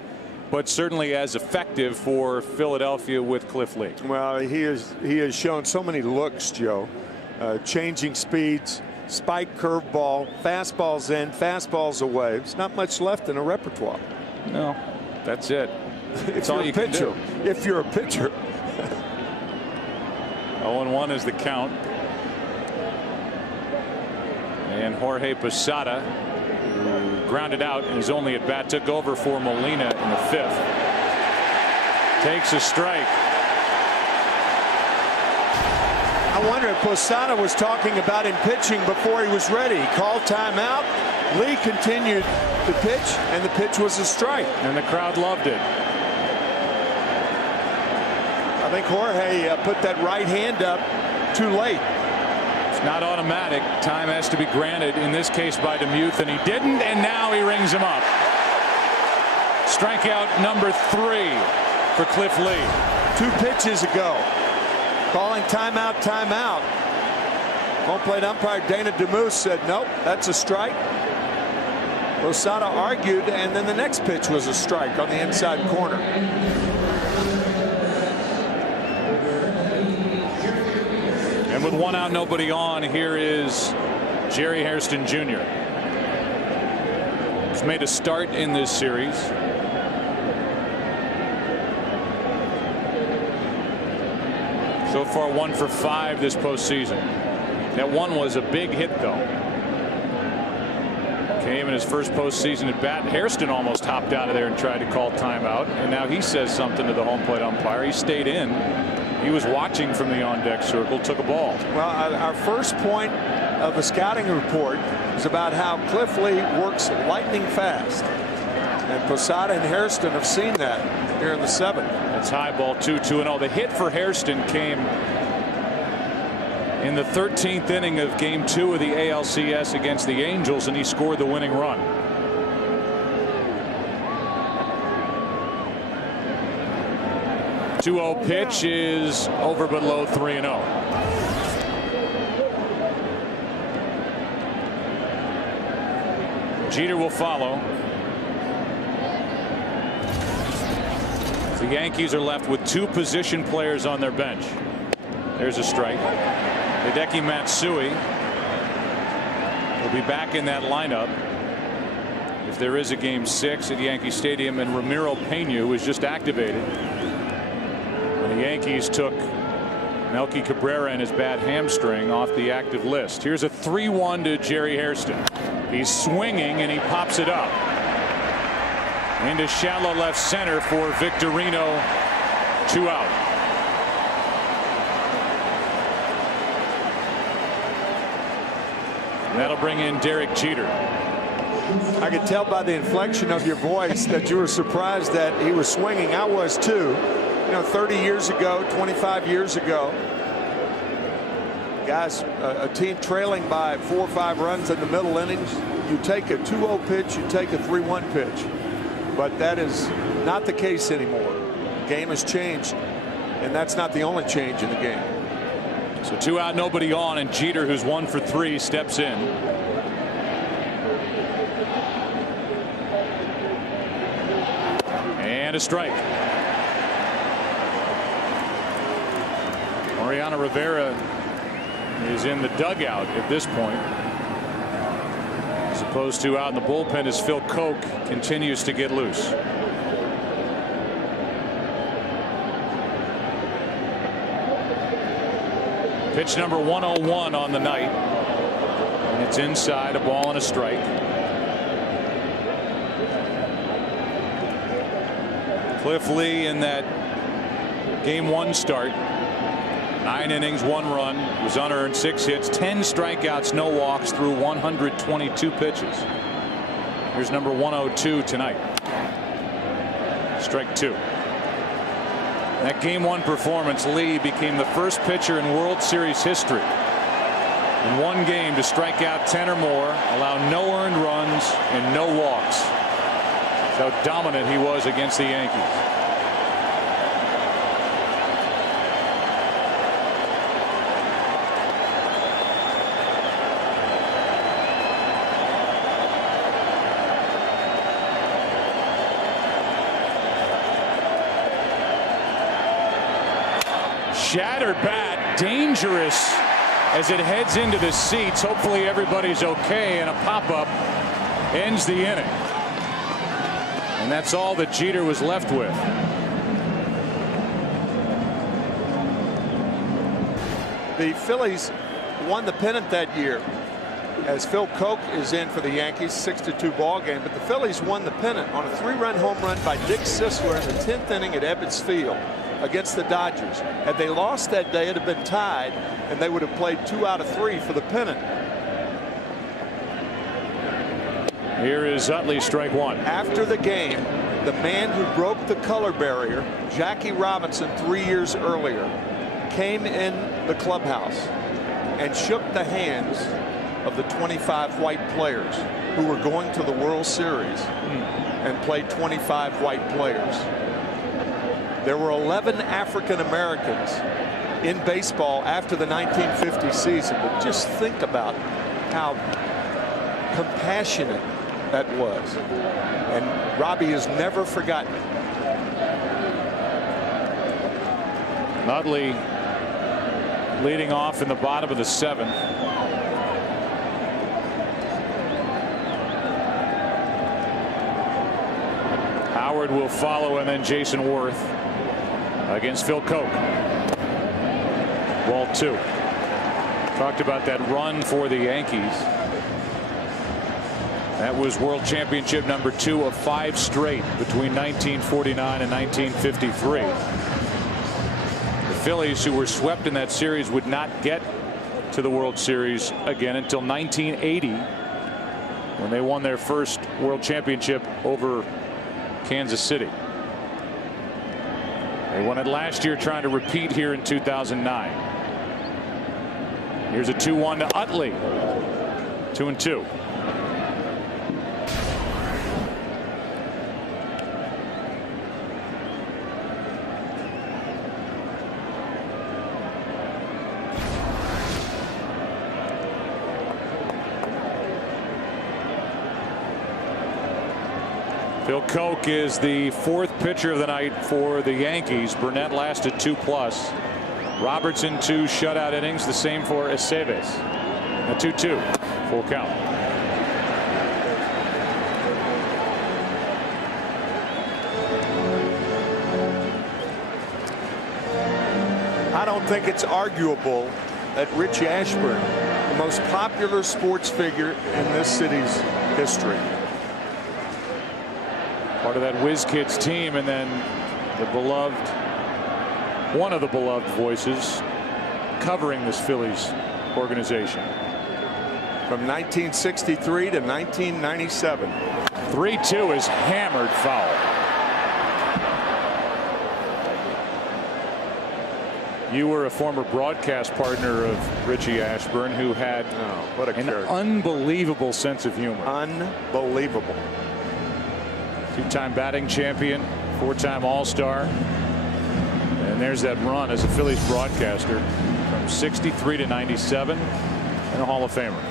but certainly as effective for Philadelphia with Cliff Lee. Well, he has shown so many looks, Joe. Changing speeds, spike curveball, fastballs in, fastballs away. There's not much left in a repertoire. No, that's it. That's all you can do. If you're a pitcher. 0-1 is the count. And Jorge Posada, who grounded out in his only at bat, took over for Molina in the 5th. Takes a strike. I wonder if Posada was talking about him pitching before he was ready. He called timeout. Lee continued to pitch, and the pitch was a strike. And the crowd loved it. I think Jorge put that right hand up too late. It's not automatic. Time has to be granted, in this case by DeMuth, and he didn't, and now he rings him up. Strikeout number 3 for Cliff Lee. 2 pitches ago. Calling timeout, timeout. Home plate umpire Dana DeMuth said, nope, that's a strike. Posada argued, and then the next pitch was a strike on the inside corner. And with 1 out, nobody on, here is Jerry Hairston Jr. He's made a start in this series. So far 1 for 5 this postseason. That one was a big hit, though. Came in his first postseason at bat. Hairston almost hopped out of there and tried to call timeout, and now he says something to the home plate umpire. He stayed in. He was watching from the on-deck circle, took a ball. Well, our first point of the scouting report is about how Cliff Lee works lightning fast. And Posada and Hairston have seen that here in the 7th. That's high ball 2-2-0. The hit for Hairston came in the 13th inning of Game 2 of the ALCS against the Angels, and he scored the winning run. The 2-0 pitch is over but low, 3-0. Jeter will follow. The Yankees are left with 2 position players on their bench. There's a strike. Hideki Matsui will be back in that lineup if there is a Game 6 at Yankee Stadium, and Ramiro Pena, who was just activated. And the Yankees took Melky Cabrera and his bad hamstring off the active list. Here's a 3-1 to Jerry Hairston. He's swinging and he pops it up into shallow left center for Victorino. 2 out. That'll bring in Derek Jeter. I could tell by the inflection of your voice that you were surprised that he was swinging. I was too. You know, 30 years ago, 25 years ago, guys, a team trailing by 4 or 5 runs in the middle innings, you take a 2-0 pitch, you take a 3-1 pitch. But that is not the case anymore. The game has changed, and that's not the only change in the game. So 2 out, nobody on, and Jeter, who's 1 for 3, steps in. And a strike. Mariano Rivera is in the dugout at this point, as opposed to out in the bullpen as Phil Koch continues to get loose. Pitch number 101 on the night, and it's inside, a ball and a strike. Cliff Lee in that Game 1 start, 9 innings, 1 run, was unearned, 6 hits, 10 strikeouts, no walks through 122 pitches. Here's number 102 tonight. Strike 2. That Game 1 performance, Lee became the first pitcher in World Series history in one game to strike out 10 or more, allow no earned runs and no walks. That's how dominant he was against the Yankees. Shattered bat, dangerous as it heads into the seats. Hopefully everybody's okay, and a pop-up ends the inning. And that's all that Jeter was left with. The Phillies won the pennant that year, as Phil Koch is in for the Yankees, 6-2 ball game. But the Phillies won the pennant on a 3-run home run by Dick Sisler in the 10th inning at Ebbets Field against the Dodgers. Had they lost that day, it would have been tied, and they would have played 2 out of 3 for the pennant. Here is Utley, strike 1. After the game, the man who broke the color barrier, Jackie Robinson, 3 years earlier, came in the clubhouse and shook the hands of the 25 white players who were going to the World Series and played 25 white players. There were 11 African Americans in baseball after the 1950 season. But just think about how compassionate that was. And Robbie has never forgotten it. Utley leading off in the bottom of the 7th. Howard will follow, and then Jason Worth against Phil Koch. Ball 2. Talked about that run for the Yankees. That was World Championship number 2 of 5 straight between 1949 and 1953. The Phillies, who were swept in that series, would not get to the World Series again until 1980, when they won their first World Championship over Kansas City. They won it last year, trying to repeat here in 2009. Here's a 2-1 to Utley. 2-2. Phil Koch is the 4th pitcher of the night for the Yankees. Burnett lasted 2+. Robertson 2 shutout innings. The same for Aceves. A 2-2. Full count. I don't think it's arguable that Rich Ashburn, the most popular sports figure in this city's history, part of that Whiz Kids team, and then the beloved, one of the beloved voices covering this Phillies organization. From 1963 to 1997. 3-2 is hammered foul. You were a former broadcast partner of Richie Ashburn, who had an unbelievable sense of humor. Unbelievable. 2-time batting champion, 4-time All-Star. And there's that run as a Phillies broadcaster from 63 to 97, and a Hall of Famer.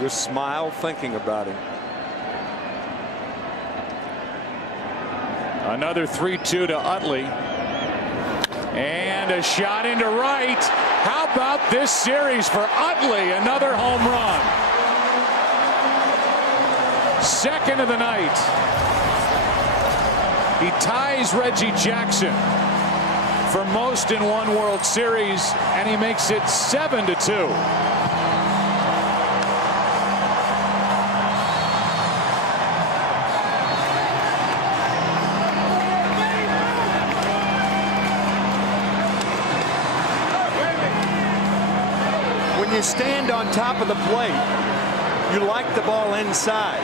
Just smile thinking about him. Another 3-2 to Utley. And a shot into right. How about this series for Utley? Another home run. Second of the night. He ties Reggie Jackson for most in one World Series, and he makes it 7-2. When you stand on top of the plate, you like the ball inside,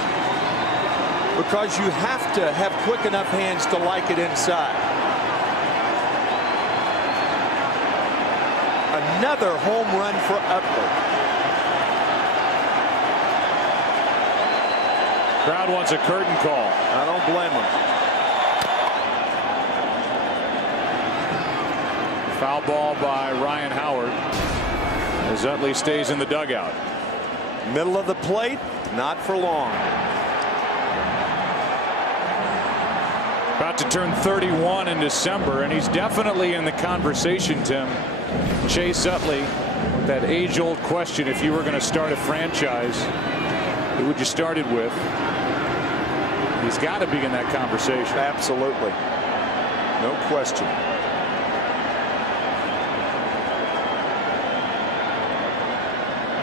because you have to have quick enough hands to like it inside. Another home run for Utley. Crowd wants a curtain call. I don't blame him. Foul ball by Ryan Howard as Utley stays in the dugout. Middle of the plate, not for long. About to turn 31 in December, and he's definitely in the conversation, Tim. Chase Utley, that age-old question: if you were going to start a franchise, who would you start it with? He's got to be in that conversation. Absolutely. No question.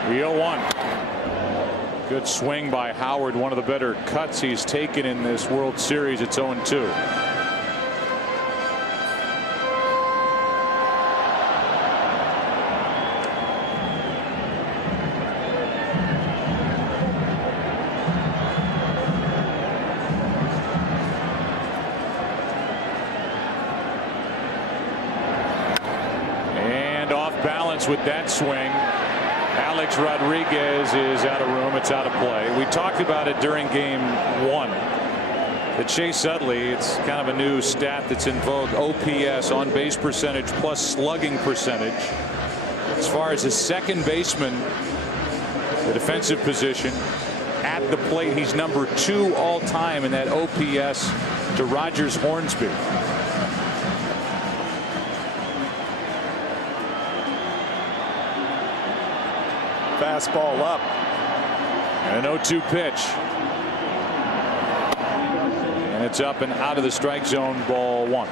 The 0-1. Good swing by Howard. One of the better cuts he's taken in this World Series. It's 0-2. And off balance with that swing. Alex Rodriguez is out of room. It's out of play. We talked about it during game 1. The Chase Utley, it's kind of a new stat that's in vogue. OPS, on base percentage, plus slugging percentage. As far as his second baseman, the defensive position, at the plate, he's number 2 all time in that OPS to Rogers Hornsby. Fastball up. And an 0-2 pitch. And it's up and out of the strike zone, ball 1.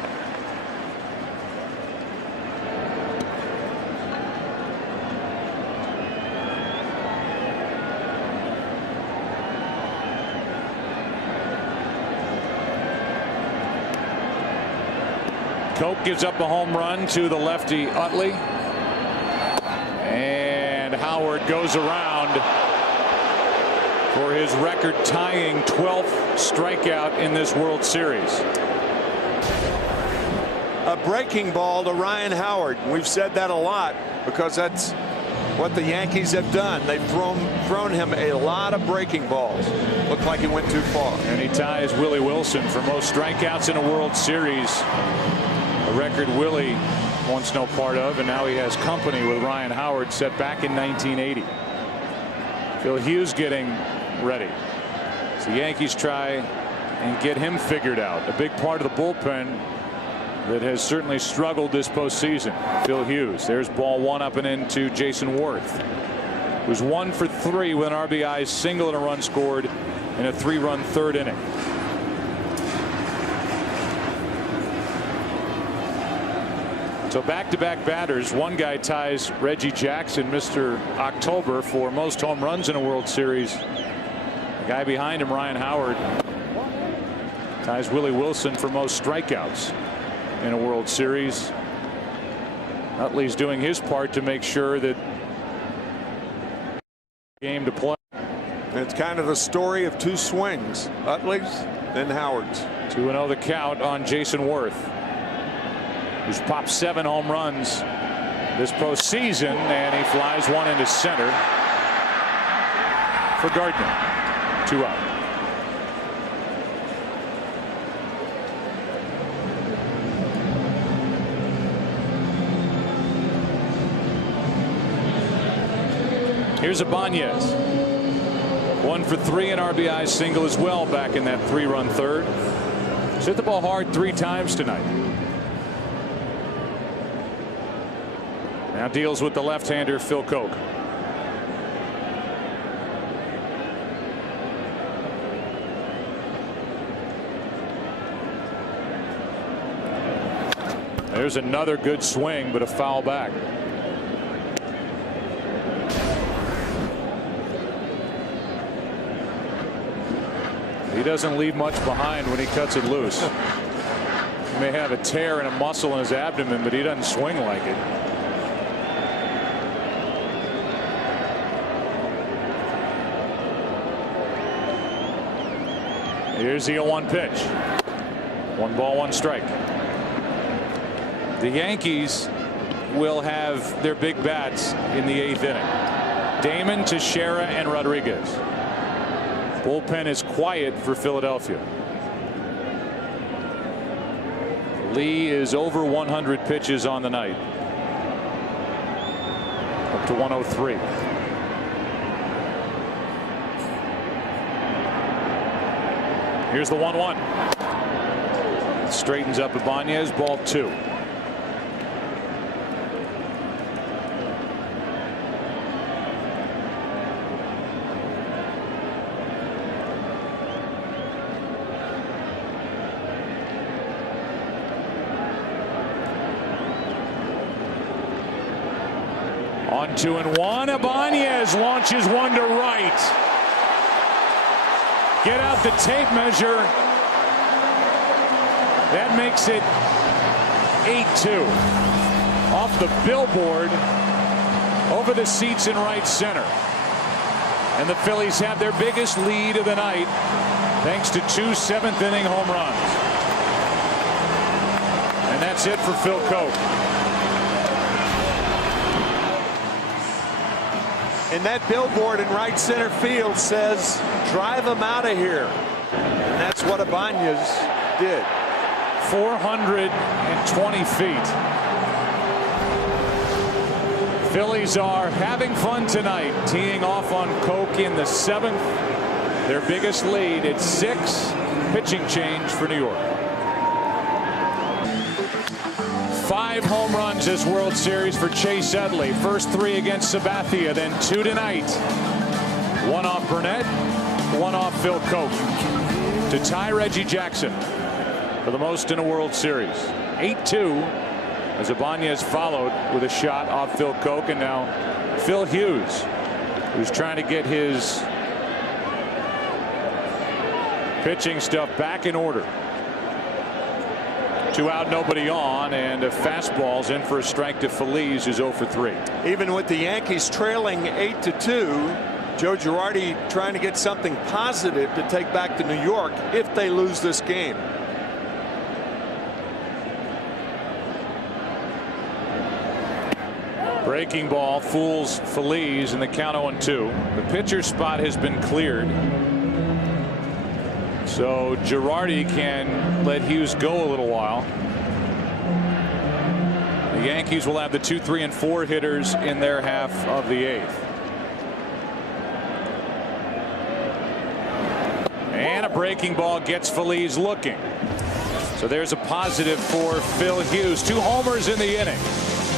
Coke gives up a home run to the lefty Utley. And Howard goes around for his record-tying 12th strikeout in this World Series. A breaking ball to Ryan Howard. We've said that a lot because that's what the Yankees have done. They've thrown him a lot of breaking balls. Looked like he went too far. And he ties Willie Wilson for most strikeouts in a World Series. A record Willie wants no part of, and now he has company with Ryan Howard set back in 1980. Phil Hughes getting ready. So the Yankees try and get him figured out. A big part of the bullpen that has certainly struggled this postseason. Phil Hughes. There's ball one up and into Jason Worth, who's 1 for 3 with an RBI single and a run scored in a 3-run third inning. So back-to-back batters. One guy ties Reggie Jackson, Mr. October, for most home runs in a World Series. The guy behind him, Ryan Howard, ties Willie Wilson for most strikeouts in a World Series. Utley's doing his part to make sure that game to play. It's kind of the story of two swings, Utley's and Howard's. 2-0 the count on Jason Worth, who's popped 7 home runs this postseason, and he flies one into center for Gardner. 2 out. Here's Ibanez. 1 for 3 in RBI single as well back in that 3-run third. Hit the ball hard 3 times tonight. Now deals with the left-hander Phil Coke. There's another good swing, but a foul back. He doesn't leave much behind when he cuts it loose. He may have a tear in a muscle in his abdomen, but he doesn't swing like it. Here's the 0-1 pitch. 1 ball, 1 strike. The Yankees will have their big bats in the 8th inning. Damon, Teixeira, and Rodriguez. Bullpen is quiet for Philadelphia. Lee is over 100 pitches on the night. Up to 103. Here's the 1-1. Straightens up Ibanez. Ball 2. On 2-1, Ibanez launches one to right. Get out the tape measure. That makes it 8-2. Off the billboard, over the seats in right center. And the Phillies have their biggest lead of the night thanks to 2 7th-inning home runs. And that's it for Phil Coke. And that billboard in right center field says, drive him out of here. And that's what Ibanez did. 420 feet. Phillies are having fun tonight, teeing off on Coke in the 7th. Their biggest lead at 6. Pitching change for New York. 5 home runs this World Series for Chase Utley. First 3 against Sabathia, then 2 tonight. 1 off Burnett, 1 off Phil Coke to tie Reggie Jackson for the most in a World Series. 8-2 as Ibanez followed with a shot off Phil Coke, and now Phil Hughes, who's trying to get his pitching stuff back in order. 2 out, nobody on, and a fastball's in for a strike to Phillies, who's 0 for 3. Even with the Yankees trailing 8-2, Joe Girardi trying to get something positive to take back to New York if they lose this game. Breaking ball fools Phillies, and the count 0-2. The pitcher spot has been cleared, so Girardi can let Hughes go a little while. The Yankees will have the 2, 3, and 4 hitters in their half of the 8th. And a breaking ball gets Phillies looking. So there's a positive for Phil Hughes. 2 homers in the inning,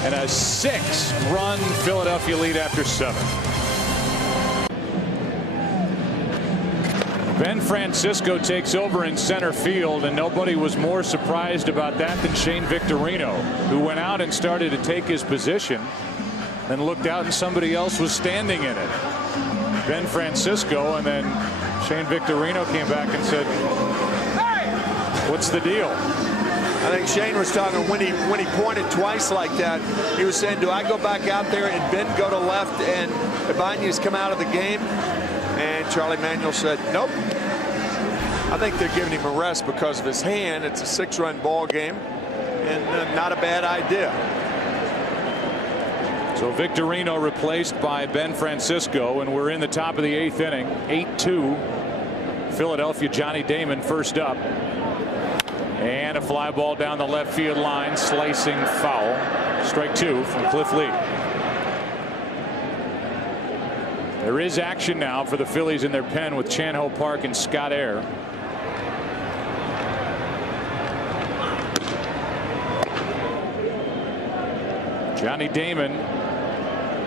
and a 6-run Philadelphia lead after 7. Ben Francisco takes over in center field, and nobody was more surprised about that than Shane Victorino, who went out and started to take his position, then looked out and somebody else was standing in it. Ben Francisco, and then Shane Victorino came back and said, "What's the deal?" I think Shane was talking when he pointed twice like that. He was saying, do I go back out there and Ben go to left and Ibanez come out of the game? And Charlie Manuel said, nope. I think they're giving him a rest because of his hand. It's a 6-run ball game, and not a bad idea. So Victorino replaced by Ben Francisco, and we're in the top of the 8th inning. 8-2 Philadelphia. Johnny Damon first up, and a fly ball down the left field line, slicing foul. Strike 2 from Cliff Lee. There is action now for the Phillies in their pen with Chan-Ho Park and Scott Air. Johnny Damon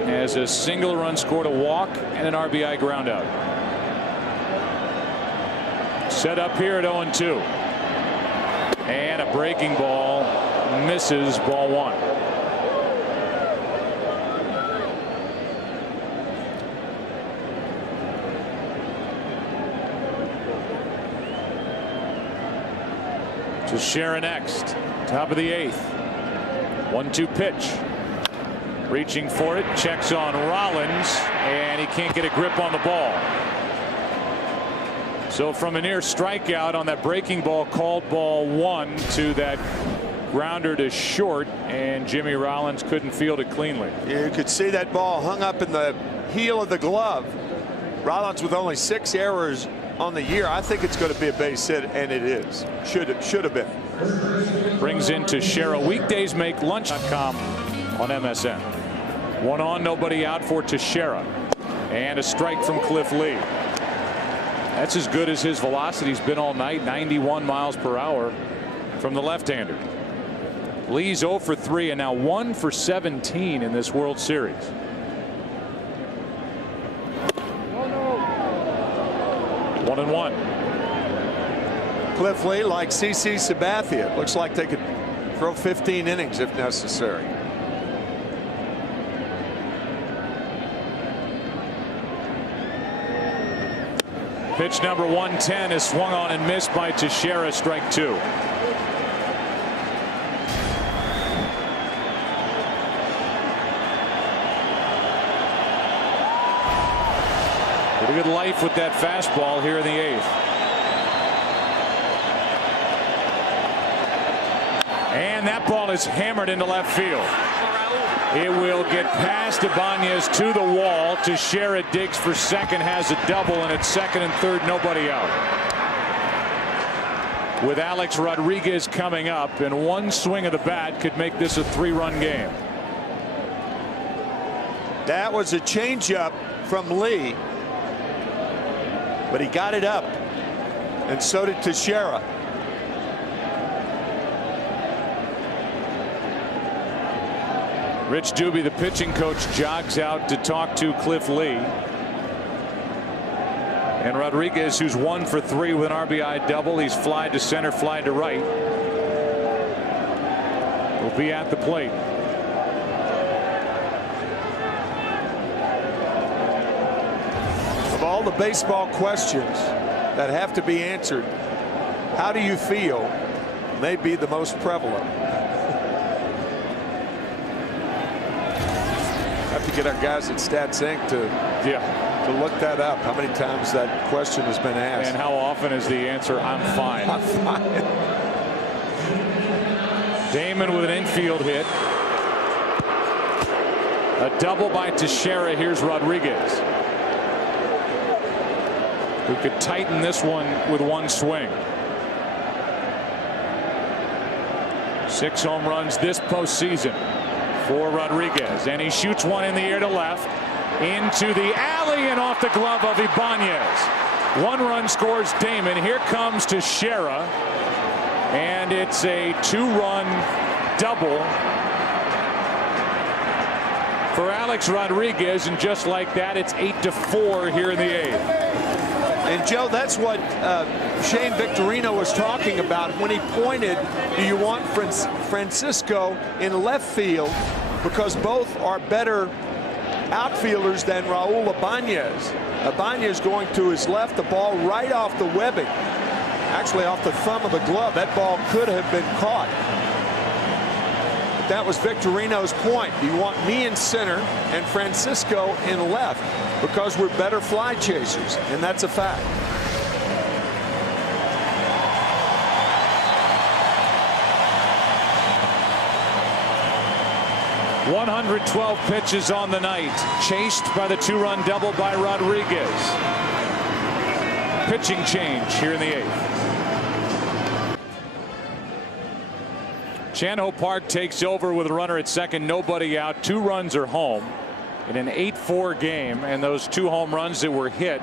has a single run scored, a walk, and an RBI groundout. Set up here at 0-2. And a breaking ball misses, ball 1. Teixeira next, top of the 8th. 1-2 pitch. Reaching for it, checks on Rollins, and he can't get a grip on the ball. So from a near strikeout on that breaking ball, called ball 1, to that grounder to short, and Jimmy Rollins couldn't field it cleanly. You could see that ball hung up in the heel of the glove. Rollins with only 6 errors on the year. I think it's going to be a base hit, and it is. Should have been. Brings in Teixeira. Weekdays make lunch.com on MSN. 1 on, nobody out for Teixeira, and a strike from Cliff Lee. That's as good as his velocity's been all night. 91 miles per hour from the left-hander. Lee's 0 for 3 and now 1 for 17 in this World Series. One and 1. Cliff Lee, like CC Sabathia, looks like they could throw 15 innings if necessary. Pitch number 110 is swung on and missed by Teixeira. Strike 2. Pretty good life with that fastball here in the 8th. And that ball is hammered into left field. It will get past Ibanez to the wall. Teixeira digs for second, has a double, and at second and third, nobody out. With Alex Rodriguez coming up, and one swing of the bat could make this a 3-run game. That was a changeup from Lee, but he got it up, and so did Teixeira. Rich Doobie, the pitching coach, jogs out to talk to Cliff Lee. And Rodriguez, who's 1 for 3 with an RBI double. He's fly to center, fly to right. Will be at the plate. Of all the baseball questions that have to be answered, how do you feel may be the most prevalent. Have to get our guys at Stats Inc. to look that up. How many times that question has been asked? And how often is the answer, I'm fine. I'm fine. Damon with an infield hit. A double by Teixeira. Here's Rodriguez, who could tighten this one with one swing. 6 home runs this postseason for Rodriguez, and he shoots one in the air to left, into the alley and off the glove of Ibanez. 1 run scores Damon. Here comes Teixeira, and it's a 2-run double for Alex Rodriguez, and just like that, it's 8-4 here in the 8th. And Joe, that's what Shane Victorino was talking about when he pointed, do you want Francisco in left field, because both are better outfielders than Raul Ibanez. Ibanez going to his left, the ball right off the webbing, actually off the thumb of the glove. That ball could have been caught. But that was Victorino's point. Do you want me in center and Francisco in left, because we're better fly chasers, and that's a fact. .112 pitches on the night, chased by the 2-run double by Rodriguez. Pitching change here in the 8th. Chan-Ho Park takes over with a runner at second, nobody out. 2 runs are home in an 8-4 game, and those 2 home runs that were hit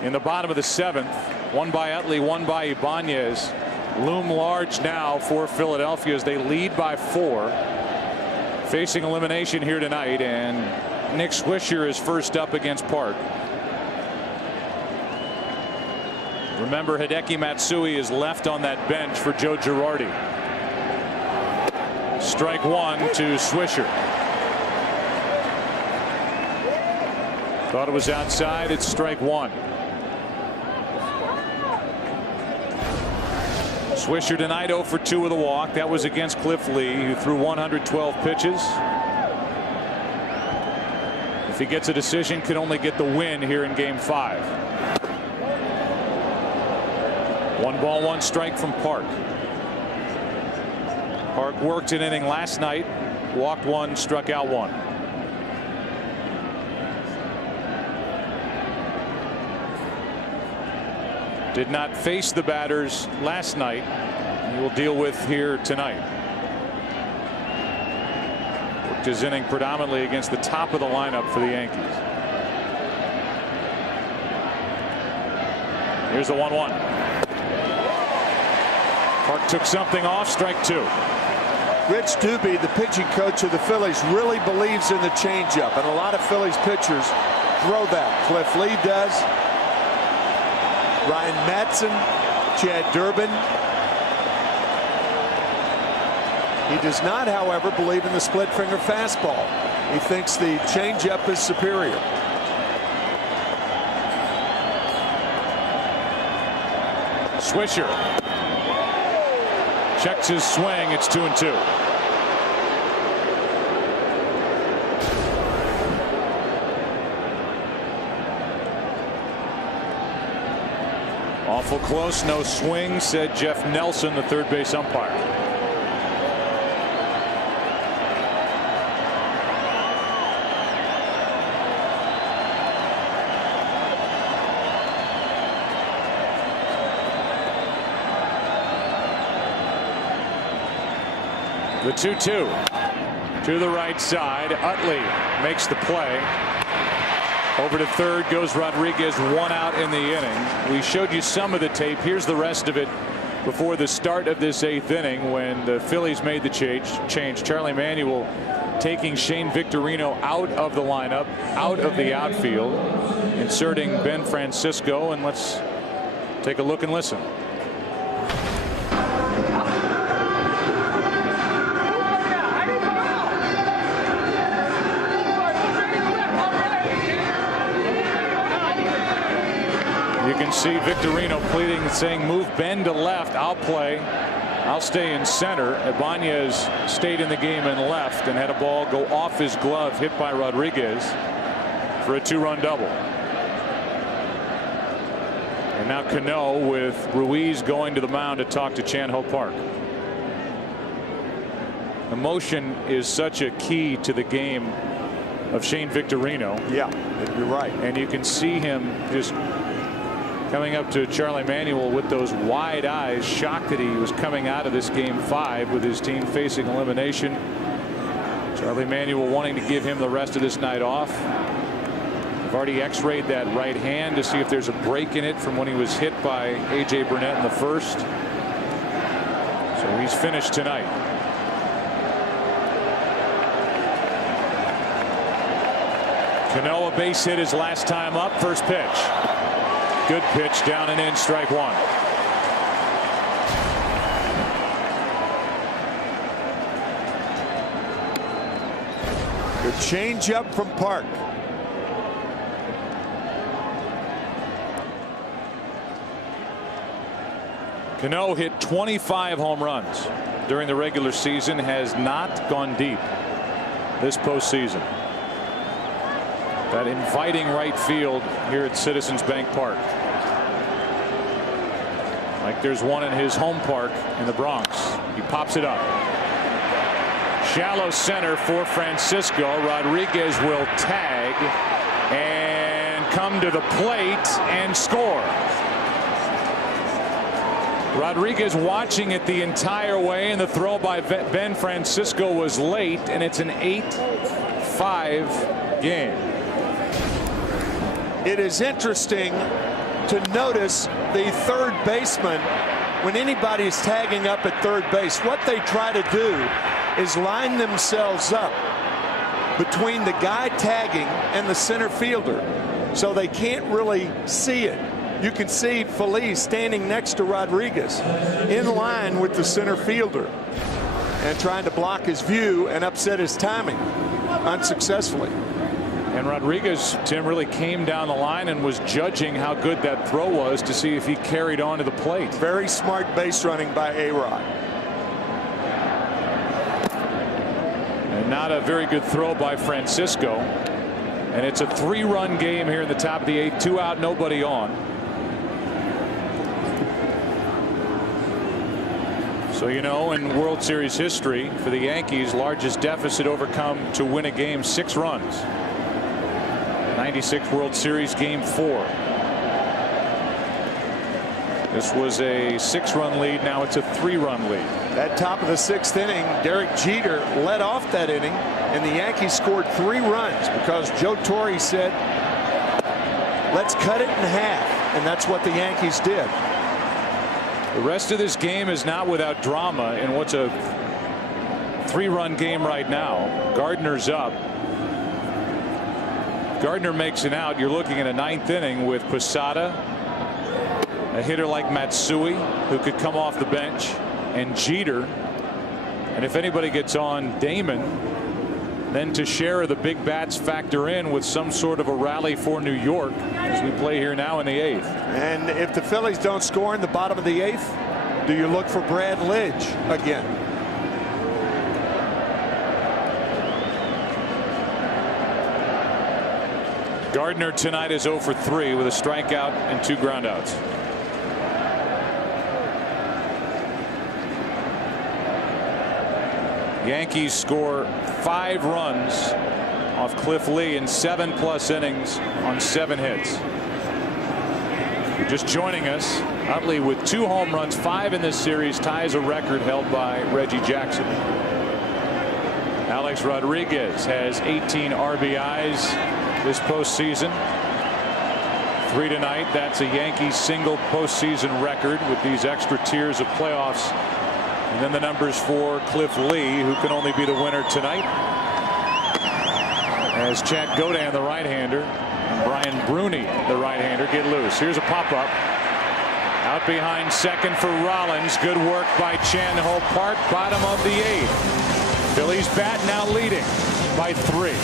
in the bottom of the 7th, one by Utley, one by Ibanez, loom large now for Philadelphia as they lead by 4. Facing elimination here tonight, and Nick Swisher is first up against Park. Remember, Hideki Matsui is left on that bench for Joe Girardi. Strike 1 to Swisher. Thought it was outside. It's strike 1. Swisher tonight 0 for 2 with a walk. That was against Cliff Lee, who threw 112 pitches. If he gets a decision, could only get the win here in game 5. 1 ball, 1 strike from Park. Park worked an inning last night, walked 1, struck out 1. Did not face the batters last night. He will deal with here tonight. Worked his inning predominantly against the top of the lineup for the Yankees. Here's the 1-1. Park took something off, strike 2. Rich Doobie, the pitching coach of the Phillies, really believes in the changeup, and a lot of Phillies pitchers throw that. Cliff Lee does. Ryan Madsen, Chad Durbin. He does not, however, believe in the split finger fastball. He thinks the changeup is superior. Swisher checks his swing. It's 2-2. Awful close, no swing, said Jeff Nelson, the third base umpire. The 2-2 to the right side. Utley makes the play. Over to third goes Rodriguez, 1 out in the inning. We showed you some of the tape. Here's the rest of it before the start of this 8th inning when the Phillies made the change. Charlie Manuel taking Shane Victorino out of the lineup, out of the outfield, inserting Ben Francisco, and let's take a look and listen. You can see Victorino pleading, saying, move Ben to left, I'll play. I'll stay in center. Ibanez stayed in the game and left and had a ball go off his glove, hit by Rodriguez for a 2-run double. And now Cano with Ruiz going to the mound to talk to Chan Ho Park. Emotion is such a key to the game of Shane Victorino. Yeah, you're right. And you can see him just coming up to Charlie Manuel with those wide eyes, shocked that he was coming out of this game 5 with his team facing elimination. Charlie Manuel wanting to give him the rest of this night off. I've already x-rayed that right hand to see if there's a break in it from when he was hit by A.J. Burnett in the first. So he's finished tonight. Cano a base hit his last time up. First pitch. Good pitch, down and in, strike 1. Good change up from Park. Cano hit 25 home runs during the regular season, has not gone deep this postseason. That inviting right field here at Citizens Bank Park. Like there's one in his home park in the Bronx. He pops it up. Shallow center for Francisco. Rodriguez will tag and come to the plate and score. Rodriguez watching it the entire way, and the throw by Ben Francisco was late, and it's an 8-5 game. It is interesting to notice the third baseman, when anybody is tagging up at third base, what they try to do is line themselves up between the guy tagging and the center fielder, so they can't really see it. You can see Phillies standing next to Rodriguez in line with the center fielder and trying to block his view and upset his timing unsuccessfully. And Rodriguez, Tim, really came down the line and was judging how good that throw was to see if he carried on to the plate. Very smart base running by A-Rod. And not a very good throw by Francisco. And it's a 3-run game here in the top of the 8th. 2 out, nobody on. So, you know, in World Series history for the Yankees, largest deficit overcome to win a game, 6 runs. 96 World Series game 4. This was a 6-run lead. Now it's a 3-run lead. That top of the 6th inning, Derek Jeter led off that inning, and the Yankees scored 3 runs because Joe Torre said, let's cut it in half, and that's what the Yankees did. The rest of this game is not without drama in what's a 3-run game right now. Gardner's up. Gardner makes an out. You're looking at a 9th inning with Posada, a hitter like Matsui who could come off the bench, and Jeter. And if anybody gets on, Damon. Then Teixeira, the big bats factor in with some sort of a rally for New York as we play here now in the 8th. And if the Phillies don't score in the bottom of the 8th, do you look for Brad Lidge again? Gardner tonight is 0 for 3 with a strikeout and 2 groundouts. Yankees score 5 runs off Cliff Lee in 7+ innings on 7 hits. If you're just joining us, Utley with 2 home runs, 5 in this series, ties a record held by Reggie Jackson. Alex Rodriguez has 18 RBIs this postseason. 3 tonight. That's a Yankees single postseason record with these extra tiers of playoffs. And then the numbers for Cliff Lee, who can only be the winner tonight, as Chad Godin, the right-hander, and Brian Bruni, the right-hander, get loose. Here's a pop-up. Out behind second for Rollins. Good work by Chan Ho Park. Bottom of the 8th. Phillies bat now leading by 3.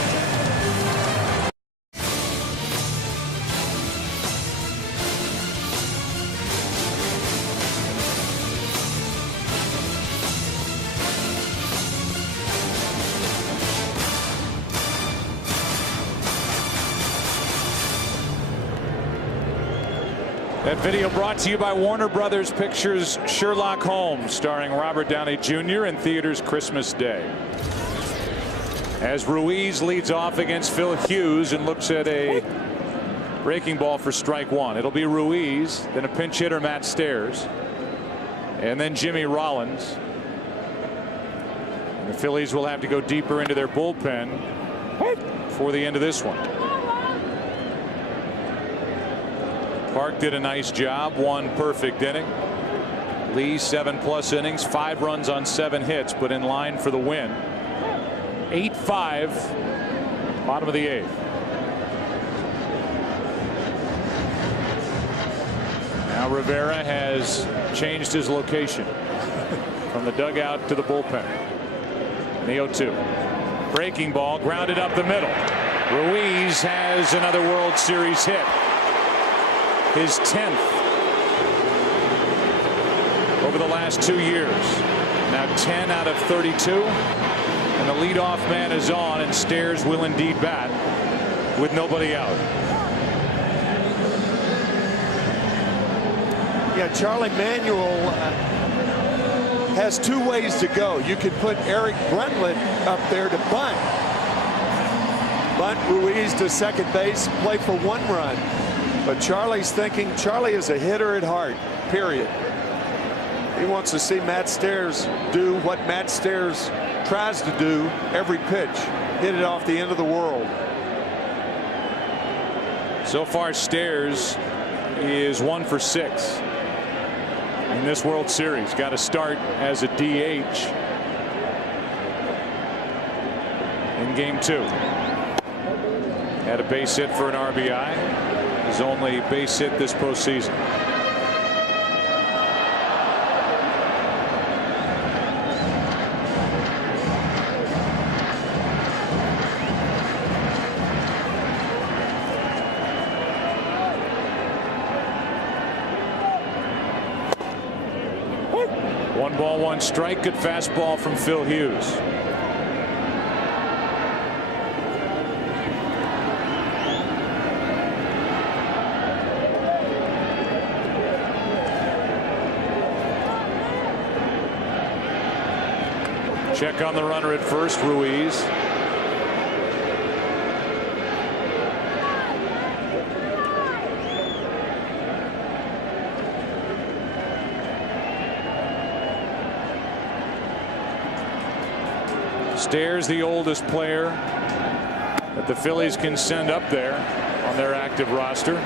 That video brought to you by Warner Brothers Pictures' Sherlock Holmes, starring Robert Downey Jr. in theaters Christmas Day. As Ruiz leads off against Phil Hughes and looks at a breaking ball for strike one. It'll be Ruiz, then a pinch hitter, Matt Stairs, and then Jimmy Rollins. And the Phillies will have to go deeper into their bullpen for the end of this one. Park did a nice job, one perfect inning. Lee 7+ innings, 5 runs on 7 hits, but in line for the win. 8-5, bottom of the 8th. Now Rivera has changed his location from the dugout to the bullpen. In the 0-2. Breaking ball grounded up the middle. Ruiz has another World Series hit. His 10th over the last 2 years. Now 10 out of 32. And the leadoff man is on, and Stairs will indeed bat with nobody out. Yeah, Charlie Manuel has 2 ways to go. You could put Eric Bruntlett up there to bunt. Bunt Ruiz to second base, play for 1 run. But Charlie's thinking, Charlie is a hitter at heart, period. He wants to see Matt Stairs do what Matt Stairs tries to do every pitch, hit it off the end of the world. So far, Stairs is 1 for 6 in this World Series. Got to start as a DH in game 2. Had a base hit for an RBI. His only base hit this postseason. One ball, one strike. Good fastball from Phil Hughes. Check on the runner at first, Ruiz. Stairs, the oldest player that the Phillies can send up there on their active roster.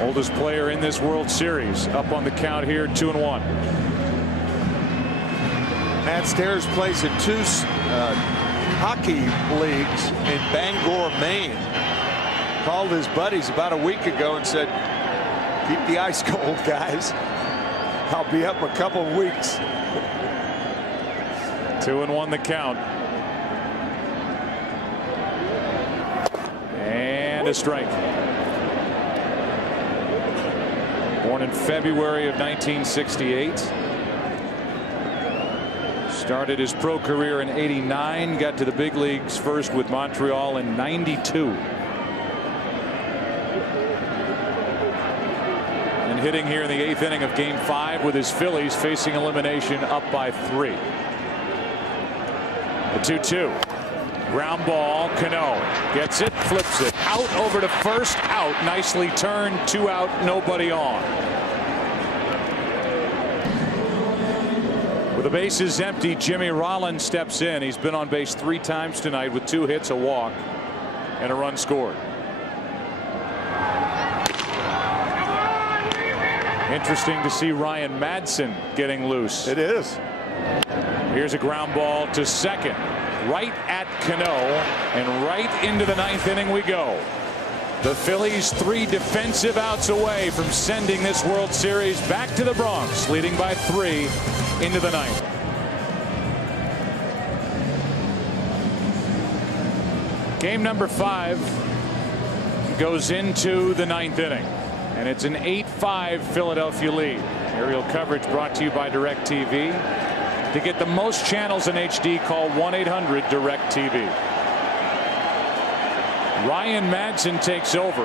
Oldest player in this World Series, up on the count here, 2-1. Matt Stairs plays in 2 hockey leagues in Bangor, Maine. Called his buddies about a week ago and said, keep the ice cold, guys. I'll be up a couple of weeks. 2-1 the count. And a strike. Born in February of 1968. Started his pro career in '89, got to the big leagues first with Montreal in '92. And hitting here in the 8th inning of game 5 with his Phillies facing elimination up by 3. The 2-2. Ground ball. Cano gets it, flips it out over to first, out. Nicely turned. 2 out, nobody on. With the bases empty, Jimmy Rollins steps in. He's been on base 3 times tonight with 2 hits, a walk, and a run scored. Interesting to see Ryan Madsen getting loose. It is. Here's a ground ball to second, right at Cano, and right into the 9th inning we go. The Phillies 3 defensive outs away from sending this World Series back to the Bronx, leading by 3 into the 9th. Game number 5 goes into the 9th inning, and it's an 8-5 Philadelphia lead. Aerial coverage brought to you by DirecTV. To get the most channels in HD, call 1-800-DIRECTV. Ryan Madsen takes over.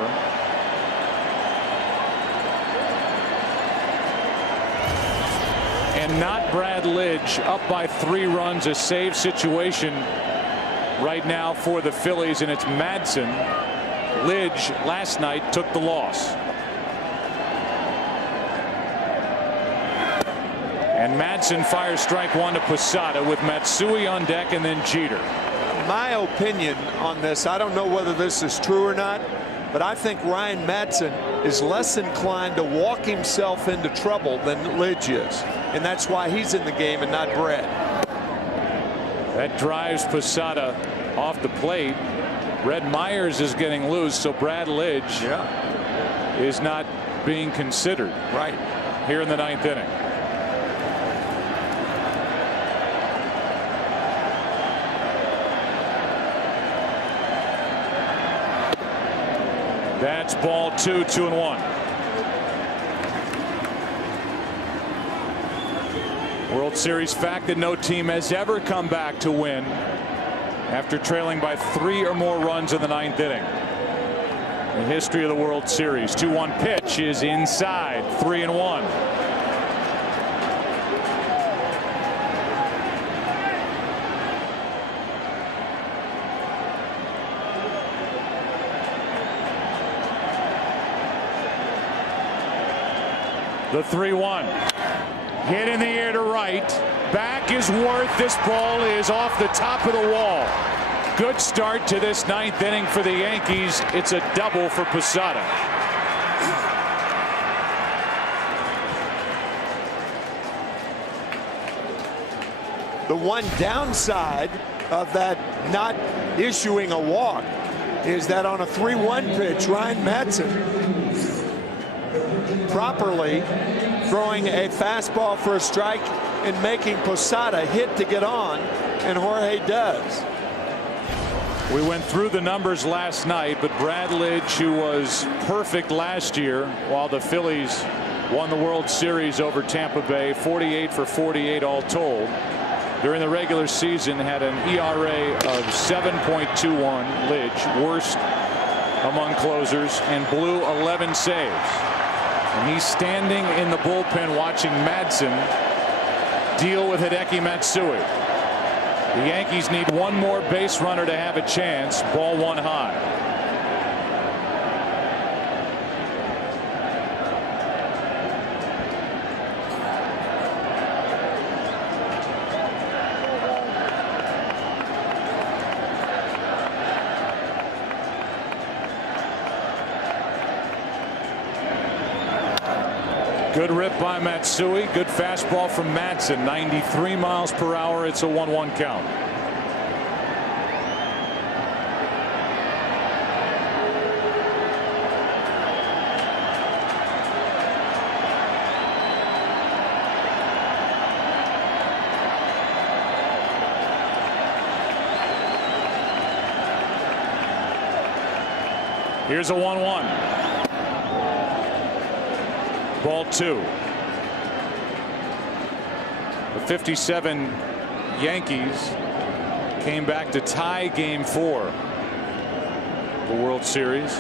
and not Brad Lidge, up by 3 runs, a save situation right now for the Phillies, and it's Madsen. Lidge last night took the loss. And Madsen fires strike 1 to Posada with Matsui on deck and then Jeter. My opinion on this, I don't know whether this is true or not, but I think Ryan Madsen is less inclined to walk himself into trouble than Lidge is. And that's why he's in the game and not Brad. That drives Posada off the plate. Red Myers is getting loose, so Brad Lidge is not being considered here in the 9th inning. That's ball 2, 2-1. World Series fact that no team has ever come back to win after trailing by 3 or more runs in the 9th inning. The history of the World Series. 2-1 pitch is inside. 3-1. The 3-1. Hit in the air to right. Back is Worth. This ball is off the top of the wall. Good start to this 9th inning for the Yankees. It's a double for Posada. The one downside of that not issuing a walk is that on a 3-1 pitch, Ryan Madsen properly throwing a fastball for a strike and making Posada hit to get on, and Jorge does. We went through the numbers last night, but Brad Lidge, who was perfect last year while the Phillies won the World Series over Tampa Bay, 48 for 48 all told, during the regular season had an ERA of 7.21. Lidge, worst among closers, and blew 11 saves. And he's standing in the bullpen watching Madsen deal with Hideki Matsui. The Yankees need one more base runner to have a chance. Ball 1 high. Good rip by Matsui. Good fastball from Madsen. 93 miles per hour. It's a 1-1 count. Here's a 1-1. Ball 2. The 57 Yankees came back to tie game 4. The World Series.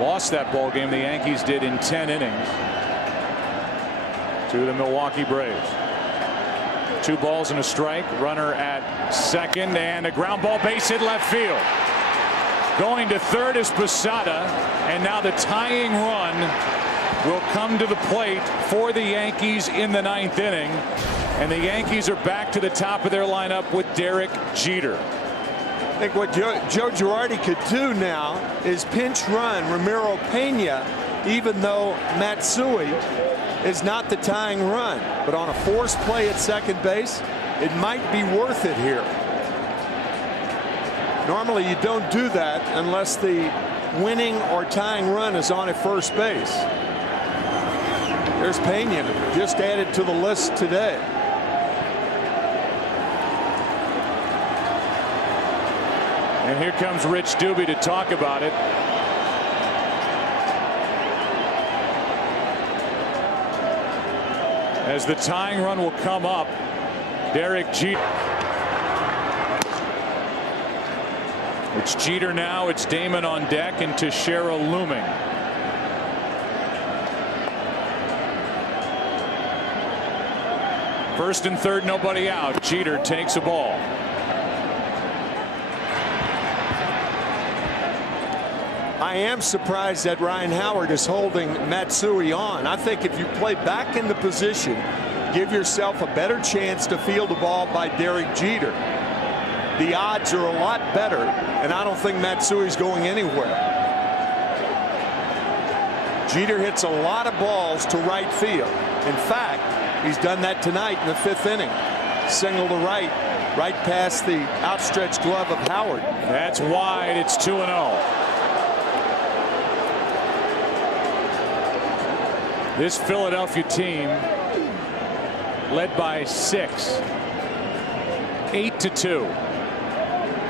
Lost that ball game. The Yankees did in 10 innings to the Milwaukee Braves. 2 balls and a strike. Runner at second, and a ground ball, base hit left field. Going to third is Posada, and now the tying run will come to the plate for the Yankees in the 9th inning, and the Yankees are back to the top of their lineup with Derek Jeter. I think what Joe Girardi could do now is pinch run Ramiro Pena, even though Matsui is not the tying run. But on a forced play at second base, it might be worth it here. Normally you don't do that unless the winning or tying run is on at first base. There's Pena, just added to the list today. And here comes Rich Doobie to talk about it. As the tying run will come up, Derek Jeter. It's Jeter now. It's Damon on deck and Teixeira looming. First and third, nobody out. Jeter takes a ball. I am surprised that Ryan Howard is holding Matsui on. I think if you play back in the position, give yourself a better chance to field the ball by Derek Jeter. The odds are a lot better, and I don't think Matsui's going anywhere. Jeter hits a lot of balls to right field. In fact, he's done that tonight in the 5th inning. Single to right past the outstretched glove of Howard. That's wide. It's 2-0. This Philadelphia team led by 6, 8-2.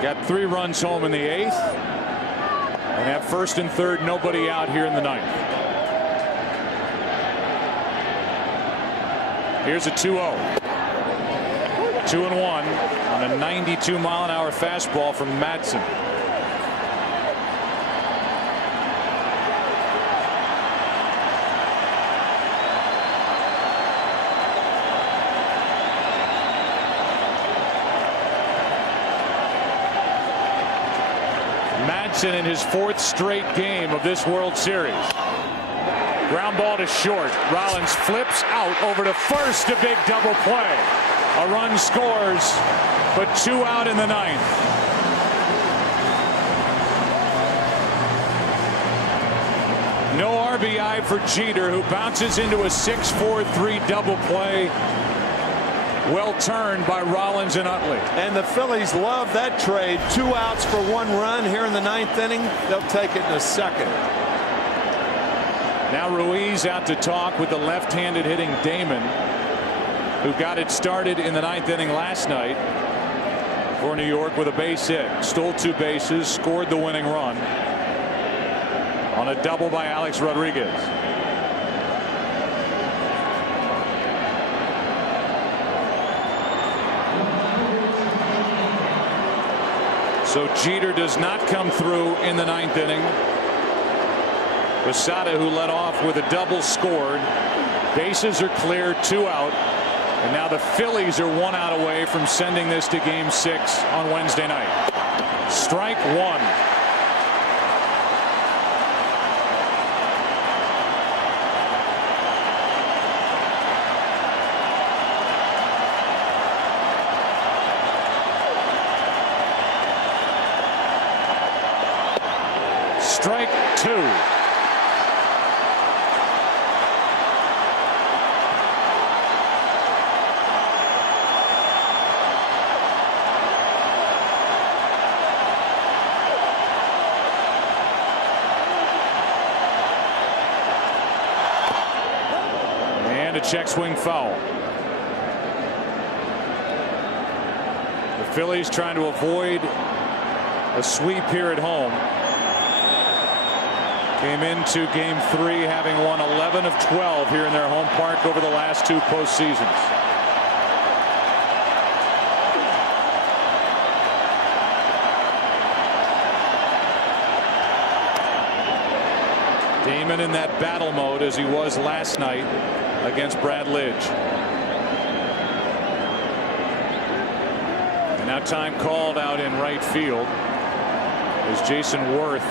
Got 3 runs home in the 8th, and have first and third, nobody out here in the 9th. Here's a 2-0. 2-1 on a 92-mile-an-hour fastball from Madsen. Madsen in his 4th straight game of this World Series. Ground ball to short. Rollins flips out over to first. A big double play. A run scores, but 2 out in the 9th. No RBI for Jeter, who bounces into a 6-4-3 double play. Well turned by Rollins and Utley. And the Phillies love that trade. 2 outs for 1 run here in the 9th inning. They'll take it in a second. Now Ruiz out to talk with the left-handed hitting Damon, who got it started in the 9th inning last night for New York with a base hit. Stole 2 bases, scored the winning run on a double by Alex Rodriguez. So Jeter does not come through in the 9th inning. Posada, who led off with a double, scored. Bases are clear, 2 out. And now the Phillies are 1 out away from sending this to Game 6 on Wednesday night. Strike 1. Strike 2. And a check swing foul. The Phillies trying to avoid a sweep here at home. Came into Game 3 having won 11 of 12 here in their home park over the last 2 postseasons. Damon in that battle mode as he was last night against Brad Lidge. And now time called out in right field as Jason Worth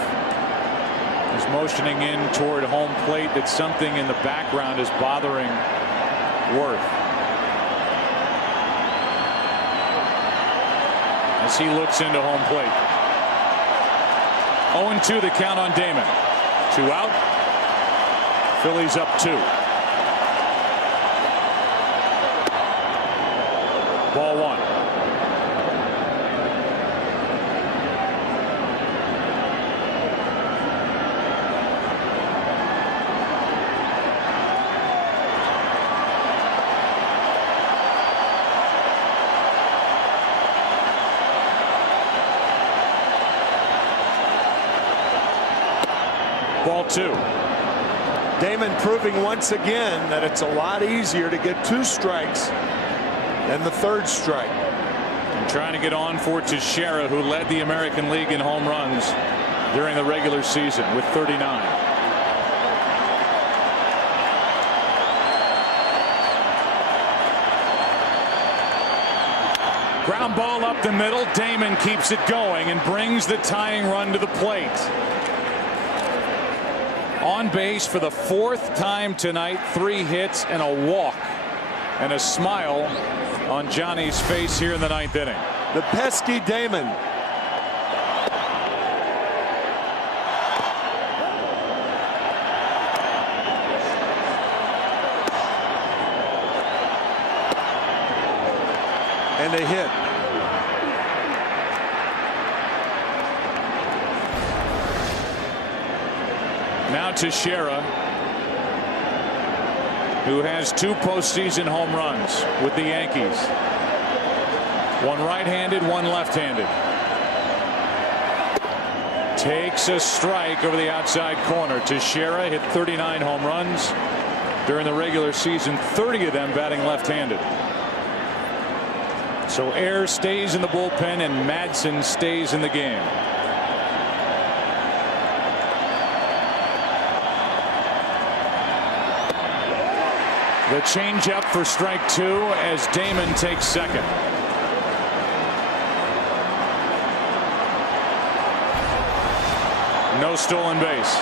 is motioning in toward home plate. That something in the background is bothering Worth as he looks into home plate. 0-2 the count on Damon. 2 out. Phillies up 2. Ball 1. Ball 2. Damon proving once again that it's a lot easier to get 2 strikes than the 3rd strike. And trying to get on for Teixeira, who led the American League in home runs during the regular season with 39. Ground ball up the middle. Damon keeps it going and brings the tying run to the plate. On base for the 4th time tonight. 3 hits and a walk. And a smile on Johnny's face here in the 9th inning. The pesky Damon. And a hit. Now Teixeira, who has 2 postseason home runs with the Yankees. One right-handed, one left-handed. Takes a strike over the outside corner. Teixeira hit 39 home runs during the regular season, 30 of them batting left-handed. So Ayers stays in the bullpen and Madsen stays in the game. The changeup for strike 2 as Damon takes second. No stolen base.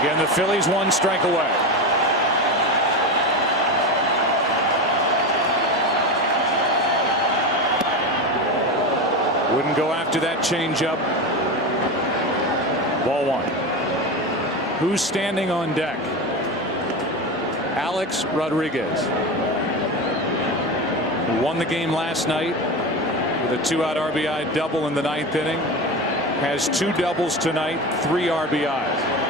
Again, the Phillies 1 strike away. Wouldn't go after that changeup. Ball 1. Who's standing on deck? Alex Rodriguez, who won the game last night with a 2-out RBI double in the 9th inning, has 2 doubles tonight, 3 RBIs.